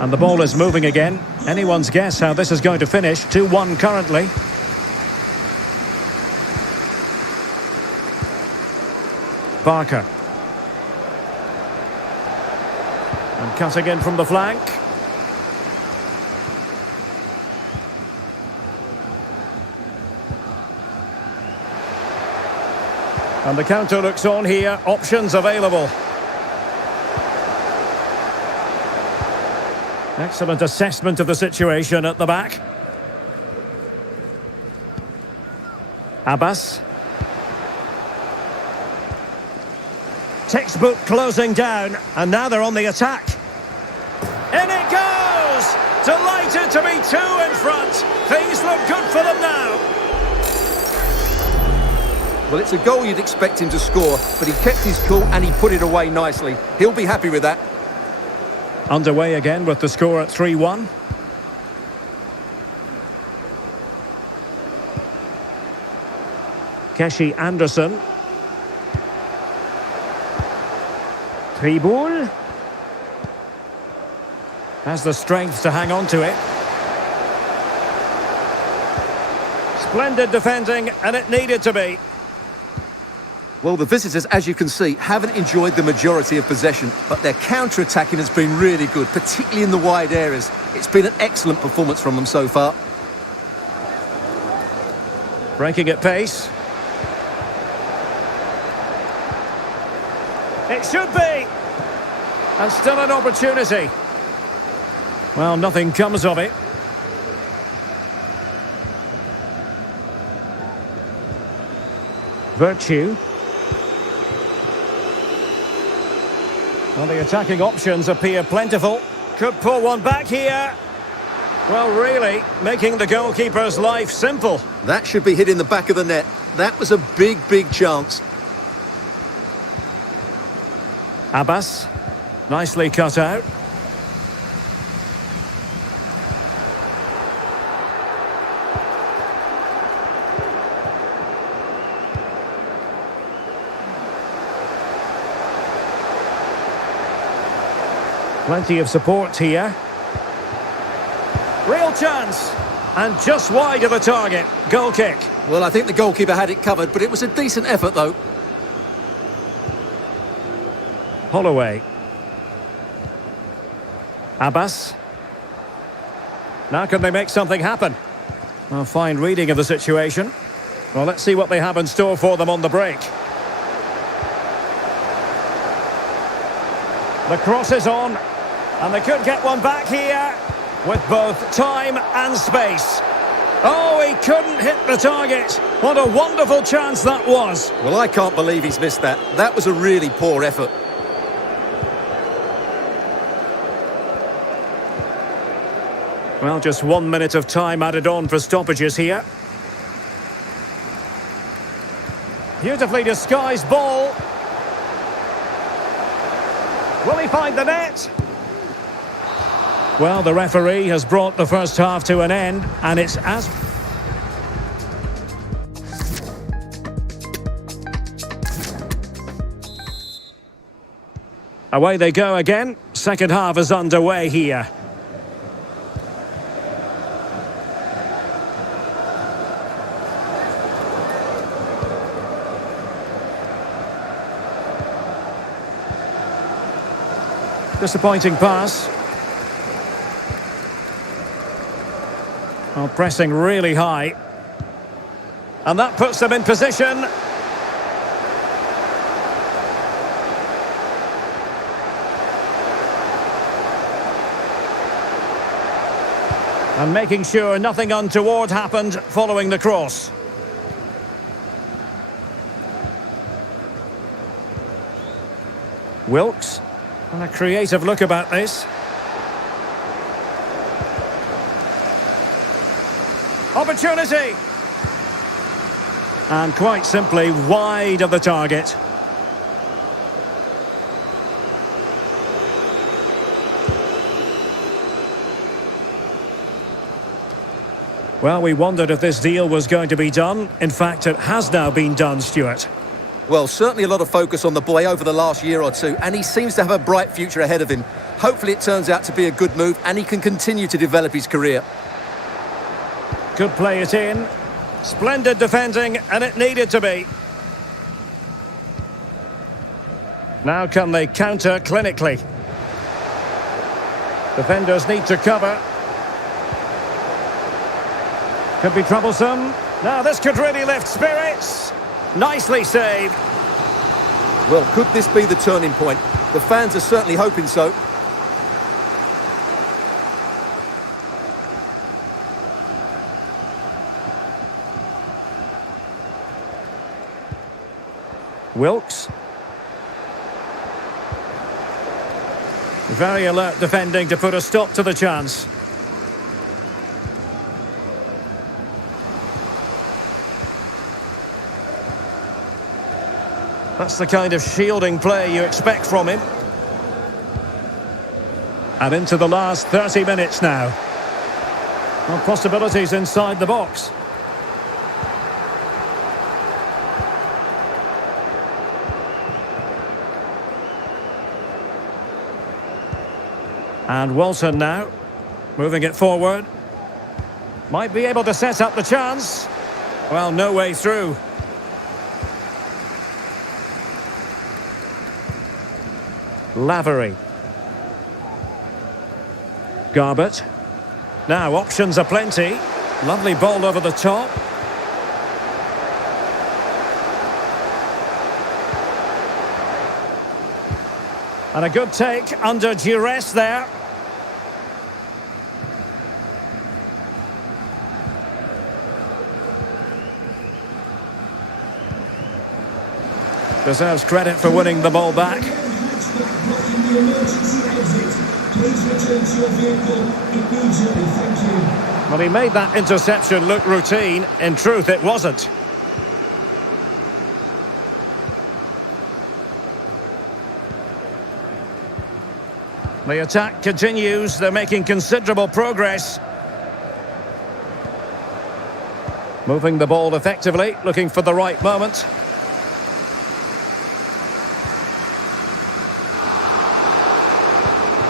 And the ball is moving again. Anyone's guess how this is going to finish. 2-1 currently. Barker. And cutting in from the flank. And the counter looks on here. Options available. Excellent assessment of the situation at the back. Abbas. Textbook closing down, and now they're on the attack. In it goes! Delighted to be 2 in front. Things look good for them now. Well, it's a goal you'd expect him to score, but he kept his cool and he put it away nicely. He'll be happy with that. Underway again with the score at 3-1. Keshi Anderson. Triboul has the strength to hang on to it. Splendid defending, and it needed to be. Well, the visitors, as you can see, haven't enjoyed the majority of possession, but their counter-attacking has been really good, particularly in the wide areas. It's been an excellent performance from them so far. Breaking at pace. It should be. And still an opportunity. Well, nothing comes of it. Virtue. Well, the attacking options appear plentiful. Could pull one back here. Well, really, making the goalkeeper's life simple. That should be hit in the back of the net. That was a big, big chance. Abbas. Nicely cut out. Plenty of support here. Real chance. And just wide of the target. Goal kick. Well, I think the goalkeeper had it covered, but it was a decent effort, though. Holloway. Abbas. Now can they make something happen? A fine reading of the situation. Well, let's see what they have in store for them on the break. The cross is on, and they could get one back here with both time and space. Oh, he couldn't hit the target. What a wonderful chance that was. Well, I can't believe he's missed that. That was a really poor effort. Well, just 1 minute of time added on for stoppages here. Beautifully disguised ball. Will he find the net? Well, the referee has brought the first half to an end, and it's as... Away they go again. Second half is underway here. Disappointing pass. Well, pressing really high. And that puts them in position. And making sure nothing untoward happened following the cross. Wilks. And a creative look about this. Opportunity! And quite simply wide of the target. Well, we wondered if this deal was going to be done. In fact, it has now been done, Stuart. Well, certainly a lot of focus on the boy over the last year or two, and he seems to have a bright future ahead of him. Hopefully it turns out to be a good move and he can continue to develop his career. Could play it in. Splendid defending, and it needed to be. Now can they counter clinically? Defenders need to cover. Could be troublesome. Now this could really lift spirits. Nicely saved. Well, could this be the turning point? The fans are certainly hoping so. Wilks. Very alert defending to put a stop to the chance. That's the kind of shielding play you expect from him. And into the last 30 minutes now. Well, possibilities inside the box. And Walton now, moving it forward. Might be able to set up the chance. Well, no way through. Lavery. Garbett. Now, options are plenty. Lovely ball over the top. And a good take under duress there. Deserves credit for winning the ball back. Blocking the emergency exit. Please return to your vehicle immediately. Thank you. Well, he made that interception look routine. In truth, it wasn't. The attack continues. They're making considerable progress. Moving the ball effectively, looking for the right moment.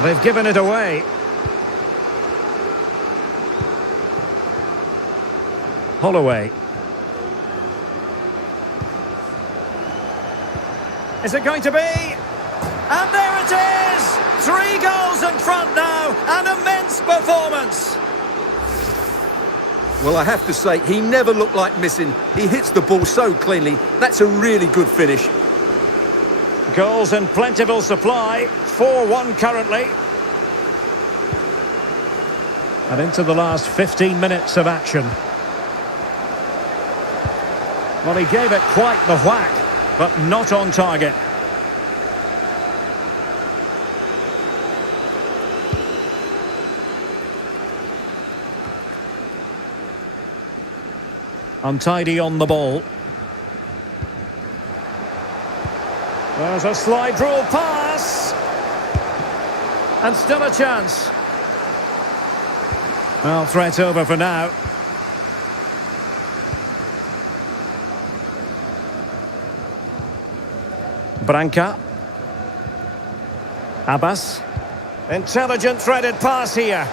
They've given it away. Holloway. Is it going to be? And there it is! 3 goals in front now. An immense performance. Well, I have to say, he never looked like missing. He hits the ball so cleanly. That's a really good finish. Goals in plentiful supply. 4-1 currently. And into the last 15 minutes of action. Well, he gave it quite the whack, but not on target. Untidy on the ball. There's a slide rule pass. And still a chance. Well, threat over for now. Branca. Abbas. Intelligent threaded pass here.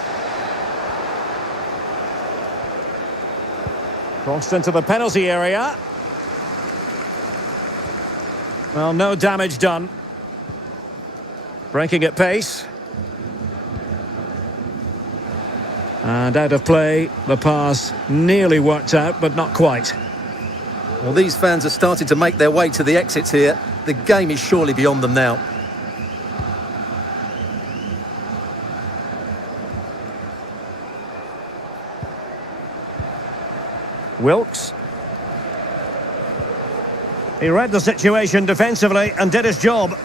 Crossed into the penalty area. Well, no damage done. Breaking at pace. And out of play, the pass nearly worked out, but not quite. Well, these fans are starting to make their way to the exits here. The game is surely beyond them now. Wilkes. He read the situation defensively and did his job.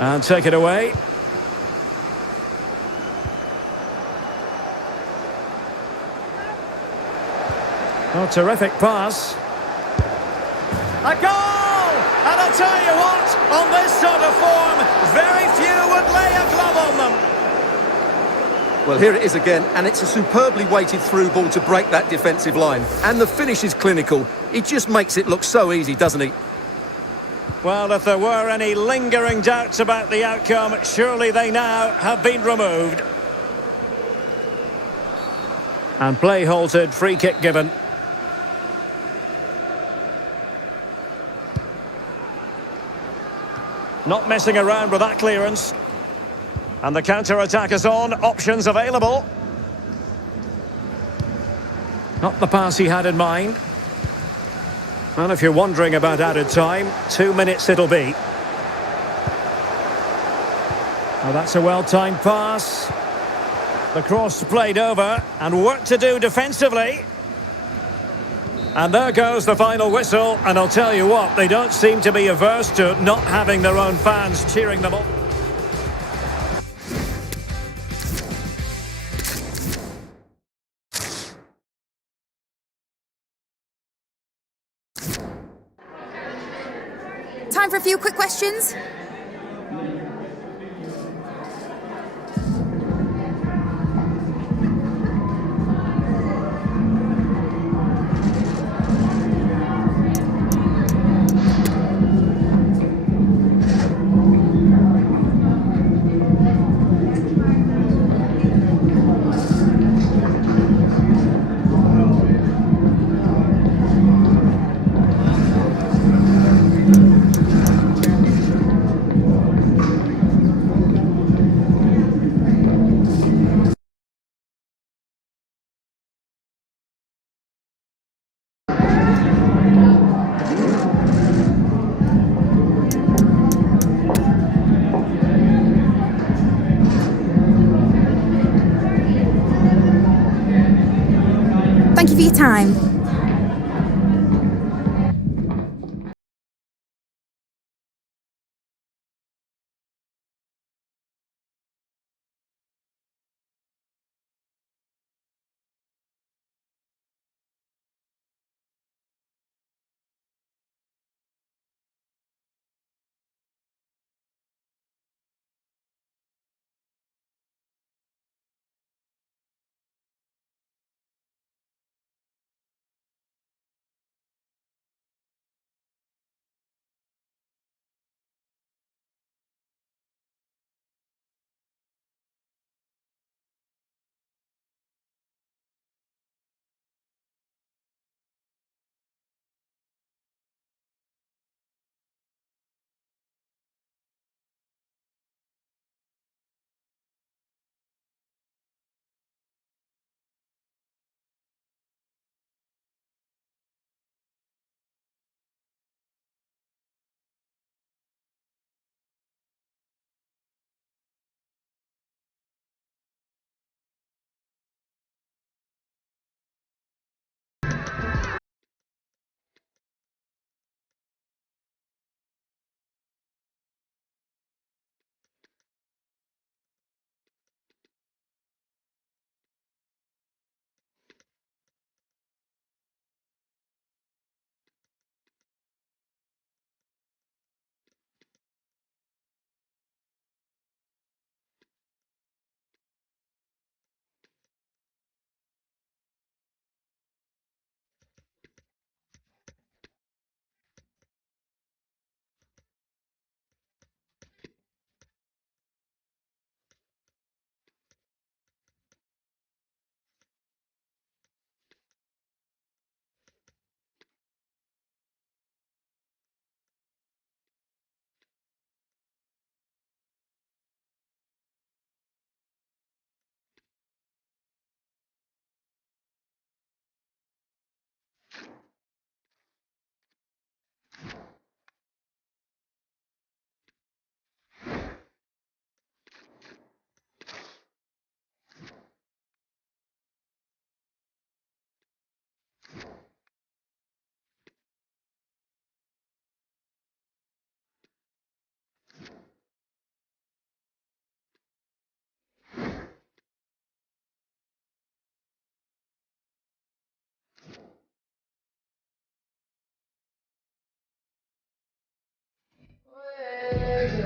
And take it away. Oh, terrific pass. A goal! And I'll tell you what, on this sort of form, very few would lay a glove on them. Well, here it is again, and it's a superbly weighted through ball to break that defensive line. And the finish is clinical. He just makes it look so easy, doesn't he? Well, if there were any lingering doubts about the outcome, surely they now have been removed. And play halted, free kick given. Not messing around with that clearance. And the counter-attack is on, options available. Not the pass he had in mind. And if you're wondering about added time, 2 minutes it'll be. Well, that's a well-timed pass. The cross played over, and work to do defensively. And there goes the final whistle, and I'll tell you what, they don't seem to be averse to not having their own fans cheering them on. Time for a few quick questions. Thank you for your time.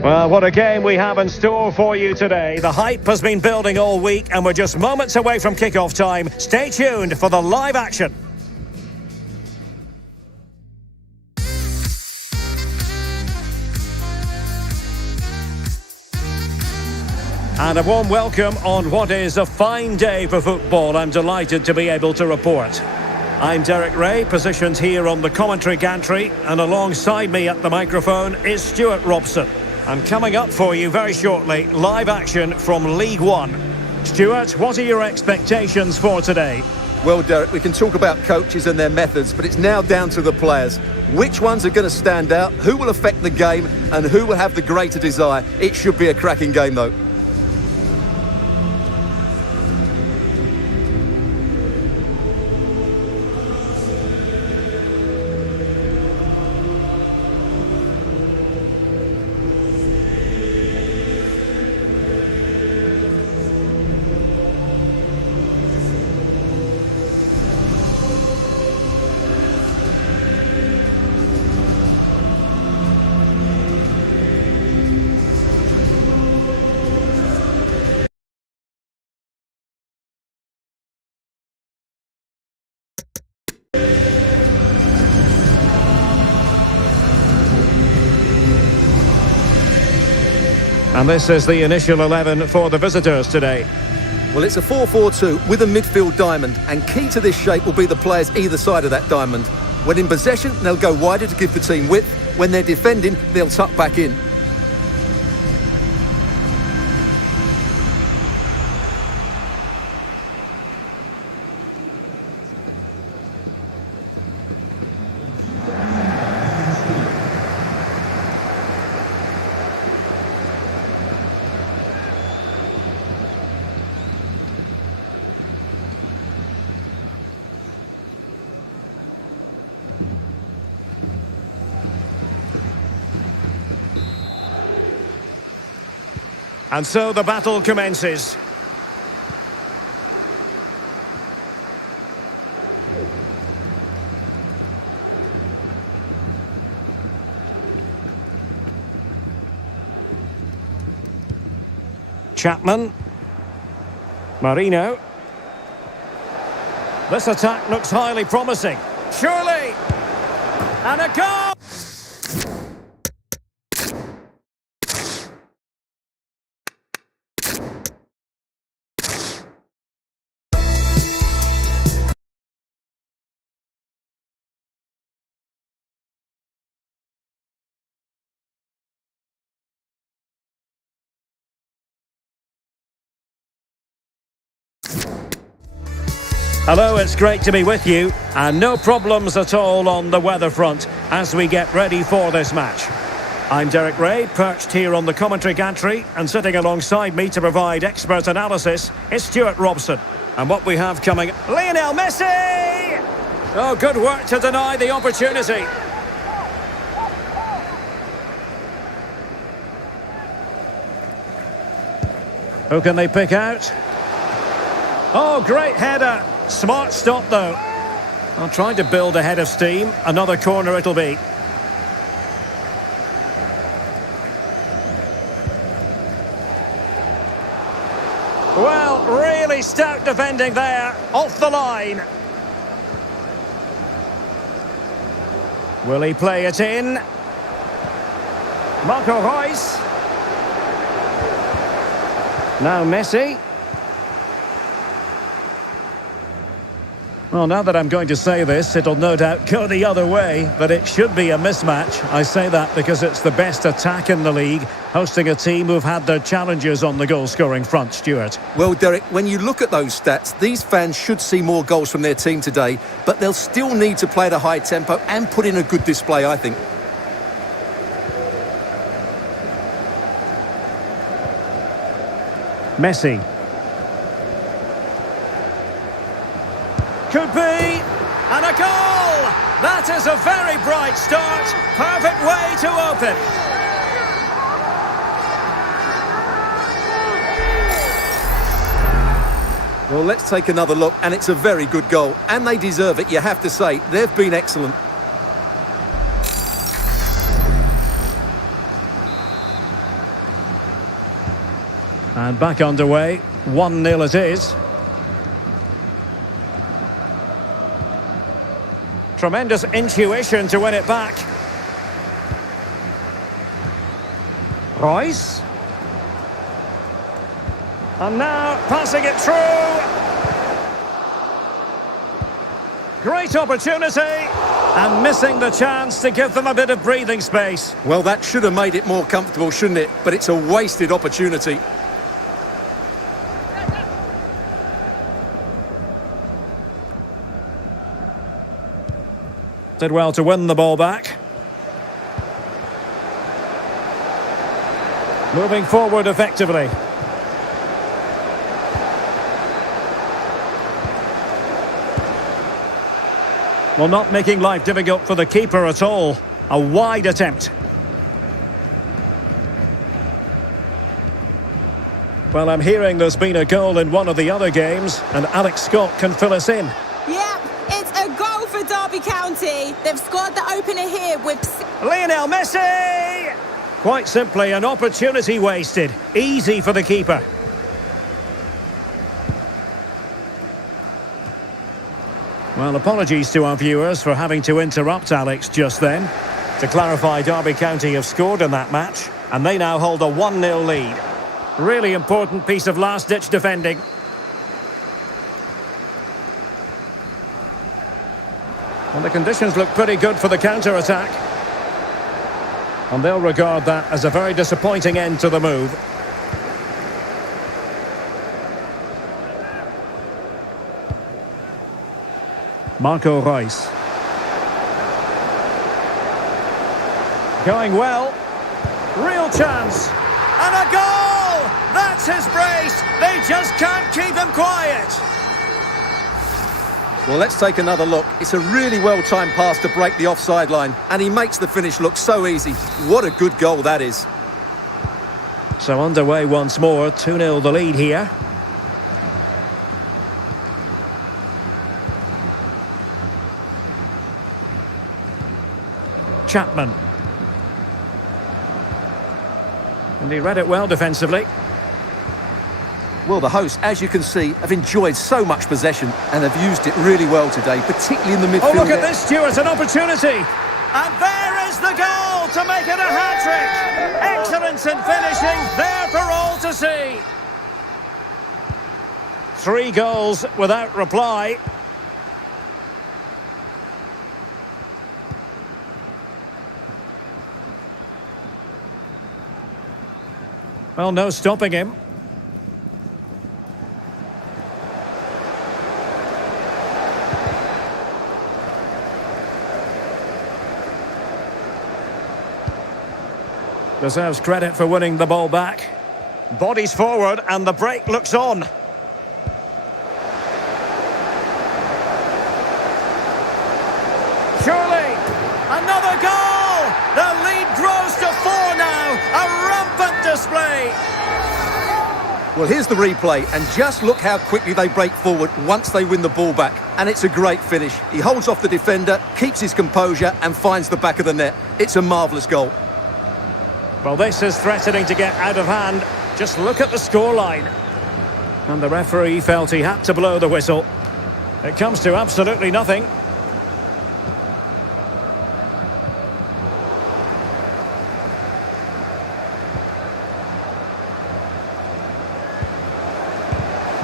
Well, what a game we have in store for you today. The hype has been building all week and we're just moments away from kick-off time. Stay tuned for the live action. And a warm welcome on what is a fine day for football. I'm delighted to be able to report. I'm Derek Ray, positioned here on the commentary gantry, and alongside me at the microphone is Stuart Robson. And coming up for you very shortly, live action from League One. Stuart, what are your expectations for today? Well, Derek, we can talk about coaches and their methods, but it's now down to the players. Which ones are going to stand out, who will affect the game, and who will have the greater desire? It should be a cracking game, though. And this is the initial 11 for the visitors today. Well, it's a 4-4-2 with a midfield diamond, and key to this shape will be the players either side of that diamond. When in possession, they'll go wider to give the team width. When they're defending, they'll tuck back in. And so the battle commences. Chapman. Marino. This attack looks highly promising. Surely! And a goal! Hello, it's great to be with you, and no problems at all on the weather front as we get ready for this match. I'm Derek Ray, perched here on the commentary gantry, and sitting alongside me to provide expert analysis is Stuart Robson. And what we have coming... Lionel Messi! Oh, good work to deny the opportunity. Who can they pick out? Oh, great header. Smart stop, though. I'm trying to build a head of steam. Another corner it'll be. Well, really stout defending there. Off the line. Will he play it in? Marco Reus. Now Messi. Well, now that I'm going to say this, it'll no doubt go the other way, but it should be a mismatch. I say that because it's the best attack in the league, hosting a team who've had their challenges on the goal-scoring front, Stuart. Well, Derek, when you look at those stats, these fans should see more goals from their team today, but they'll still need to play at a high tempo and put in a good display, I think. Messi. Could be, and a goal! That is a very bright start. Perfect way to open. Well, let's take another look, and it's a very good goal. And they deserve it, you have to say. They've been excellent. And back underway, 1-0 it is. Tremendous intuition to win it back. Royce. And now passing it through. Great opportunity. And missing the chance to give them a bit of breathing space. Well, that should have made it more comfortable, shouldn't it? But it's a wasted opportunity. Did well to win the ball back. Moving forward effectively. Well, not making life difficult for the keeper at all. A wide attempt. Well, I'm hearing there's been a goal in one of the other games, and Alex Scott can fill us in. Yep, it's a goal for Derby County. They've scored the opener here with Lionel Messi! Quite simply, an opportunity wasted. Easy for the keeper. Well, apologies to our viewers for having to interrupt Alex just then. To clarify, Derby County have scored in that match, and they now hold a 1-0 lead. Really important piece of last-ditch defending. And the conditions look pretty good for the counter-attack. And they'll regard that as a very disappointing end to the move. Marco Reus. Going well. Real chance. And a goal! That's his brace. They just can't keep him quiet. Well, let's take another look. It's a really well-timed pass to break the offside line, and he makes the finish look so easy. What a good goal that is. So underway once more, 2-0 the lead here. Chapman. And he read it well defensively. Well, the hosts, as you can see, have enjoyed so much possession and have used it really well today, particularly in the midfield. Oh, look at this, Stuart, an opportunity. And there is the goal to make it a hat-trick. Excellence in finishing, there for all to see. 3 goals without reply. Well, no stopping him. Deserves credit for winning the ball back. Bodies forward and the break looks on. Surely, another goal! The lead grows to 4 now. A rampant display. Well, here's the replay, and just look how quickly they break forward once they win the ball back. And it's a great finish. He holds off the defender, keeps his composure, and finds the back of the net. It's a marvellous goal. Well, this is threatening to get out of hand. Just look at the scoreline. And the referee felt he had to blow the whistle. It comes to absolutely nothing.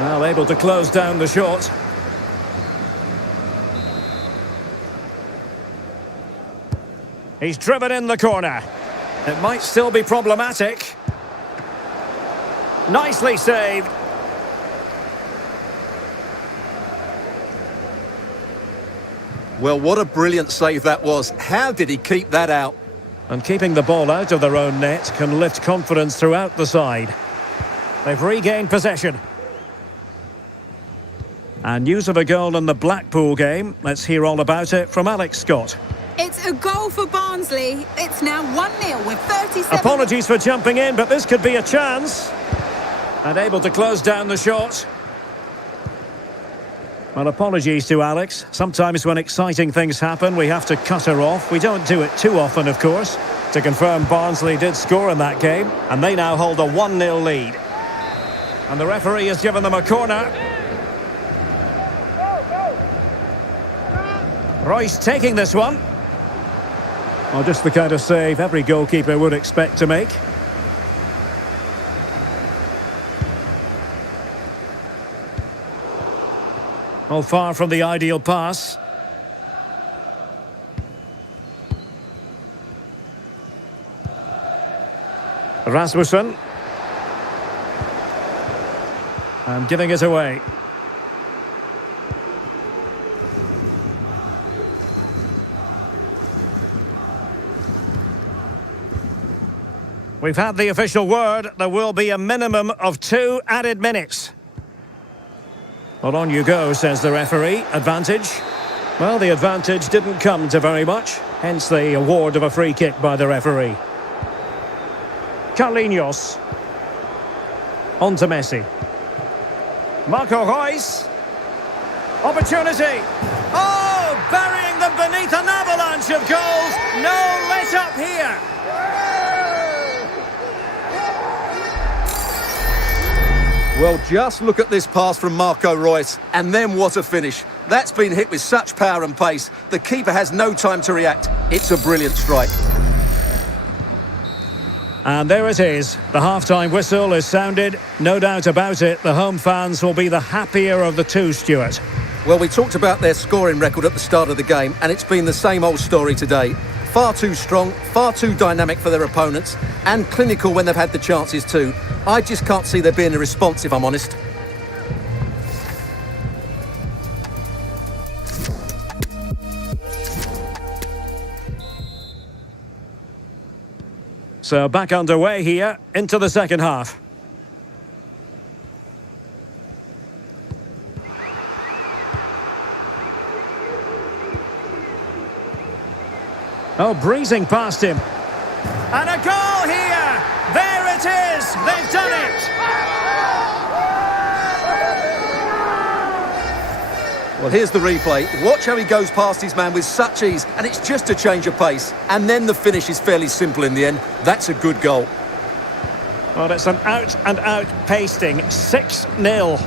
Well, able to close down the shot. He's driven in the corner. It might still be problematic. Nicely saved. Well, what a brilliant save that was. How did he keep that out? And keeping the ball out of their own net can lift confidence throughout the side. They've regained possession. And news of a goal in the Blackpool game. Let's hear all about it from Alex Scott. It's a goal for Barnsley. It's now 1-0 with 37... Apologies for jumping in, but this could be a chance. And able to close down the shot. Well, apologies to Alex. Sometimes when exciting things happen, we have to cut her off. We don't do it too often, of course. To confirm, Barnsley did score in that game, and they now hold a 1-0 lead. And the referee has given them a corner. Royce taking this one. Well, just the kind of save every goalkeeper would expect to make. Oh, far from the ideal pass. Rasmussen. And giving it away. We've had the official word. There will be a minimum of 2 added minutes. Well, on you go, says the referee. Advantage. Well, the advantage didn't come to very much. Hence the award of a free kick by the referee. Carlinhos. On to Messi. Marco Reus. Opportunity. Oh, burying them beneath an avalanche of goals. No let up here. Well, just look at this pass from Marco Reus, and then what a finish. That's been hit with such power and pace. The keeper has no time to react. It's a brilliant strike. And there it is. The half-time whistle is sounded. No doubt about it, the home fans will be the happier of the two, Stuart. Well, we talked about their scoring record at the start of the game, and it's been the same old story today. Far too strong, far too dynamic for their opponents, and clinical when they've had the chances too. I just can't see there being a response, if I'm honest. So back underway here into the second half. Oh, breezing past him. And a goal here! There it is! They've done it! Well, here's the replay. Watch how he goes past his man with such ease, and it's just a change of pace. And then the finish is fairly simple in the end. That's a good goal. Well, it's an out-and-out pasting. 6-0.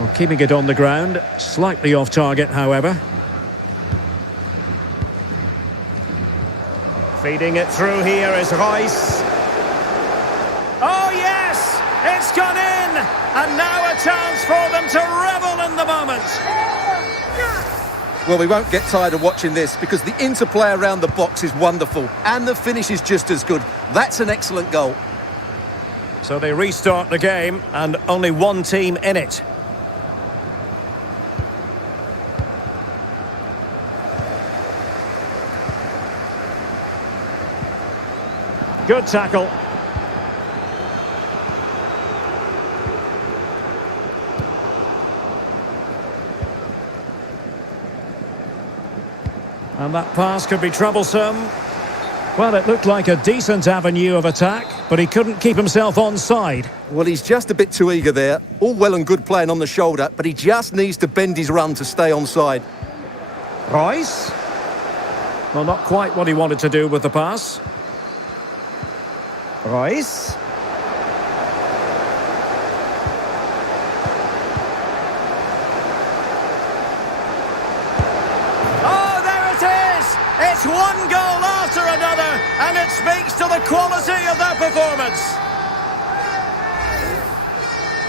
Well, keeping it on the ground. Slightly off target, however. Feeding it through here is Reus. Oh, yes! It's gone in! And now a chance for them to revel in the moment. Well, we won't get tired of watching this because the interplay around the box is wonderful and the finish is just as good. That's an excellent goal. So they restart the game and only one team in it. Good tackle. And that pass could be troublesome. Well, it looked like a decent avenue of attack, but he couldn't keep himself onside. Well, he's just a bit too eager there. All well and good playing on the shoulder, but he just needs to bend his run to stay onside. Reus? Well, not quite what he wanted to do with the pass. Reus. Oh, there it is! It's one goal after another, and it speaks to the quality of their performance.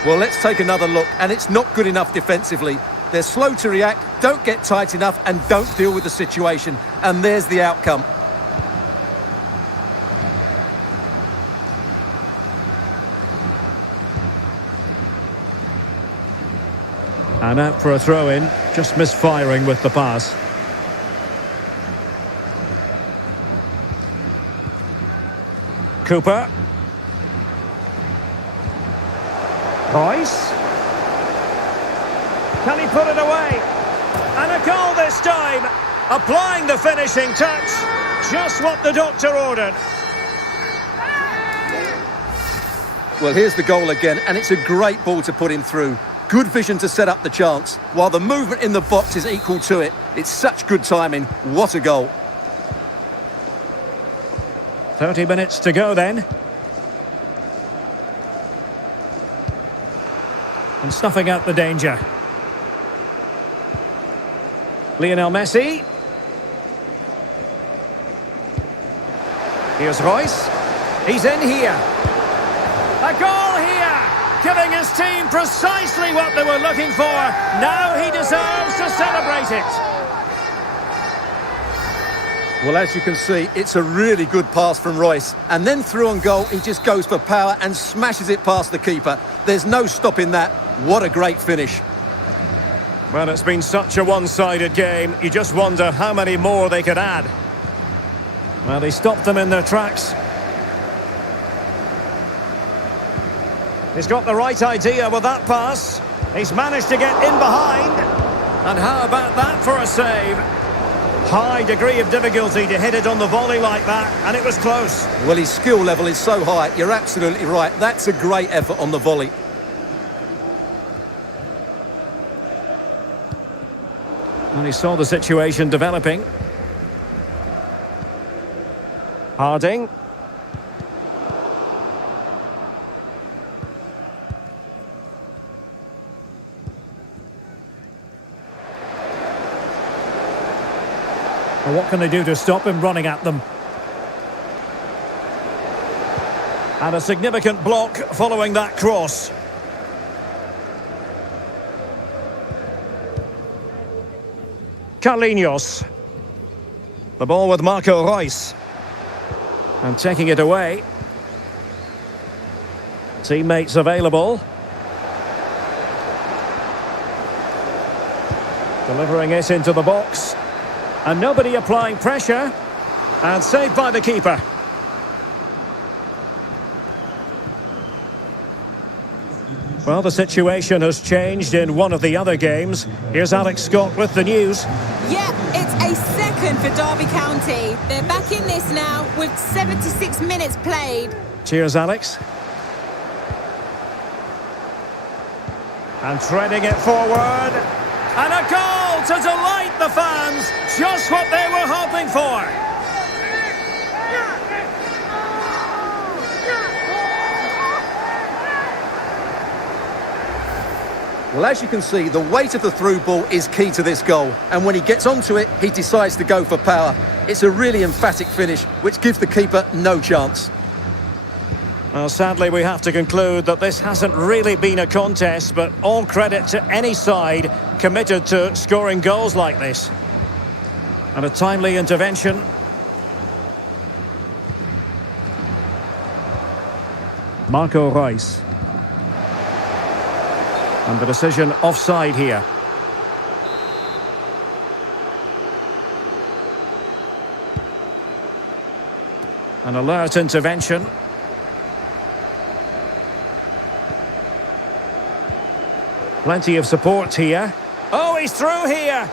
Well, let's take another look, and it's not good enough defensively. They're slow to react, don't get tight enough, and don't deal with the situation. And there's the outcome. And out for a throw-in, just misfiring with the pass. Cooper. Reus. Can he put it away? And a goal this time. Applying the finishing touch. Just what the doctor ordered. Well, here's the goal again, and it's a great ball to put him through. Good vision to set up the chance, while the movement in the box is equal to it. It's such good timing. What a goal. 30 minutes to go then. And snuffing out the danger. Lionel Messi. Here's Royce. He's in here. A goal here, giving his team precisely what they were looking for. Now he deserves to celebrate it. Well, as you can see, it's a really good pass from Royce. And then through on goal, he just goes for power and smashes it past the keeper. There's no stopping that. What a great finish. Well, it's been such a one-sided game. You just wonder how many more they could add. Well, he stopped them in their tracks. He's got the right idea with that pass. He's managed to get in behind. And how about that for a save? High degree of difficulty to hit it on the volley like that, and it was close. Well, his skill level is so high, you're absolutely right. That's a great effort on the volley. And he saw the situation developing. Harding. Well, what can they do to stop him running at them? And a significant block following that cross. Carlinhos. The ball with Marco Reus. And taking it away. Teammates available. Delivering it into the box. And nobody applying pressure. And saved by the keeper. Well, the situation has changed in one of the other games. Here's Alex Scott with the news. Yeah, it's a second for Derby County. They're back in this now with 76 minutes played. Cheers, Alex. And threading it forward. And a goal to delight the fans. Just what they were hoping for. Well, as you can see, the weight of the through ball is key to this goal. And when he gets onto it, he decides to go for power. It's a really emphatic finish, which gives the keeper no chance. Well, sadly, we have to conclude that this hasn't really been a contest, but all credit to any side committed to scoring goals like this. And a timely intervention. Marco Reus. And the decision offside here. An alert intervention. Plenty of support here. Oh, he's through here.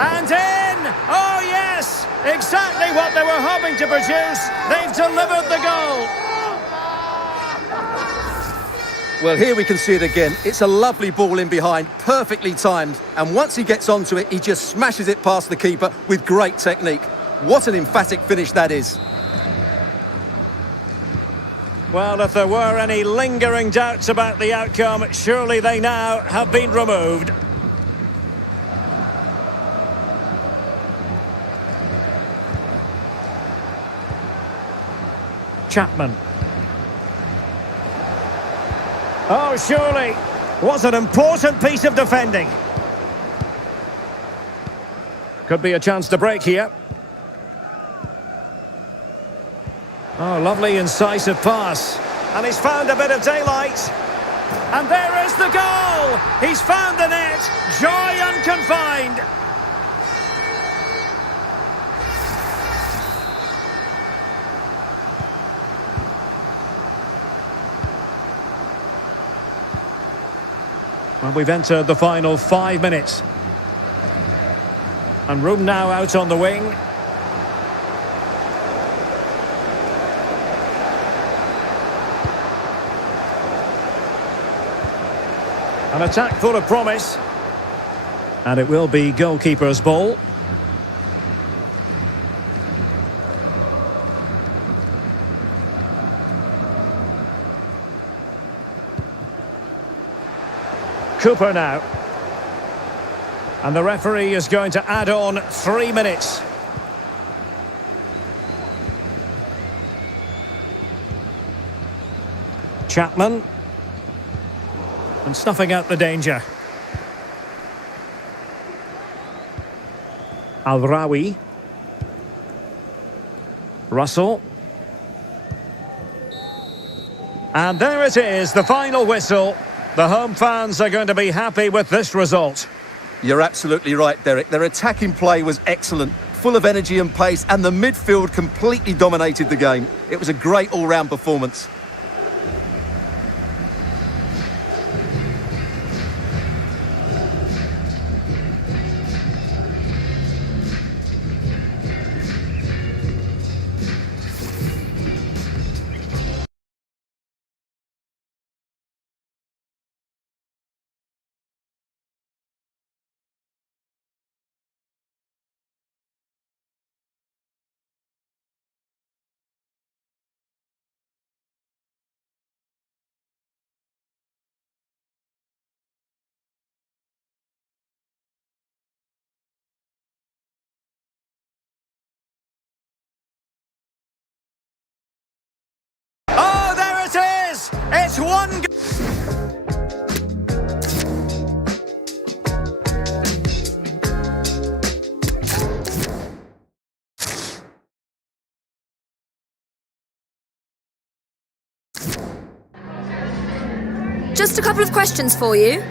And in! Oh, yes! Exactly what they were hoping to produce. They've delivered the goal. Well, here we can see it again. It's a lovely ball in behind, perfectly timed. And once he gets onto it, he just smashes it past the keeper with great technique. What an emphatic finish that is. Well, if there were any lingering doubts about the outcome, surely they now have been removed. Chapman. Oh, surely. What an important piece of defending. Could be a chance to break here. Oh, lovely incisive pass. And he's found a bit of daylight. And there is the goal! He's found the net. Joy unconfined. Well, we've entered the final 5 minutes. And room now out on the wing. An attack full of promise. And it will be goalkeeper's ball. Cooper now. And the referee is going to add on 3 minutes. Chapman. And snuffing out the danger. Al-Rawi. Russell. And there it is, the final whistle. The home fans are going to be happy with this result. You're absolutely right, Derek. Their attacking play was excellent, full of energy and pace, and the midfield completely dominated the game. It was a great all-round performance. It's one. Just a couple of questions for you.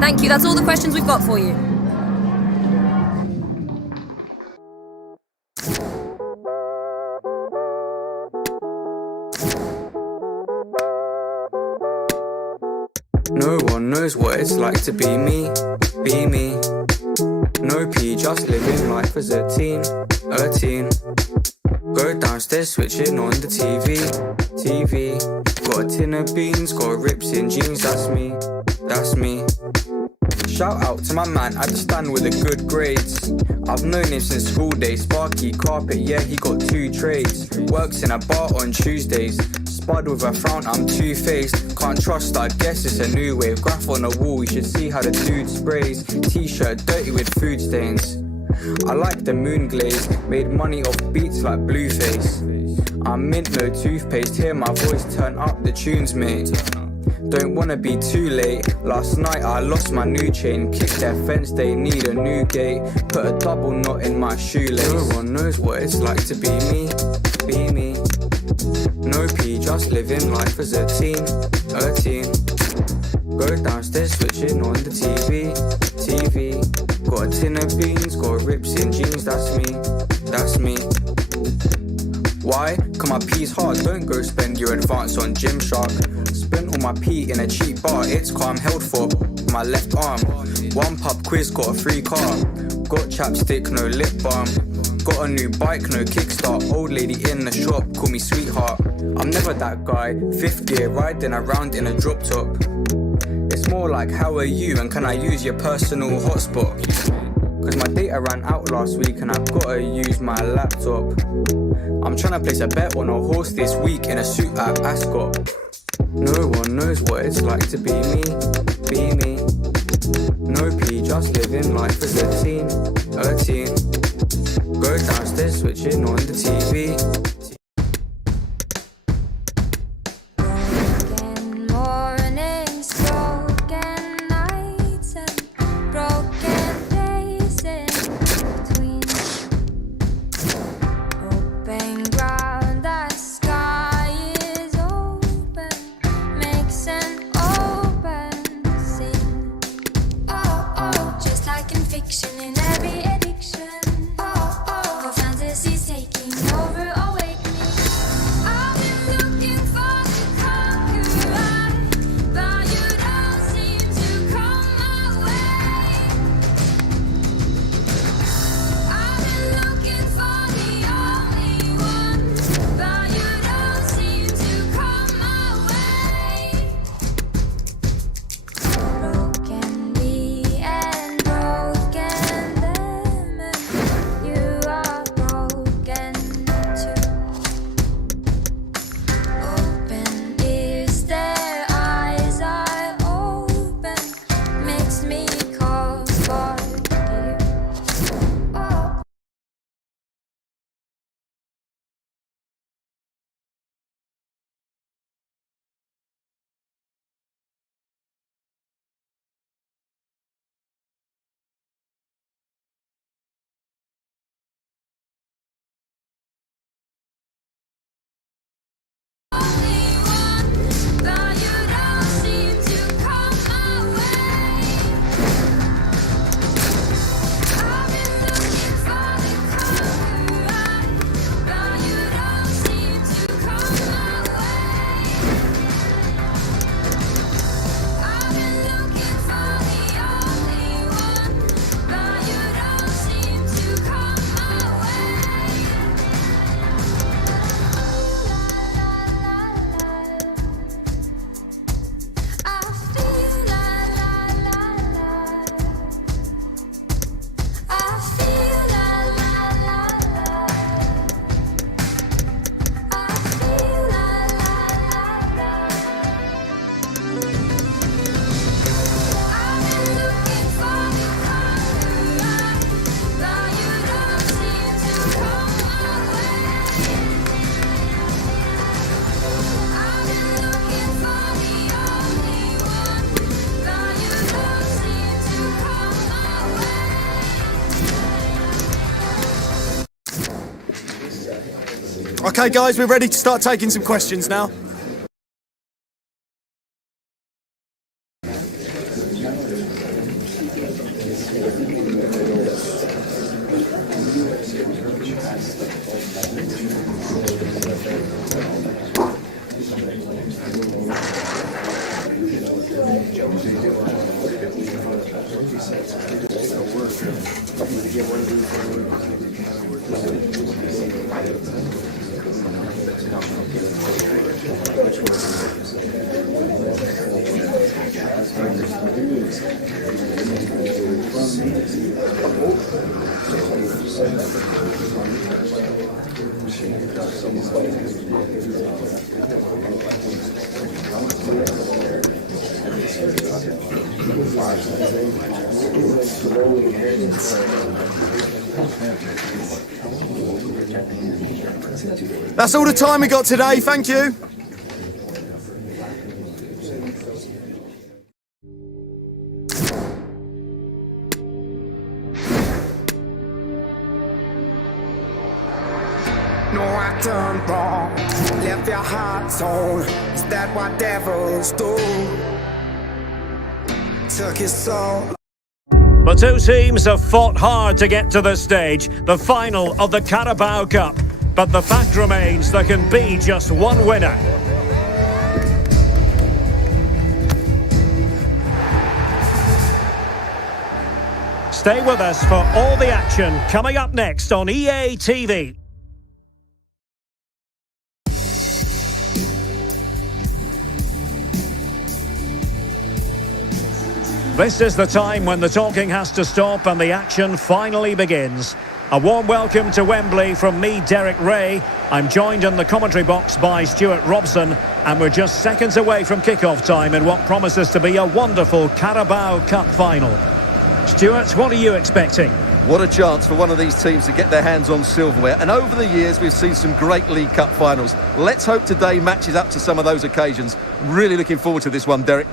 Thank you, that's all the questions we've got for you. No one knows what it's like to be me, be me. No P, just living life as a teen. Go downstairs, switching on the TV. Got a tin of beans, got rips in jeans, that's me. Shout out to my man at the stand with the good grades. I've known him since school days. Sparky carpet, yeah, he got 2 trades. Works in a bar on Tuesdays. Spud with a frown, I'm two-faced. Can't trust, I guess it's a new wave. Graph on the wall, you should see how the dude sprays. T-shirt dirty with food stains. I like the moon glaze. Made money off beats like Blueface. I'm mint, no toothpaste. Hear my voice, turn up the tunes, mate. Don't wanna be too late. Last night I lost my new chain. Kicked their fence, they need a new gate. Put a double knot in my shoelace. No one knows what it's like to be me, be me. No P, just living life as a teen. Go downstairs, switching on the TV. Got a tin of beans, got rips in jeans, that's me. Why? Cause my P's hard, don't go spend your advance on Gymshark. Spent all my P in a cheap bar, it's calm, held for my left arm. One pub quiz, got a free car. Got chapstick, no lip balm. Got a new bike, no kickstart. Old lady in the shop, call me sweetheart. I'm never that guy, 5th gear, riding around in a drop top. It's more like, how are you, and can I use your personal hotspot? Cause my data ran out last week and I've gotta use my laptop. I'm trying to place a bet on a horse this week in a suit at Ascot. No one knows what it's like to be me, be me. no plea, just living life as a teen. Go downstairs, switching on the TV. Okay, guys, we're ready to start taking some questions now. That's all the time we got today, thank you. No, I turned wrong, left your heart torn. Is that what devils do? Took your soul. The two teams have fought hard to get to this stage, the final of the Carabao Cup. But the fact remains there can be just one winner. Stay with us for all the action coming up next on EA TV. This is the time when the talking has to stop and the action finally begins. A warm welcome to Wembley from me, Derek Ray. I'm joined in the commentary box by Stuart Robson, and we're just seconds away from kick-off time in what promises to be a wonderful Carabao Cup final. Stuart, what are you expecting? What a chance for one of these teams to get their hands on silverware. And over the years, we've seen some great League Cup finals. Let's hope today matches up to some of those occasions. Really looking forward to this one, Derek.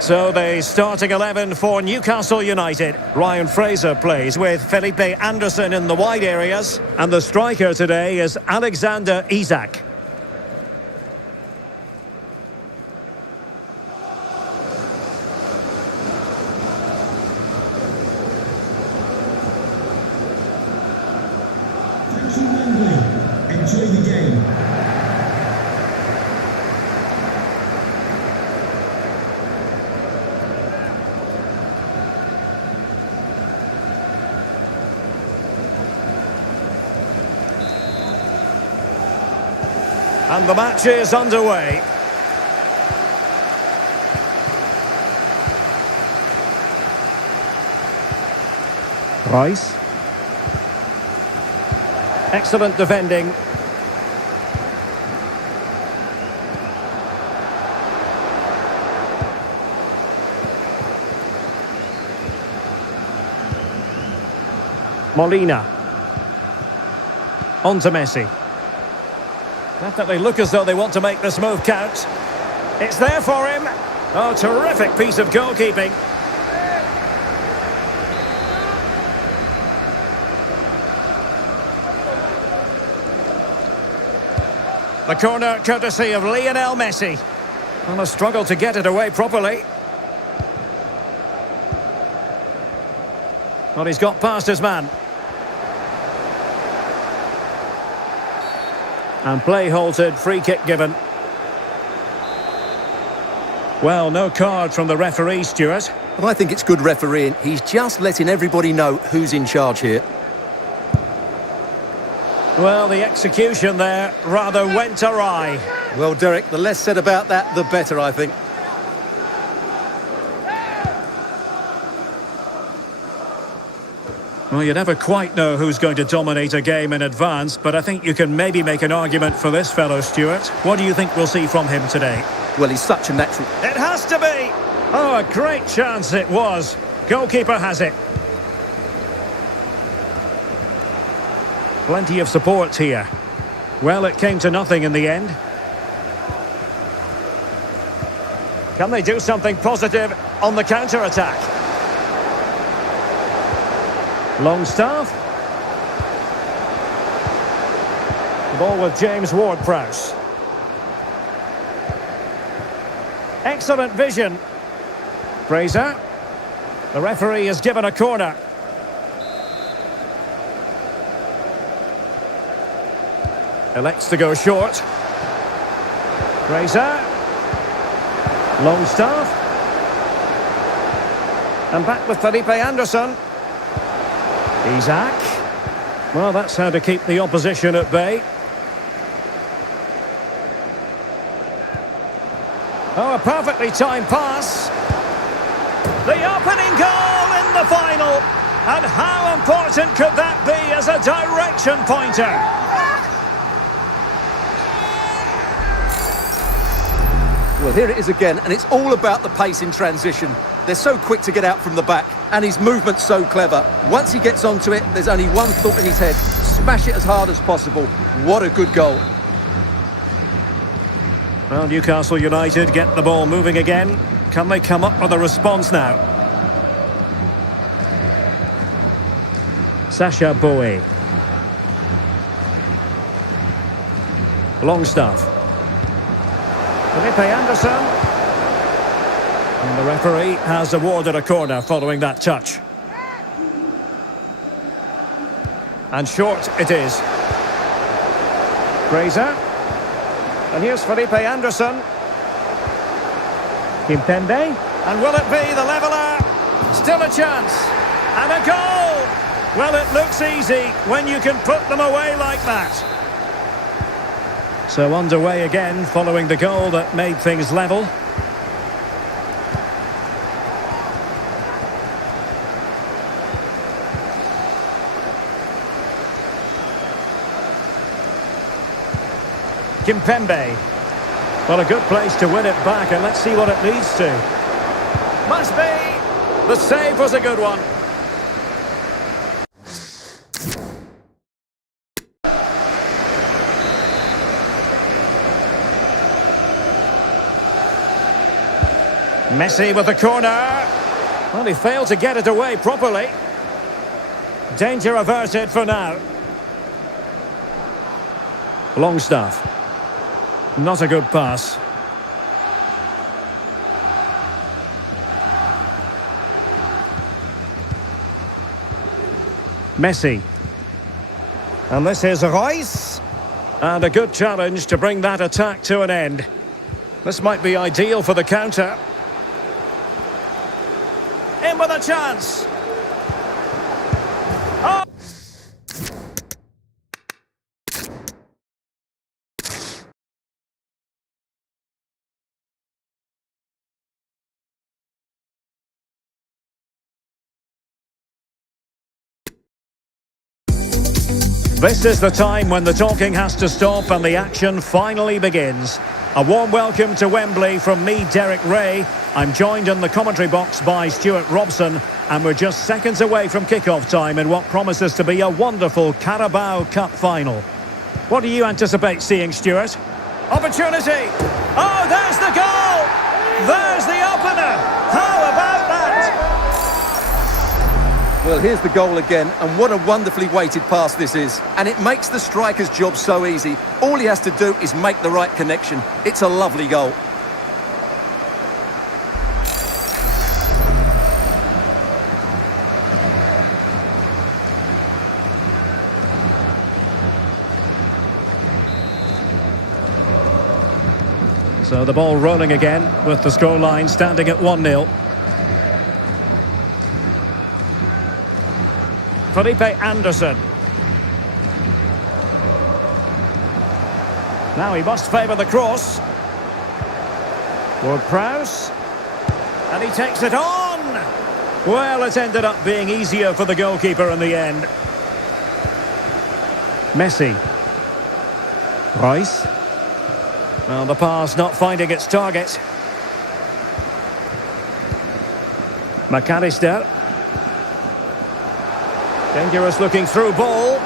So the starting 11 for Newcastle United. Ryan Fraser plays with Felipe Anderson in the wide areas. And the striker today is Alexander Isak. Thank you, Wembley. Enjoy the game. And the match is underway. Rice. Excellent defending. Molina. On to Messi. Definitely look as though they want to make this move count. It's there for him. Oh, terrific piece of goalkeeping. The corner courtesy of Lionel Messi. And a struggle to get it away properly. Well, he's got past his man. And play halted, free kick given. Well, no card from the referee, Stuart. Well, I think it's good refereeing. He's just letting everybody know who's in charge here. Well, the execution there rather went awry. Well, Derek, the less said about that, the better, I think. Well, you never quite know who's going to dominate a game in advance, but I think you can maybe make an argument for this fellow, Stuart. What do you think we'll see from him today? Well, he's such a natural... It has to be! Oh, a great chance it was. Goalkeeper has it. Plenty of support here. Well, it came to nothing in the end. Can they do something positive on the counter-attack? Longstaff. The ball with James Ward-Prowse. Excellent vision. Fraser. The referee has given a corner. Elects to go short. Fraser. Longstaff. And back with Felipe Anderson. Isak. Well, that's how to keep the opposition at bay. Oh, a perfectly timed pass. The opening goal in the final. And how important could that be as a direction pointer? Well, here it is again, and it's all about the pace in transition. They're so quick to get out from the back, and his movement's so clever. Once he gets onto it, there's only one thought in his head. Smash it as hard as possible. What a good goal. Well, Newcastle United get the ball moving again. Can they come up with a response now? Sacha Boey. Longstaff. Felipe Anderson. And the referee has awarded a corner following that touch. And short it is. Fraser. And here's Felipe Anderson. Kimpembe. And will it be the leveller? Still a chance. And a goal! Well, it looks easy when you can put them away like that. So underway again following the goal that made things level. Kimpembe. Well, a good place to win it back, and let's see what it leads to. Must be! The save was a good one. Messi with the corner. Well, he failed to get it away properly. Danger averted for now. Longstaff. Not a good pass. Messi. And this is Reus. And a good challenge to bring that attack to an end. This might be ideal for the counter. In with a chance. Oh! This is the time when the talking has to stop and the action finally begins. A warm welcome to Wembley from me, Derek Ray. I'm joined in the commentary box by Stuart Robson, and we're just seconds away from kick-off time in what promises to be a wonderful Carabao Cup final. What do you anticipate seeing, Stuart? Opportunity! Oh, there's the goal! There's the opener! How about that? Well, here's the goal again, and what a wonderfully weighted pass this is. And it makes the striker's job so easy. All he has to do is make the right connection. It's a lovely goal. So the ball rolling again with the scoreline standing at 1-0. Felipe Anderson. Now he must favour the cross. Ward-Prowse. And he takes it on! Well, it ended up being easier for the goalkeeper in the end. Messi. Reus. Well, the pass not finding its target. McAllister. Dangerous looking through ball.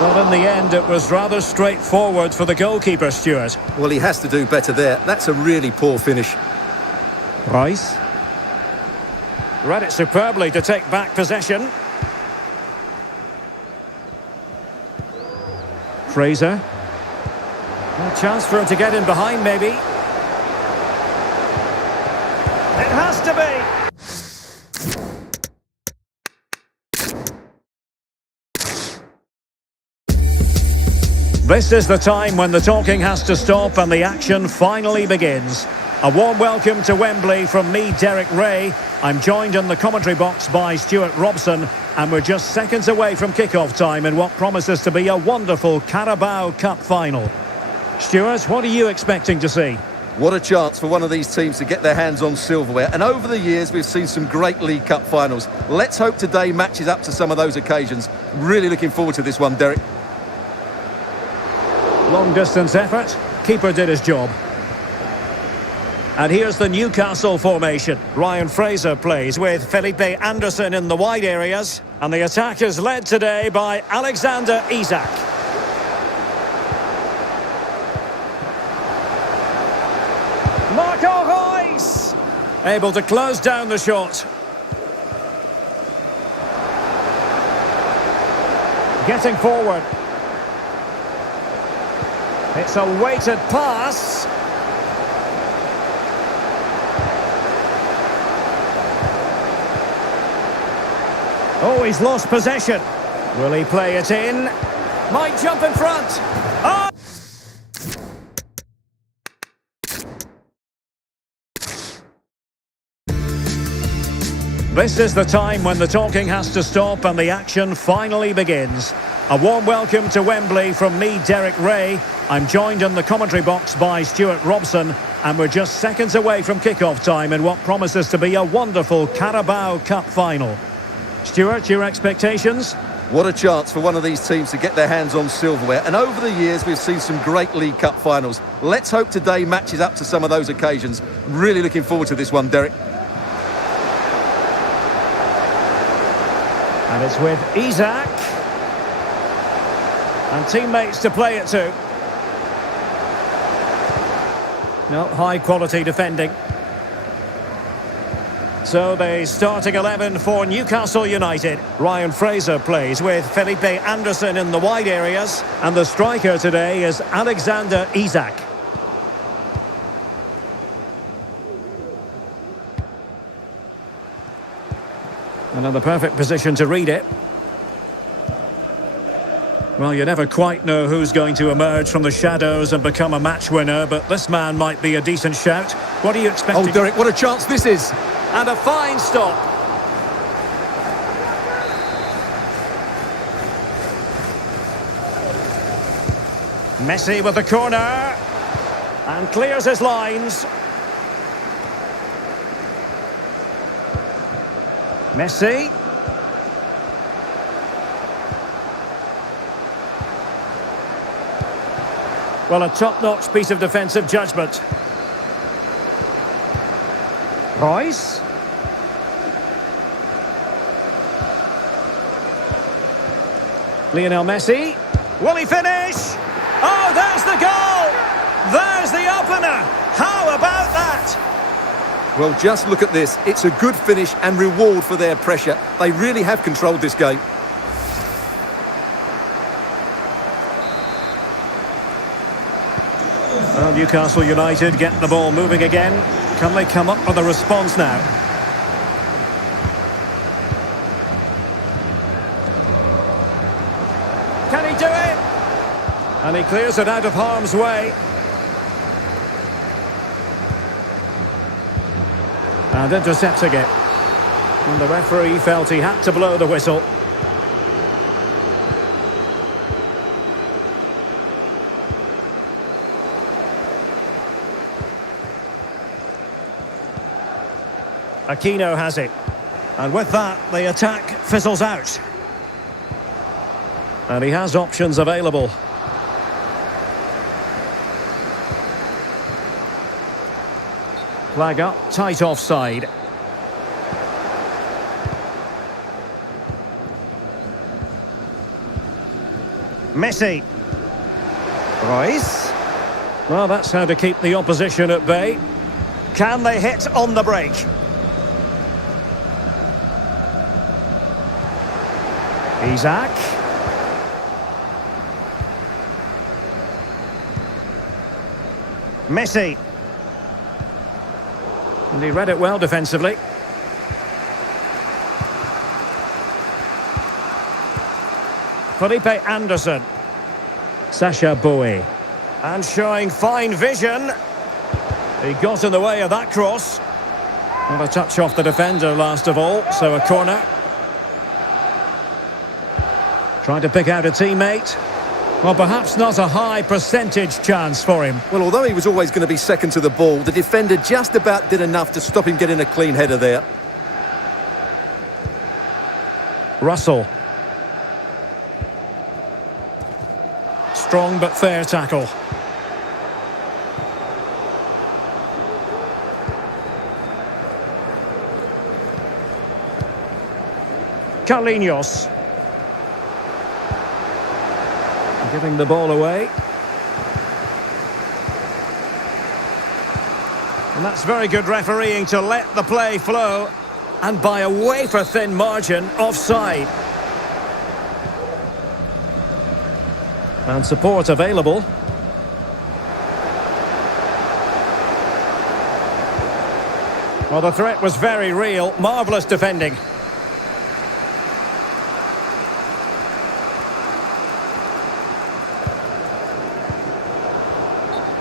Well, in the end, it was rather straightforward for the goalkeeper, Stuart. Well, he has to do better there. That's a really poor finish. Reus. Read it superbly to take back possession. Fraser. A chance for him to get in behind, maybe. It has to be. This is the time when the talking has to stop and the action finally begins. A warm welcome to Wembley from me, Derek Ray. I'm joined in the commentary box by Stuart Robson, and we're just seconds away from kick-off time in what promises to be a wonderful Carabao Cup final. Stuart, what are you expecting to see? What a chance for one of these teams to get their hands on silverware. And over the years, we've seen some great League Cup finals. Let's hope today matches up to some of those occasions. Really looking forward to this one, Derek. Long distance effort. Keeper did his job. And here's the Newcastle formation. Ryan Fraser plays with Felipe Anderson in the wide areas. And the attack is led today by Alexander Isak. Marco Reus! Able to close down the shot. Getting forward. It's a weighted pass. Oh, he's lost possession. Will he play it in? Might jump in front. Oh! This is the time when the talking has to stop and the action finally begins. A warm welcome to Wembley from me, Derek Ray. I'm joined in the commentary box by Stuart Robson, and we're just seconds away from kick-off time in what promises to be a wonderful Carabao Cup final. Stuart, your expectations? What a chance for one of these teams to get their hands on silverware. And over the years, we've seen some great League Cup finals. Let's hope today matches up to some of those occasions. Really looking forward to this one, Derek. And it's with Isaac. And teammates to play it to. No, high-quality defending. So the starting 11 for Newcastle United. Ryan Fraser plays with Felipe Anderson in the wide areas. And the striker today is Alexander Isak. And in the perfect position to read it. Well, you never quite know who's going to emerge from the shadows and become a match winner, but this man might be a decent shout. What are you expecting? Oh, Derek, what a chance this is. And a fine stop. Messi with the corner. And clears his lines. Messi. Well, a top-notch piece of defensive judgment. Royce. Lionel Messi. Will he finish? Oh, there's the goal! There's the opener! How about that? Well, just look at this. It's a good finish and reward for their pressure. They really have controlled this game. Well, Newcastle United get the ball moving again. Can they come up with a response now? Can he do it? And he clears it out of harm's way. And intercepting it. And the referee felt he had to blow the whistle. Aquino has it. And with that, the attack fizzles out. And he has options available. Flag up, tight offside. Messi. Royce. Well, that's how to keep the opposition at bay. Can they hit on the break? Isaac. Messi. And he read it well defensively. Felipe Anderson. Sasha Bowie. And showing fine vision. He got in the way of that cross. Well, a touch off the defender last of all, so a corner. Trying to pick out a teammate. Well, perhaps not a high percentage chance for him. Well, although he was always going to be second to the ball, the defender just about did enough to stop him getting a clean header there. Russell. Strong but fair tackle. Carlinhos. Giving the ball away. And that's very good refereeing to let the play flow. And by a wafer-thin margin, offside. And support available. Well, the threat was very real. Marvellous defending.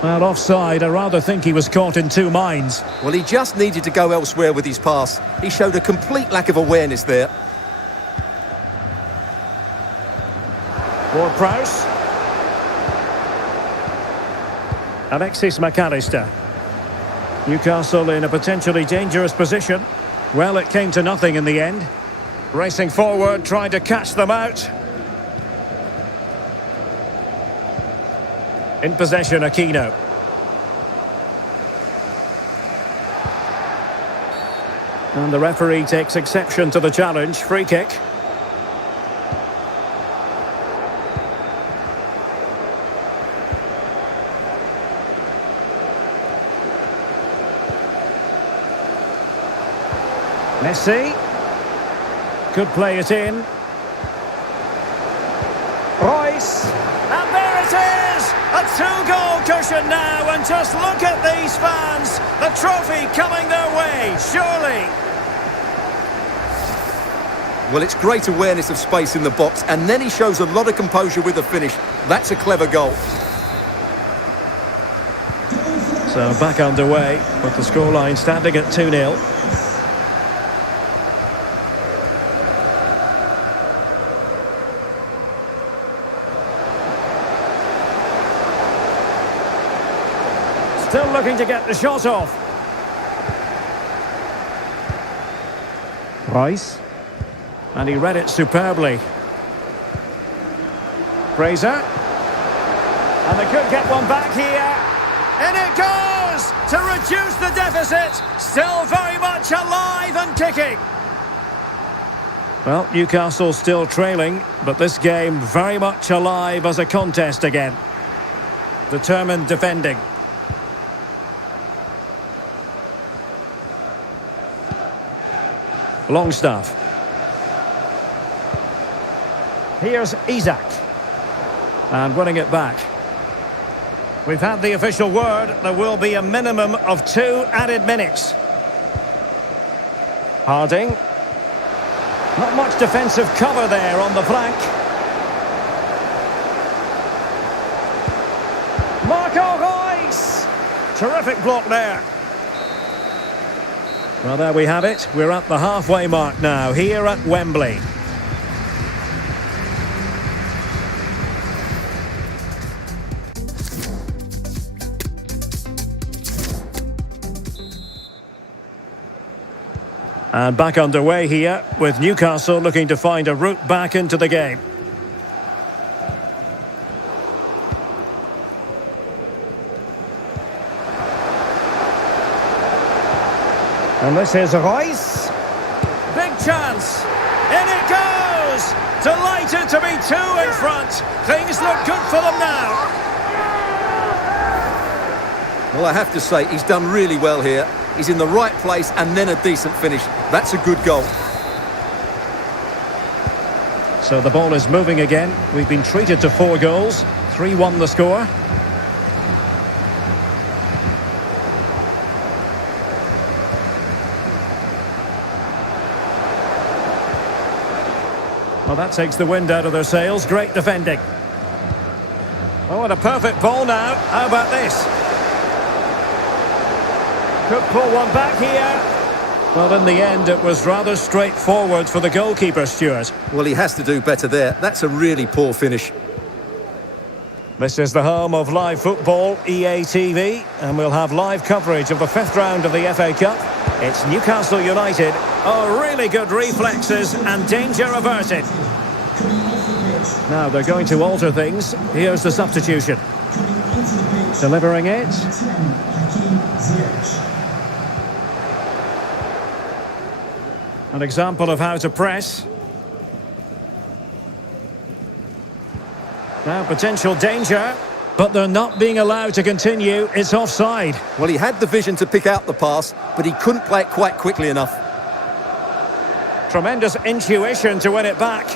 Well, offside. I rather think he was caught in two minds. Well, he just needed to go elsewhere with his pass. He showed a complete lack of awareness there. For Prowse. Alexis McAllister. Newcastle in a potentially dangerous position. Well, it came to nothing in the end. Racing forward, trying to catch them out. In possession, Aquino. And the referee takes exception to the challenge. Free kick. Messi. Could play it in. Royce. And there it is! A two-goal cushion now, and just look at these fans. The trophy coming their way, surely. Well, it's great awareness of space in the box, and then he shows a lot of composure with the finish. That's a clever goal. So back underway, with the scoreline standing at 2-0. Still looking to get the shot off. Rice. And he read it superbly. Fraser. And they could get one back here. In it goes! To reduce the deficit. Still very much alive and kicking. Well, Newcastle still trailing, but this game very much alive as a contest again. Determined defending. Longstaff. Here's Isak. And winning it back. We've had the official word. There will be a minimum of 2 added minutes. Harding. Not much defensive cover there on the flank. Marco Reus. Terrific block there. Well, there we have it. We're at the halfway mark now, here at Wembley. And back underway here, with Newcastle looking to find a route back into the game. And this is Royce. Big chance. In it goes. Delighted to be 2 in front. Things look good for them now. Well, I have to say, he's done really well here. He's in the right place and then a decent finish. That's a good goal. So the ball is moving again. We've been treated to 4 goals. 3-1 the score. Well, that takes the wind out of their sails. Great defending. Oh, and a perfect ball now. How about this? Could pull one back here. Well, in the end, it was rather straightforward for the goalkeeper, Stuart. Well, he has to do better there. That's a really poor finish. This is the home of live football, EA TV, and we'll have live coverage of the 5th round of the FA Cup. It's Newcastle United. Oh, really good reflexes and danger averted. Now they're going to alter things. Here's the substitution. Delivering it. An example of how to press. Now potential danger, but they're not being allowed to continue. It's offside. Well, he had the vision to pick out the pass, but he couldn't play it quite quickly enough. Tremendous intuition to win it back.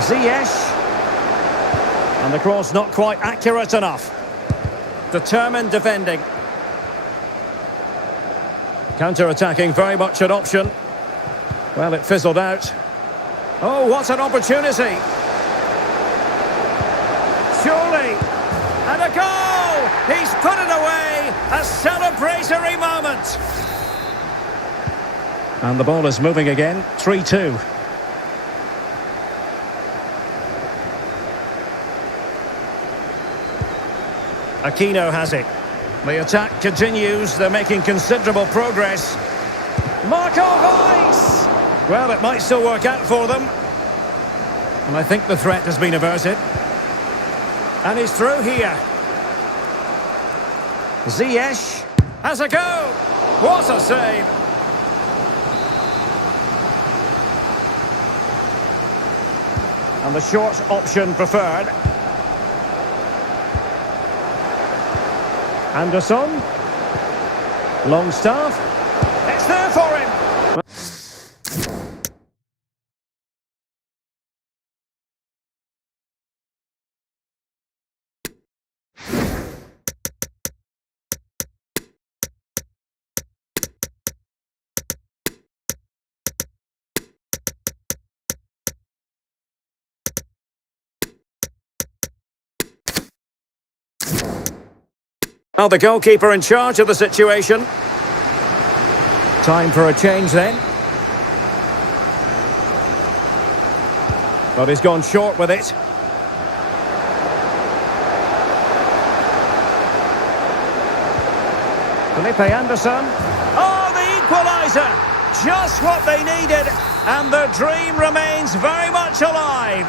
Ziyech. And the cross not quite accurate enough. Determined defending. Counter-attacking, very much an option. Well, it fizzled out. Oh, what an opportunity. surely. And a goal! He's put it away! A celebratory moment! And the ball is moving again, 3-2. Aquino has it. The attack continues, they're making considerable progress. Marco Reus! Well, it might still work out for them. And I think the threat has been averted. And he's through here. Ziyech has a go. What a save. And the short option preferred. Anderson. Longstaff. It's there for him. Oh, the goalkeeper in charge of the situation. Time for a change then. But he's gone short with it. Felipe Anderson. Oh, the equaliser! Just what they needed. And the dream remains very much alive.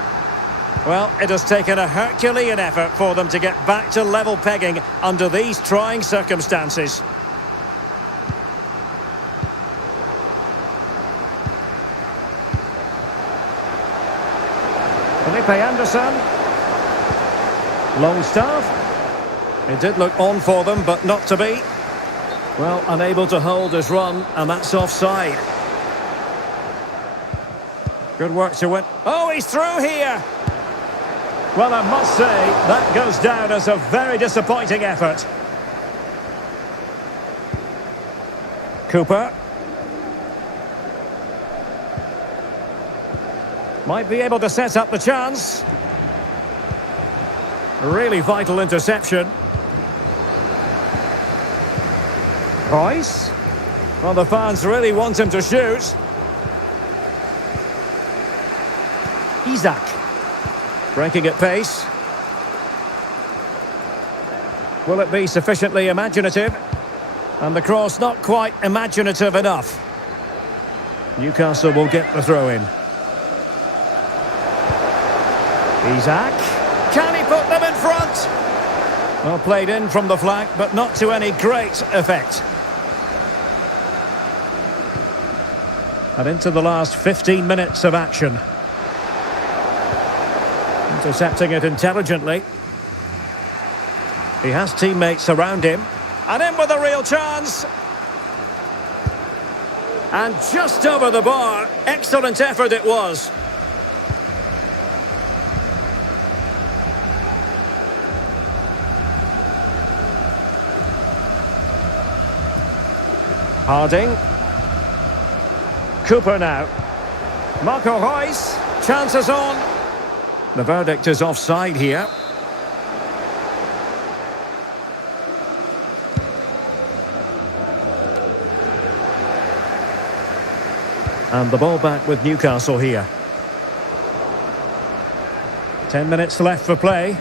Well, it has taken a Herculean effort for them to get back to level pegging under these trying circumstances. Felipe Anderson. Longstaff. It did look on for them, but not to be. Well, unable to hold his run, and that's offside. Good work to win. Oh, he's through here! Well, I must say, that goes down as a very disappointing effort. Cooper. Might be able to set up the chance. Really vital interception. Reus. Well, the fans really want him to shoot. Isaac. Breaking at pace. Will it be sufficiently imaginative? And the cross not quite imaginative enough. Newcastle will get the throw in. Isaac. Can he put them in front? Well played in from the flank, but not to any great effect. And into the last 15 minutes of action. Intercepting it intelligently. He has teammates around him. And in with a real chance. And just over the bar. Excellent effort it was. Harding. Cooper now. Marco Reus. Chances on. The verdict is offside here. And the ball back with Newcastle here. 10 minutes left for play.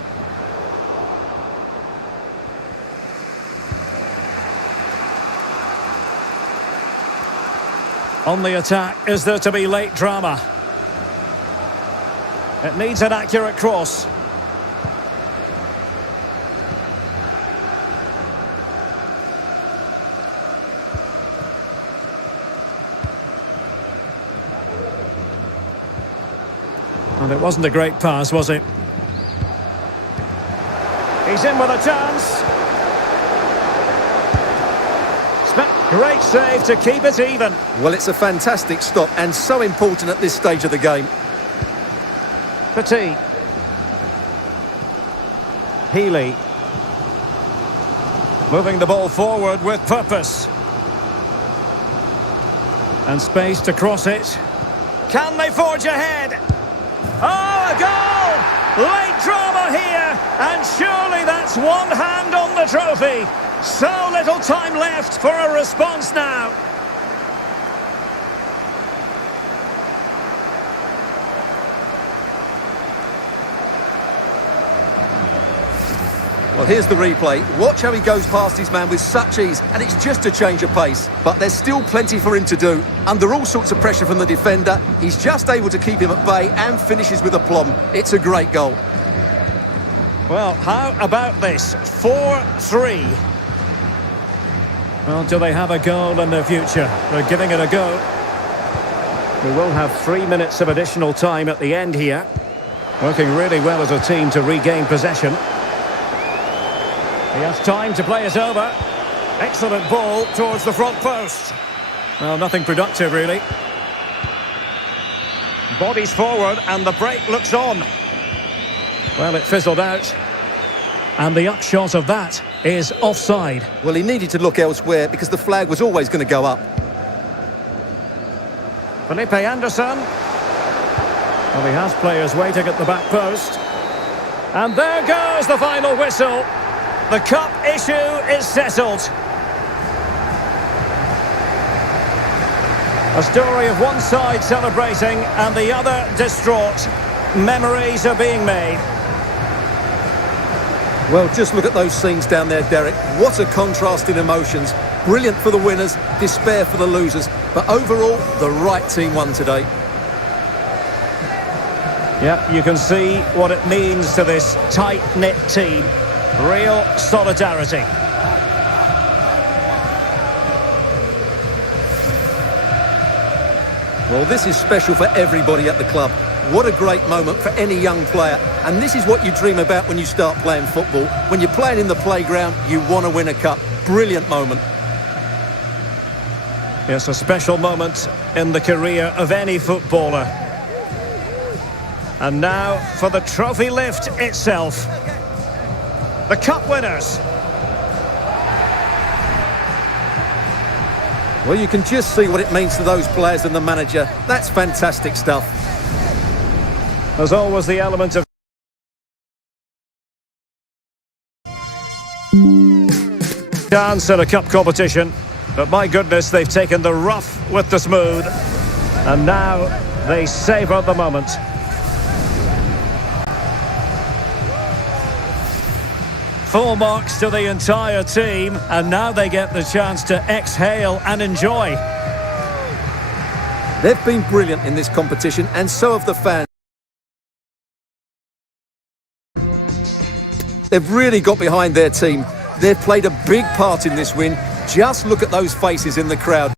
On the attack, is there to be late drama? It needs an accurate cross. And it wasn't a great pass, was it? He's in with a chance. Great save to keep it even. Well, it's a fantastic stop and so important at this stage of the game. Petit. Healy. Moving the ball forward with purpose. And space to cross it. Can they forge ahead? Oh, a goal! Late drama here, and surely that's one hand on the trophy. So little time left for a response now. Well, here's the replay. Watch how he goes past his man with such ease, and it's just a change of pace. But there's still plenty for him to do. Under all sorts of pressure from the defender, he's just able to keep him at bay and finishes with aplomb. It's a great goal. Well, how about this? 4-3. Well, do they have a goal in the future? They're giving it a go. We will have 3 minutes of additional time at the end here. Working really well as a team to regain possession. He has time to play it over. Excellent ball towards the front post. Well, nothing productive, really. Bodies forward, and the break looks on. Well, it fizzled out. And the upshot of that is offside. Well, he needed to look elsewhere because the flag was always going to go up. Felipe Anderson. Well, he has players waiting at the back post. And there goes the final whistle. The cup issue is settled. A story of one side celebrating and the other distraught. Memories are being made. Well, just look at those scenes down there, Derek. What a contrast in emotions. Brilliant for the winners, despair for the losers. But overall, the right team won today. Yep, you can see what it means to this tight-knit team. Real solidarity. Well, this is special for everybody at the club. What a great moment for any young player. And this is what you dream about when you start playing football. When you're playing in the playground, you want to win a cup. Brilliant moment. Yes, a special moment in the career of any footballer. And now for the trophy lift itself. The cup winners. Well, you can just see what it means to those players and the manager. That's fantastic stuff. There's always the element of chance at a cup competition, but my goodness, they've taken the rough with the smooth, and now they savour the moment. Full marks to the entire team, and now they get the chance to exhale and enjoy. They've been brilliant in this competition, and so have the fans. They've really got behind their team. They've played a big part in this win. Just look at those faces in the crowd.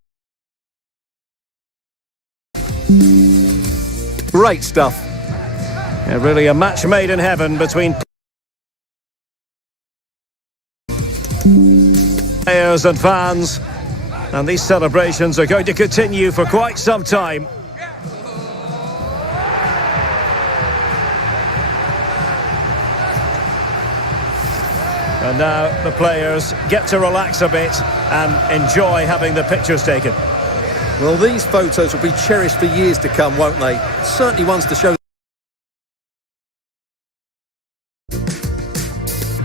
Great stuff. Yeah, really a match made in heaven between players and fans, and these celebrations are going to continue for quite some time. And now the players get to relax a bit and enjoy having the pictures taken. Well, these photos will be cherished for years to come, won't they? Certainly ones to show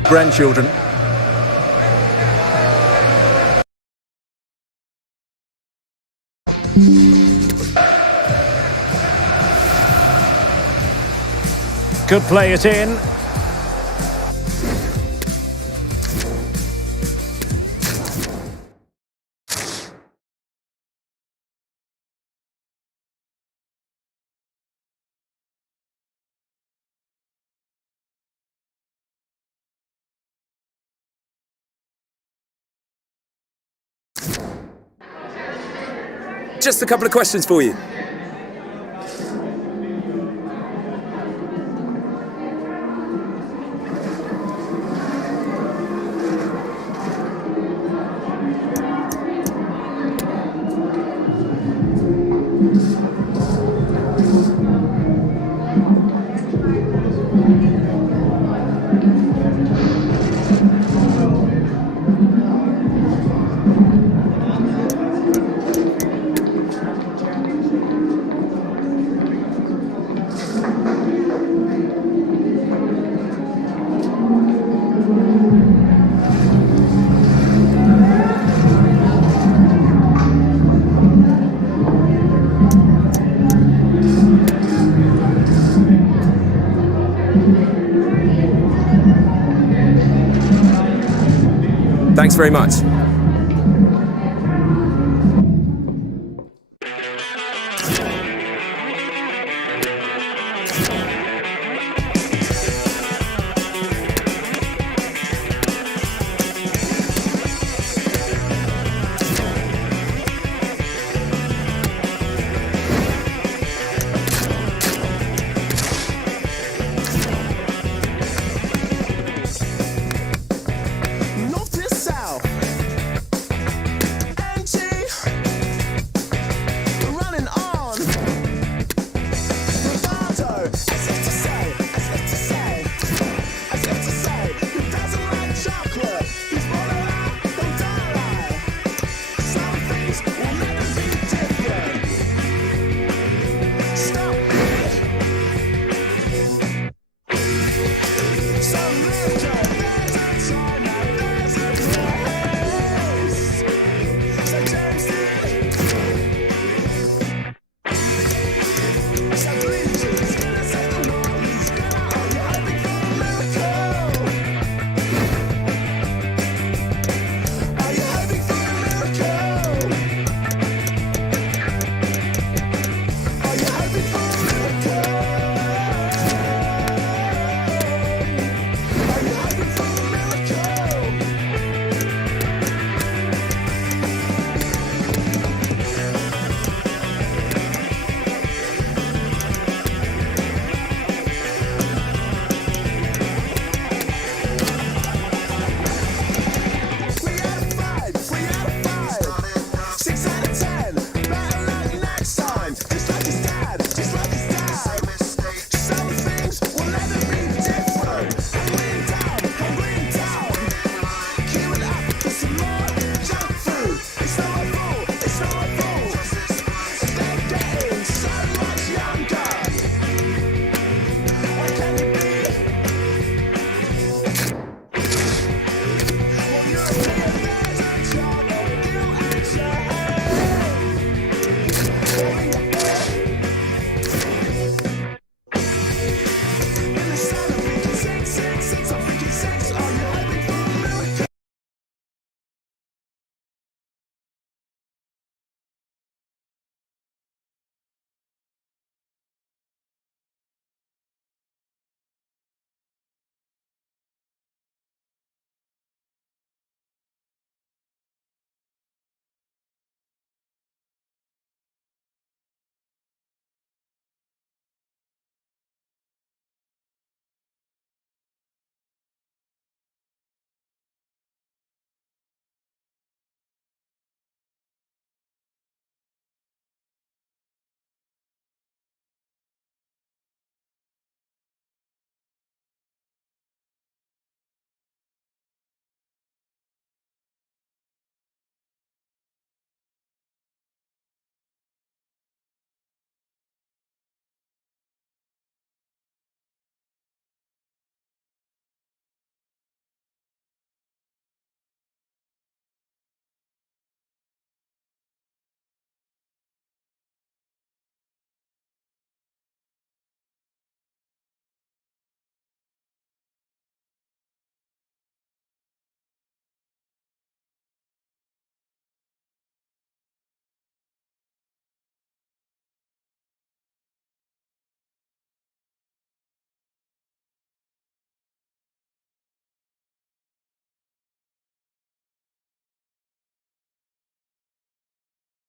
grandchildren. Could play it in. Just a couple of questions for you. Thanks very much. North to south, NG, running on. Bravado, as if to say, as if to say, as if to say, who doesn't like chocolate? He's rolling out, don't die. Some things will never be different. Stop it. Some little there's a China, there's a place. So James Dean, so please.